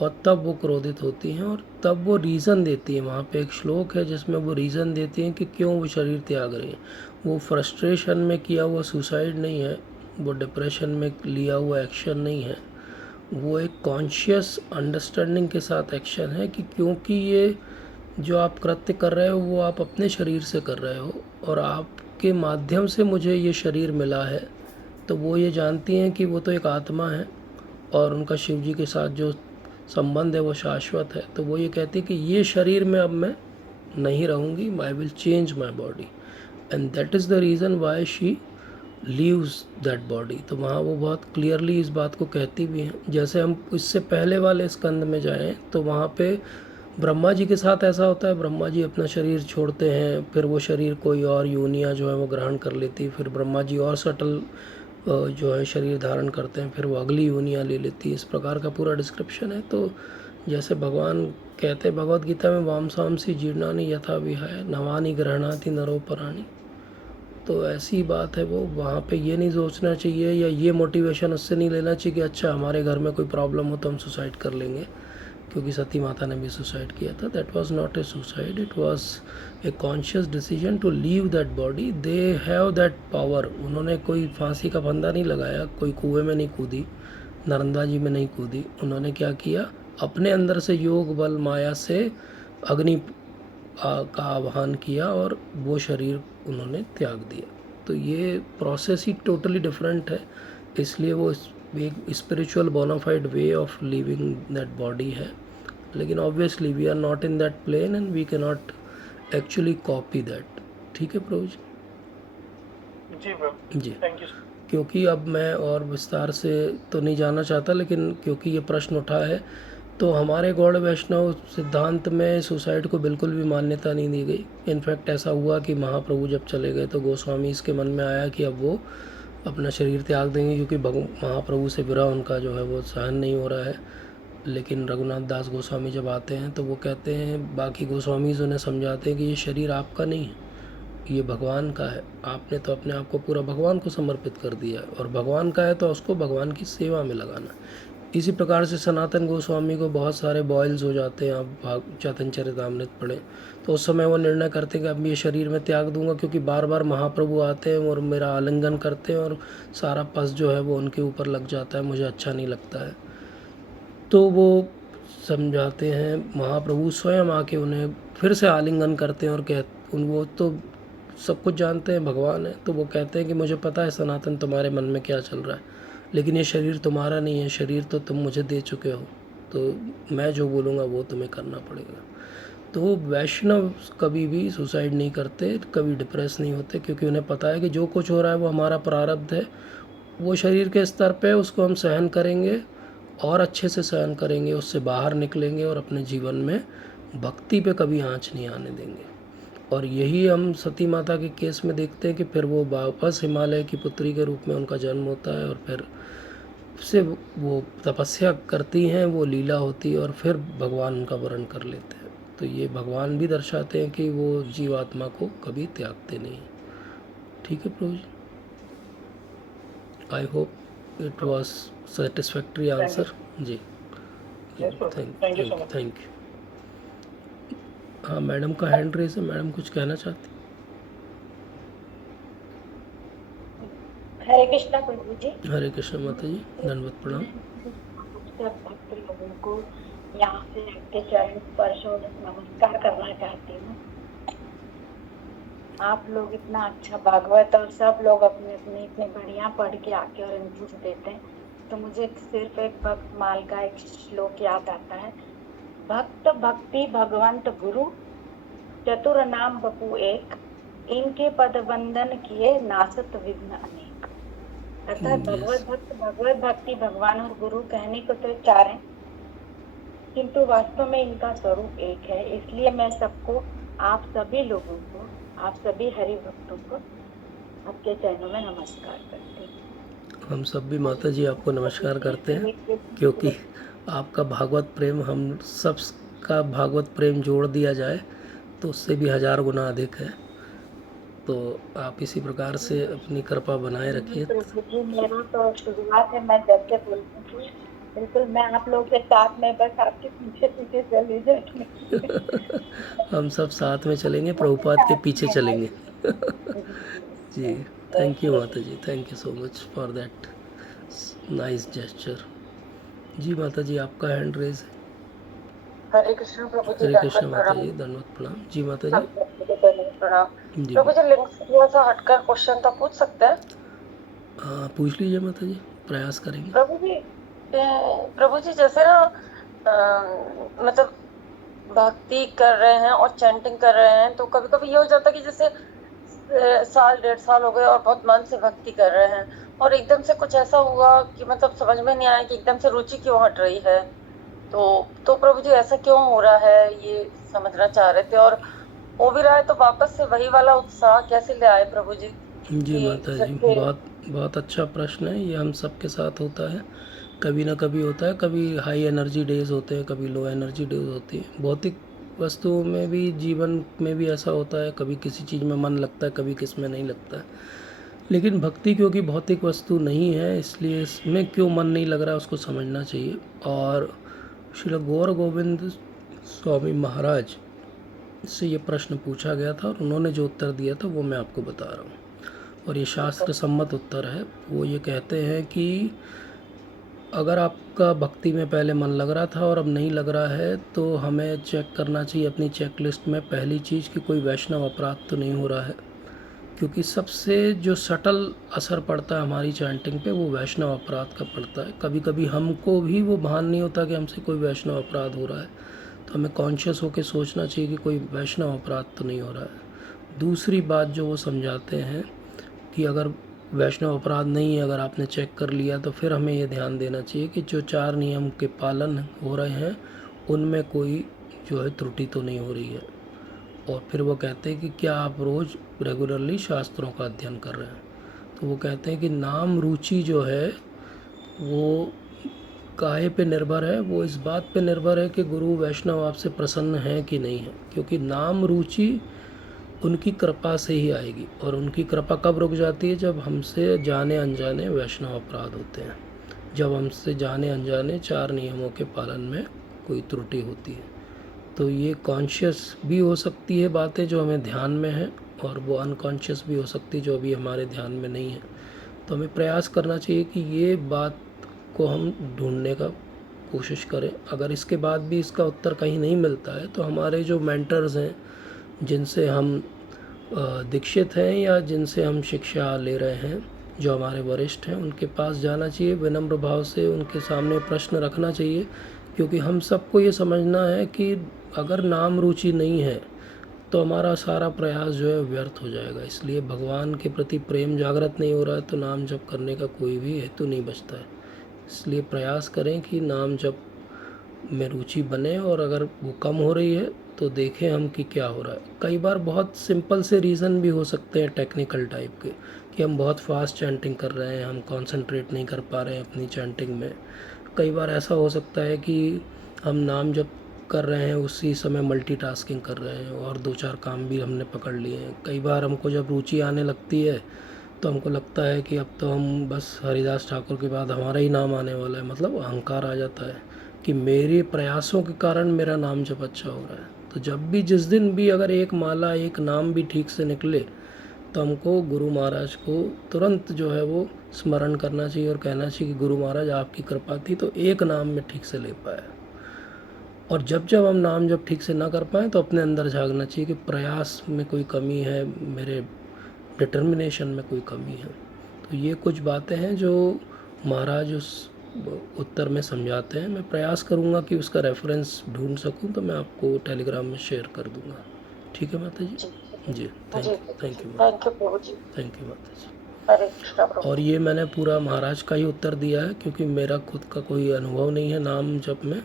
और तब वो क्रोधित होती हैं और तब वो रीज़न देती हैं। वहाँ पे एक श्लोक है जिसमें वो रीज़न देती हैं कि क्यों वो शरीर त्याग रही हैं। वो फ्रस्ट्रेशन में किया हुआ सुसाइड नहीं है, वो डिप्रेशन में लिया हुआ एक्शन नहीं है, वो एक कॉन्शियस अंडरस्टैंडिंग के साथ एक्शन है कि क्योंकि ये जो आप कृत्य कर रहे हो वो आप अपने शरीर से कर रहे हो और आपके माध्यम से मुझे ये शरीर मिला है। तो वो ये जानती हैं कि वो तो एक आत्मा है और उनका शिव जी के साथ जो संबंध है वो शाश्वत है। तो वो ये कहती है कि ये शरीर में अब मैं नहीं रहूँगी, I will change my body, and that is the reason why she leaves that body. तो वहाँ वो बहुत क्लियरली इस बात को कहती भी हैं। जैसे हम इससे पहले वाले स्कंद में जाएं तो वहाँ पे ब्रह्मा जी के साथ ऐसा होता है, ब्रह्मा जी अपना शरीर छोड़ते हैं, फिर वो शरीर कोई और योनियाँ जो है वो ग्रहण कर लेती, फिर ब्रह्मा जी और सटल जो है शरीर धारण करते हैं, फिर वो अगली योनियाँ ले लेती है। इस प्रकार का पूरा डिस्क्रिप्शन है। तो जैसे भगवान कहते हैं भगवद गीता में, वामसांसी जीर्णानि यथा विहाय नवानि गृह्णाति नरोपराणि। तो ऐसी बात है वो। वहाँ पे ये नहीं सोचना चाहिए या ये मोटिवेशन उससे नहीं लेना चाहिए कि अच्छा हमारे घर में कोई प्रॉब्लम हो तो हम सुसाइड कर लेंगे, क्योंकि सती माता ने भी सुसाइड किया था। That was not a suicide, it was a conscious decision to leave that body. They have that power. उन्होंने कोई फांसी का फंदा नहीं लगाया, कोई कुएं में नहीं कूदी, नर्मदा जी में नहीं कूदी। उन्होंने क्या किया, अपने अंदर से योग बल माया से अग्नि का आह्वान किया और वो शरीर उन्होंने त्याग दिया। तो ये प्रोसेस ही टोटली डिफरेंट है, इसलिए वो एक spiritual bonafide way of living that body है। लेकिन obviously we are not in that plane and we can not actually copy that. ठीक है प्रभु जी? जी प्रभु जी। Thank you. क्योंकि अब मैं और विस्तार से तो नहीं जाना चाहता, लेकिन क्योंकि ये प्रश्न उठा है तो हमारे गौड़ वैष्णव सिद्धांत में सुसाइड को बिल्कुल भी मान्यता नहीं दी गई। इनफैक्ट ऐसा हुआ कि महाप्रभु जब चले गए तो गोस्वामी इसके मन में आया कि अब वो अपना शरीर त्याग देंगे, क्योंकि महाप्रभु से विरह उनका जो है वो सहन नहीं हो रहा है। लेकिन रघुनाथ दास गोस्वामी जब आते हैं तो वो कहते हैं, बाकी गोस्वामी उन्हें समझाते हैं कि ये शरीर आपका नहीं है, ये भगवान का है। आपने तो अपने आप को पूरा भगवान को समर्पित कर दिया है, और भगवान का है तो उसको भगवान की सेवा में लगाना। इसी प्रकार से सनातन गोस्वामी को बहुत सारे बॉयल्स हो जाते हैं। आप चैतन्य चरितामृत पढ़ें तो उस समय वो निर्णय करते हैं कि अब ये शरीर में त्याग दूंगा, क्योंकि बार बार महाप्रभु आते हैं और मेरा आलिंगन करते हैं और सारा पस जो है वो उनके ऊपर लग जाता है, मुझे अच्छा नहीं लगता है। तो वो समझाते हैं, महाप्रभु स्वयं आके उन्हें फिर से आलिंगन करते हैं और वो तो सब कुछ जानते हैं, भगवान है। तो वो कहते हैं कि मुझे पता है सनातन तुम्हारे मन में क्या चल रहा है, लेकिन ये शरीर तुम्हारा नहीं है, शरीर तो तुम मुझे दे चुके हो, तो मैं जो बोलूँगा वो तुम्हें करना पड़ेगा। तो वैष्णव कभी भी सुसाइड नहीं करते, कभी डिप्रेस नहीं होते, क्योंकि उन्हें पता है कि जो कुछ हो रहा है वो हमारा प्रारब्ध है। वो शरीर के स्तर पे उसको हम सहन करेंगे और अच्छे से सहन करेंगे, उससे बाहर निकलेंगे और अपने जीवन में भक्ति पे कभी आँच नहीं आने देंगे। और यही हम सती माता के केस में देखते हैं कि फिर वो वापस हिमालय की पुत्री के रूप में उनका जन्म होता है और फिर से वो तपस्या करती हैं, वो लीला होती है और फिर भगवान उनका वर्ण कर लेते हैं। तो ये भगवान भी दर्शाते हैं कि वो जीवात्मा को कभी त्यागते नहीं। ठीक है प्रभु जी? I hope it was satisfactory answer. जी thank you so much. Thank you. हाँ, मैडम का हैंड रेज है, मैडम कुछ कहना चाहती? हरे कृष्णा प्रभु जी। हरे कृष्ण माता जी, दंडवत प्रणाम। सब भक्त लोगों को यहाँ से आपके चरण स्पर्श और नमस्कार करना चाहती हूँ। आप लोग इतना अच्छा भागवत और सब लोग अपने अपने इतने बढ़िया पढ़ के आके और इनपुट देते हैं, तो मुझे सिर्फ एक भक्त माल का एक श्लोक याद आता है। भक्त भक्ति भगवंत गुरु चतुर नाम बपू एक, इनके पद वंदन किए नासत विघ्न अनेक। अर्थात भगवत भक्ति भगवान और गुरु कहने को तो चार हैं, किंतु वास्तव में इनका स्वरूप एक है। इसलिए मैं सबको, आप सभी लोगों को, आप सभी हरि भक्तों को आपके चरणों में नमस्कार करती हूँ। हम सब भी माता जी आपको नमस्कार करते हैं, क्योंकि आपका भागवत प्रेम हम सब का भागवत प्रेम जोड़ दिया जाए तो उससे भी 1000 गुना अधिक है। तो आप इसी प्रकार से अपनी कृपा बनाए रखिए। प्रभु जी, मेरा तो शुरुआत है, मैं जैसे बोलती हूँ बिल्कुल मैं आप लोग के साथ में बस आपके पीछे पीछे चली जाऊंगी। हम सब साथ में चलेंगे, प्रभुपाद के पीछे चलेंगे। जी, थैंक यू माता जी, thank you so much for that nice gesture. जी माता जी, आपका हैंड रेज है। हरे कृष्ण प्रभु जी, हरे कृष्ण दंडवत माता प्रणाम। जी, धन्यवाद प्रणाम। जी माता जी। सब प्रभु जी दंडवत प्रणाम। जी प्रभु जी, लिंग से थोड़ा सा हटकर क्वेश्चन तो पूछ सकते हैं? हाँ, पूछ लीजिए माता जी, प्रयास करेंगे। प्रभु जी जैसे ना मतलब भक्ति कर रहे हैं और चैंटिंग कर रहे हैं, तो कभी कभी ये हो जाता है कि जैसे साल 1.5 साल हो गए और बहुत मन से भक्ति कर रहे हैं, और एकदम से कुछ ऐसा हुआ कि मतलब समझ में नहीं आया कि एकदम से रुचि क्यों हट रही है। तो प्रभु जी ऐसा क्यों हो रहा है, ये समझना चाह रहे थे। और हो भी रहा है तो वापस से वही वाला उत्साह कैसे ले आए प्रभु जी? जी कि माता जी, जैसे बहुत बहुत अच्छा प्रश्न है। ये हम सबके साथ होता है, कभी ना कभी होता है। कभी हाई एनर्जी डेज होते हैं, कभी लो एनर्जी डेज होती है। भौतिक वस्तुओं में भी, जीवन में भी ऐसा होता है, कभी किसी चीज़ में मन लगता है, कभी किस में नहीं लगता है। लेकिन भक्ति क्योंकि भौतिक वस्तु नहीं है, इसलिए इसमें क्यों मन नहीं लग रहा है उसको समझना चाहिए। और श्री गौर गोविंद स्वामी महाराज से ये प्रश्न पूछा गया था और उन्होंने जो उत्तर दिया था वो मैं आपको बता रहा हूँ, और ये शास्त्र सम्मत उत्तर है। वो ये कहते हैं कि अगर आपका भक्ति में पहले मन लग रहा था और अब नहीं लग रहा है, तो हमें चेक करना चाहिए अपनी चेक लिस्ट में पहली चीज़ कि कोई वैष्णव अपराध तो नहीं हो रहा है। क्योंकि सबसे जो सटल असर पड़ता है हमारी चैंटिंग पे, वो वैष्णव अपराध का पड़ता है। कभी कभी हमको भी वो भान नहीं होता कि हमसे कोई वैष्णव अपराध हो रहा है, तो हमें कॉन्शियस होकर सोचना चाहिए कि कोई वैष्णव अपराध तो नहीं हो रहा है। दूसरी बात जो वो समझाते हैं कि अगर वैष्णव अपराध नहीं है, अगर आपने चेक कर लिया, तो फिर हमें ये ध्यान देना चाहिए कि जो 4 नियम के पालन हो रहे हैं उनमें कोई जो है त्रुटि तो नहीं हो रही है। और फिर वो कहते हैं कि क्या आप रोज़ रेगुलरली शास्त्रों का अध्ययन कर रहे हैं। तो वो कहते हैं कि नाम रुचि जो है वो काहे पे निर्भर है, वो इस बात पे निर्भर है कि गुरु वैष्णव आपसे प्रसन्न हैं कि नहीं है। क्योंकि नाम रुचि उनकी कृपा से ही आएगी, और उनकी कृपा कब रुक जाती है? जब हमसे जाने अनजाने वैष्णव अपराध होते हैं, जब हमसे जाने अनजाने 4 नियमों के पालन में कोई त्रुटि होती है। तो ये कॉन्शियस भी हो सकती है बातें जो हमें ध्यान में हैं, और वो अनकॉन्शियस भी हो सकती है जो अभी हमारे ध्यान में नहीं है। तो हमें प्रयास करना चाहिए कि ये बात को हम ढूंढने का कोशिश करें। अगर इसके बाद भी इसका उत्तर कहीं नहीं मिलता है, तो हमारे जो मेंटर्स हैं, जिनसे हम दीक्षित हैं या जिनसे हम शिक्षा ले रहे हैं, जो हमारे वरिष्ठ हैं, उनके पास जाना चाहिए। विनम्र भाव से उनके सामने प्रश्न रखना चाहिए, क्योंकि हम सबको ये समझना है कि अगर नाम रुचि नहीं है तो हमारा सारा प्रयास जो है व्यर्थ हो जाएगा। इसलिए भगवान के प्रति प्रेम जागृत नहीं हो रहा है तो नाम जप करने का कोई भी हेतु नहीं बचता है। इसलिए प्रयास करें कि नाम जप में रुचि बने, और अगर वो कम हो रही है तो देखें हम कि क्या हो रहा है। कई बार बहुत सिंपल से रीज़न भी हो सकते हैं टेक्निकल टाइप के, कि हम बहुत फास्ट चैंटिंग कर रहे हैं, हम कंसंट्रेट नहीं कर पा रहे हैं अपनी चैंटिंग में। कई बार ऐसा हो सकता है कि हम नाम जप कर रहे हैं, उसी समय मल्टीटास्किंग कर रहे हैं और 2-4 काम भी हमने पकड़ लिए हैं। कई बार हमको जब रुचि आने लगती है तो हमको लगता है कि अब तो हम बस हरिदास ठाकुर के बाद हमारा ही नाम आने वाला है, मतलब अहंकार आ जाता है कि मेरे प्रयासों के कारण मेरा नाम जब अच्छा हो रहा है। तो जब भी, जिस दिन भी अगर एक माला, एक नाम भी ठीक से निकले, तो हमको गुरु महाराज को तुरंत जो है वो स्मरण करना चाहिए और कहना चाहिए कि गुरु महाराज आपकी कृपा थी तो एक नाम में ठीक से ले पाया। और जब जब हम नाम जब ठीक से ना कर पाएँ तो अपने अंदर झांकना चाहिए कि प्रयास में कोई कमी है, मेरे डिटर्मिनेशन में कोई कमी है। तो ये कुछ बातें हैं जो महाराज उस उत्तर में समझाते हैं। मैं प्रयास करूँगा कि उसका रेफरेंस ढूंढ सकूँ, तो मैं आपको टेलीग्राम में शेयर कर दूँगा। ठीक है माता जी? जी, थैंक यू प्रभु जी। थैंक यू माता जी। हरे कृष्णा प्रभु। और ये मैंने पूरा महाराज का ही उत्तर दिया है, क्योंकि मेरा खुद का कोई अनुभव नहीं है नाम जप में,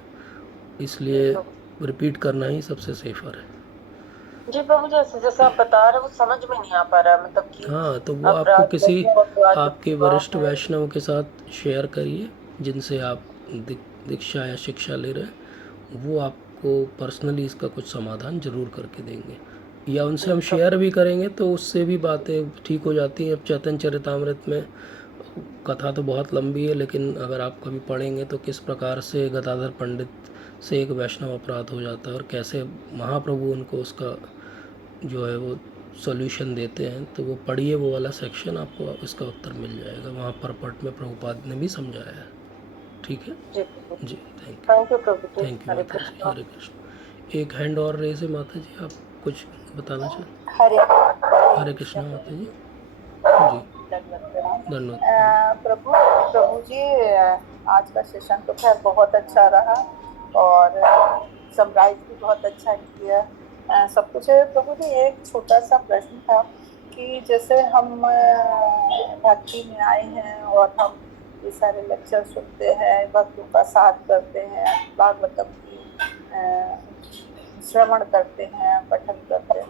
इसलिए रिपीट करना ही सबसे सेफर है। जी प्रभु, जैसे जैसे आप बता रहे हो वो समझ में नहीं आ पा रहा है, मतलब कि हाँ, तो वो आपको अपराध किसी कैसे अपराध आपके वरिष्ठ वैष्णव के साथ शेयर करिए जिनसे आप दीक्षा या शिक्षा ले रहे हैं। वो आपको पर्सनली इसका कुछ समाधान ज़रूर करके देंगे, या उनसे हम शेयर भी करेंगे तो उससे भी बातें ठीक हो जाती हैं। अब चैतन्य चरितामृत में कथा तो बहुत लंबी है, लेकिन अगर आप कभी पढ़ेंगे तो किस प्रकार से गदाधर पंडित से एक वैष्णव अपराध हो जाता है और कैसे महाप्रभु उनको उसका जो है वो सॉल्यूशन देते हैं। तो वो पढ़िए, वो वाला सेक्शन, आपको इसका उत्तर मिल जाएगा। वहाँ परपट में प्रभुपाद ने भी समझाया है। ठीक है जी प्रभु, जी, थैंक थैंक यू प्रभु यू, जी। थैंक यू हरे माता जी, कृष्णा। हरे कृष्ण। एक हैंड और रेज है माता जी, आप कुछ बताना चाहें? हरे हरे कृष्णा माता जी। जी, धन्यवाद। प्रभु प्रभु जी, आज का सेशन तो खैर बहुत अच्छा रहा और समराइज भी बहुत अच्छा किया, सब कुछ है। प्रभु जी, एक छोटा सा प्रश्न था कि जैसे हम भक्ति में आए हैं और हम ये सारे लेक्चर सुनते हैं, भक्तों का साथ करते हैं, भागवतम की श्रवण करते हैं, पठन करते हैं,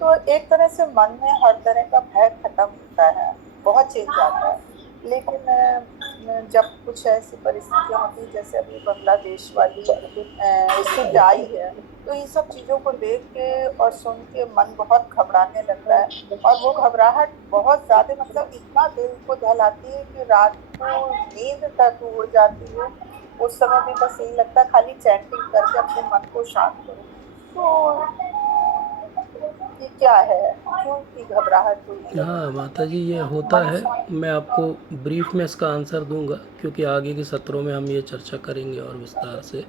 तो एक तरह से मन में हर तरह का भय खत्म होता है, बहुत चेंज आता है। लेकिन जब कुछ ऐसी परिस्थितियाँ होती जैसे अभी बांग्लादेश वाली स्थिति आई है, तो इन सब चीज़ों को देख के और सुन के मन बहुत घबराने लगता है, और वो घबराहट बहुत ज़्यादा, मतलब इतना दिल को दहलाती है कि रात को नींद तक उड़ जाती है। उस समय भी बस यही लगता है खाली चैंटिंग करके अपने मन को शांत करो। तो ये क्या है, क्यों की घबराहट हुई? हाँ माता जी, ये होता है। मैं आपको ब्रीफ में इसका आंसर दूंगा, क्योंकि आगे के सत्रों में हम ये चर्चा करेंगे और विस्तार से।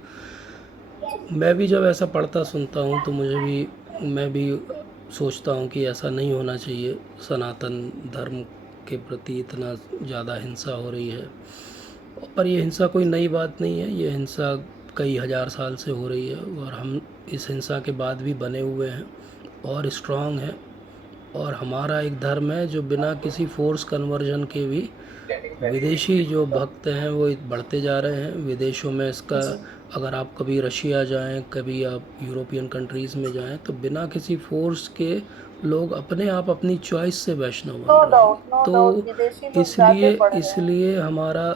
मैं भी जब ऐसा पढ़ता सुनता हूँ तो मैं भी सोचता हूँ कि ऐसा नहीं होना चाहिए। सनातन धर्म के प्रति इतना ज़्यादा हिंसा हो रही है, पर ये हिंसा कोई नई बात नहीं है। ये हिंसा कई हज़ार साल से हो रही है और हम इस हिंसा के बाद भी बने हुए हैं और स्ट्रांग हैं। और हमारा एक धर्म है जो बिना किसी फोर्स कन्वर्जन के भी, विदेशी जो भक्त हैं वो बढ़ते जा रहे हैं विदेशों में। इसका अगर आप कभी रशिया जाएं, कभी आप यूरोपियन कंट्रीज़ में जाएं, तो बिना किसी फोर्स के लोग अपने आप अपनी चॉइस से वैष्णव बन रहे हैं। तो इसलिए हमारा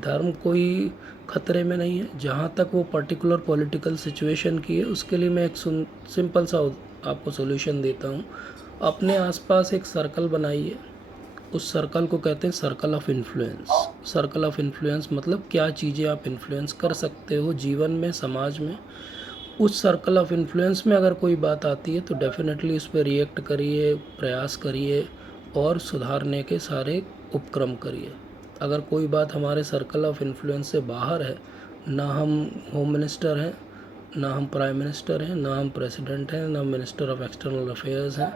धर्म कोई खतरे में नहीं है। जहाँ तक वो पर्टिकुलर पॉलिटिकल सिचुएशन की है, उसके लिए मैं एक सिंपल सा आपको सॉल्यूशन देता हूँ। अपने आसपास एक सर्कल बनाइए। उस सर्कल को कहते हैं circle of influence. Circle of influence मतलब क्या चीज़ें आप इन्फ्लुएंस कर सकते हो जीवन में, समाज में। उस सर्कल ऑफ इन्फ्लुएंस में अगर कोई बात आती है तो डेफिनेटली उस पर रिएक्ट करिए, प्रयास करिए और सुधारने के सारे उपक्रम करिए। अगर कोई बात हमारे सर्कल ऑफ इन्फ्लुएंस से बाहर है, ना हम होम मिनिस्टर हैं, ना हम प्राइम मिनिस्टर हैं, ना हम प्रेसिडेंट हैं, ना मिनिस्टर ऑफ एक्सटर्नल अफेयर्स हैं,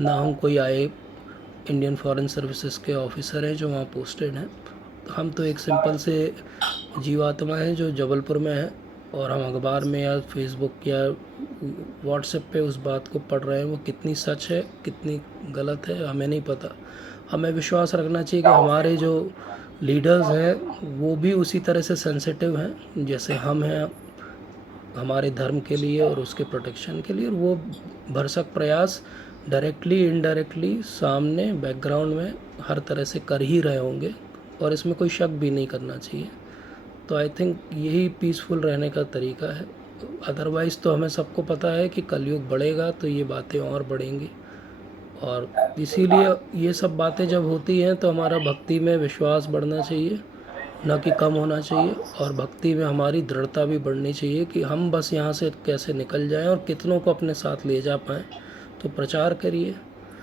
ना हम कोई इंडियन फॉरेन सर्विसेज के ऑफिसर हैं जो वहाँ पोस्टेड हैं, तो हम तो एक सिंपल से जीवात्मा हैं जो जबलपुर में है, और हम अखबार में या फेसबुक या व्हाट्सएप पे उस बात को पढ़ रहे हैं। वो कितनी सच है कितनी गलत है हमें नहीं पता। हमें विश्वास रखना चाहिए कि हमारे जो लीडर्स हैं वो भी उसी तरह से सेंसिटिव हैं जैसे हम हैं हमारे धर्म के लिए और उसके प्रोटेक्शन के लिए। और वो भरसक प्रयास डायरेक्टली इनडायरेक्टली सामने बैकग्राउंड में हर तरह से कर ही रहे होंगे, और इसमें कोई शक भी नहीं करना चाहिए। तो आई थिंक यही पीसफुल रहने का तरीका है। अदरवाइज़ तो हमें सबको पता है कि कलयुग बढ़ेगा तो ये बातें और बढ़ेंगी, और इसीलिए ये सब बातें जब होती हैं तो हमारा भक्ति में विश्वास बढ़ना चाहिए, न कि कम होना चाहिए। और भक्ति में हमारी दृढ़ता भी बढ़नी चाहिए कि हम बस यहाँ से कैसे निकल जाएं और कितनों को अपने साथ ले जा पाएँ। तो प्रचार करिए,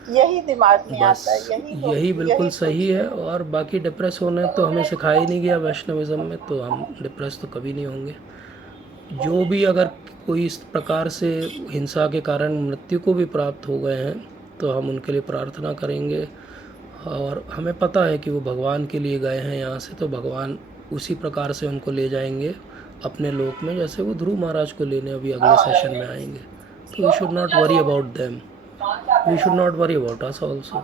यही दिमाग में बस आता है, यही बिल्कुल सही है। और बाकी डिप्रेस होना तो हमें सिखाया ही नहीं गया वैष्णविज्म में, तो हम डिप्रेस तो कभी नहीं होंगे। जो भी अगर कोई इस प्रकार से हिंसा के कारण मृत्यु को भी प्राप्त हो गए हैं तो हम उनके लिए प्रार्थना करेंगे, और हमें पता है कि वो भगवान के लिए गए हैं यहाँ से, तो भगवान उसी प्रकार से उनको ले जाएंगे अपने लोक में जैसे वो ध्रुव महाराज को लेने अभी अगले सेशन में आएंगे। तो we should not worry about them, we should not worry about us also.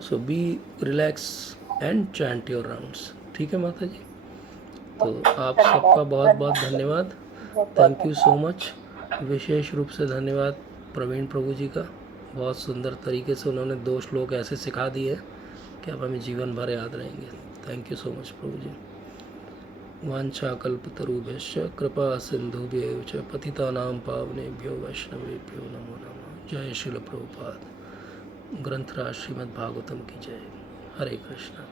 So be relax and chant your rounds. ठीक है माता जी, तो आप सबका बहुत बहुत धन्यवाद। Thank you so much. विशेष रूप से धन्यवाद प्रवीण प्रभु जी का। बहुत सुंदर तरीके से उन्होंने 2 श्लोक ऐसे सिखा दिए कि अब हमें जीवन भर याद रहेंगे। थैंक यू सो मच प्रभु जी। वाञ्छाकल्पतरुभ्यश्च कृपा सिन्धुभ्यैव च पतितानां पावनेभ्यो वैष्णवेभ्यो नमो नमः। जय श्रील प्रभुपाद। ग्रंथराज श्रीमद् भागवतम की जय। हरे कृष्णा।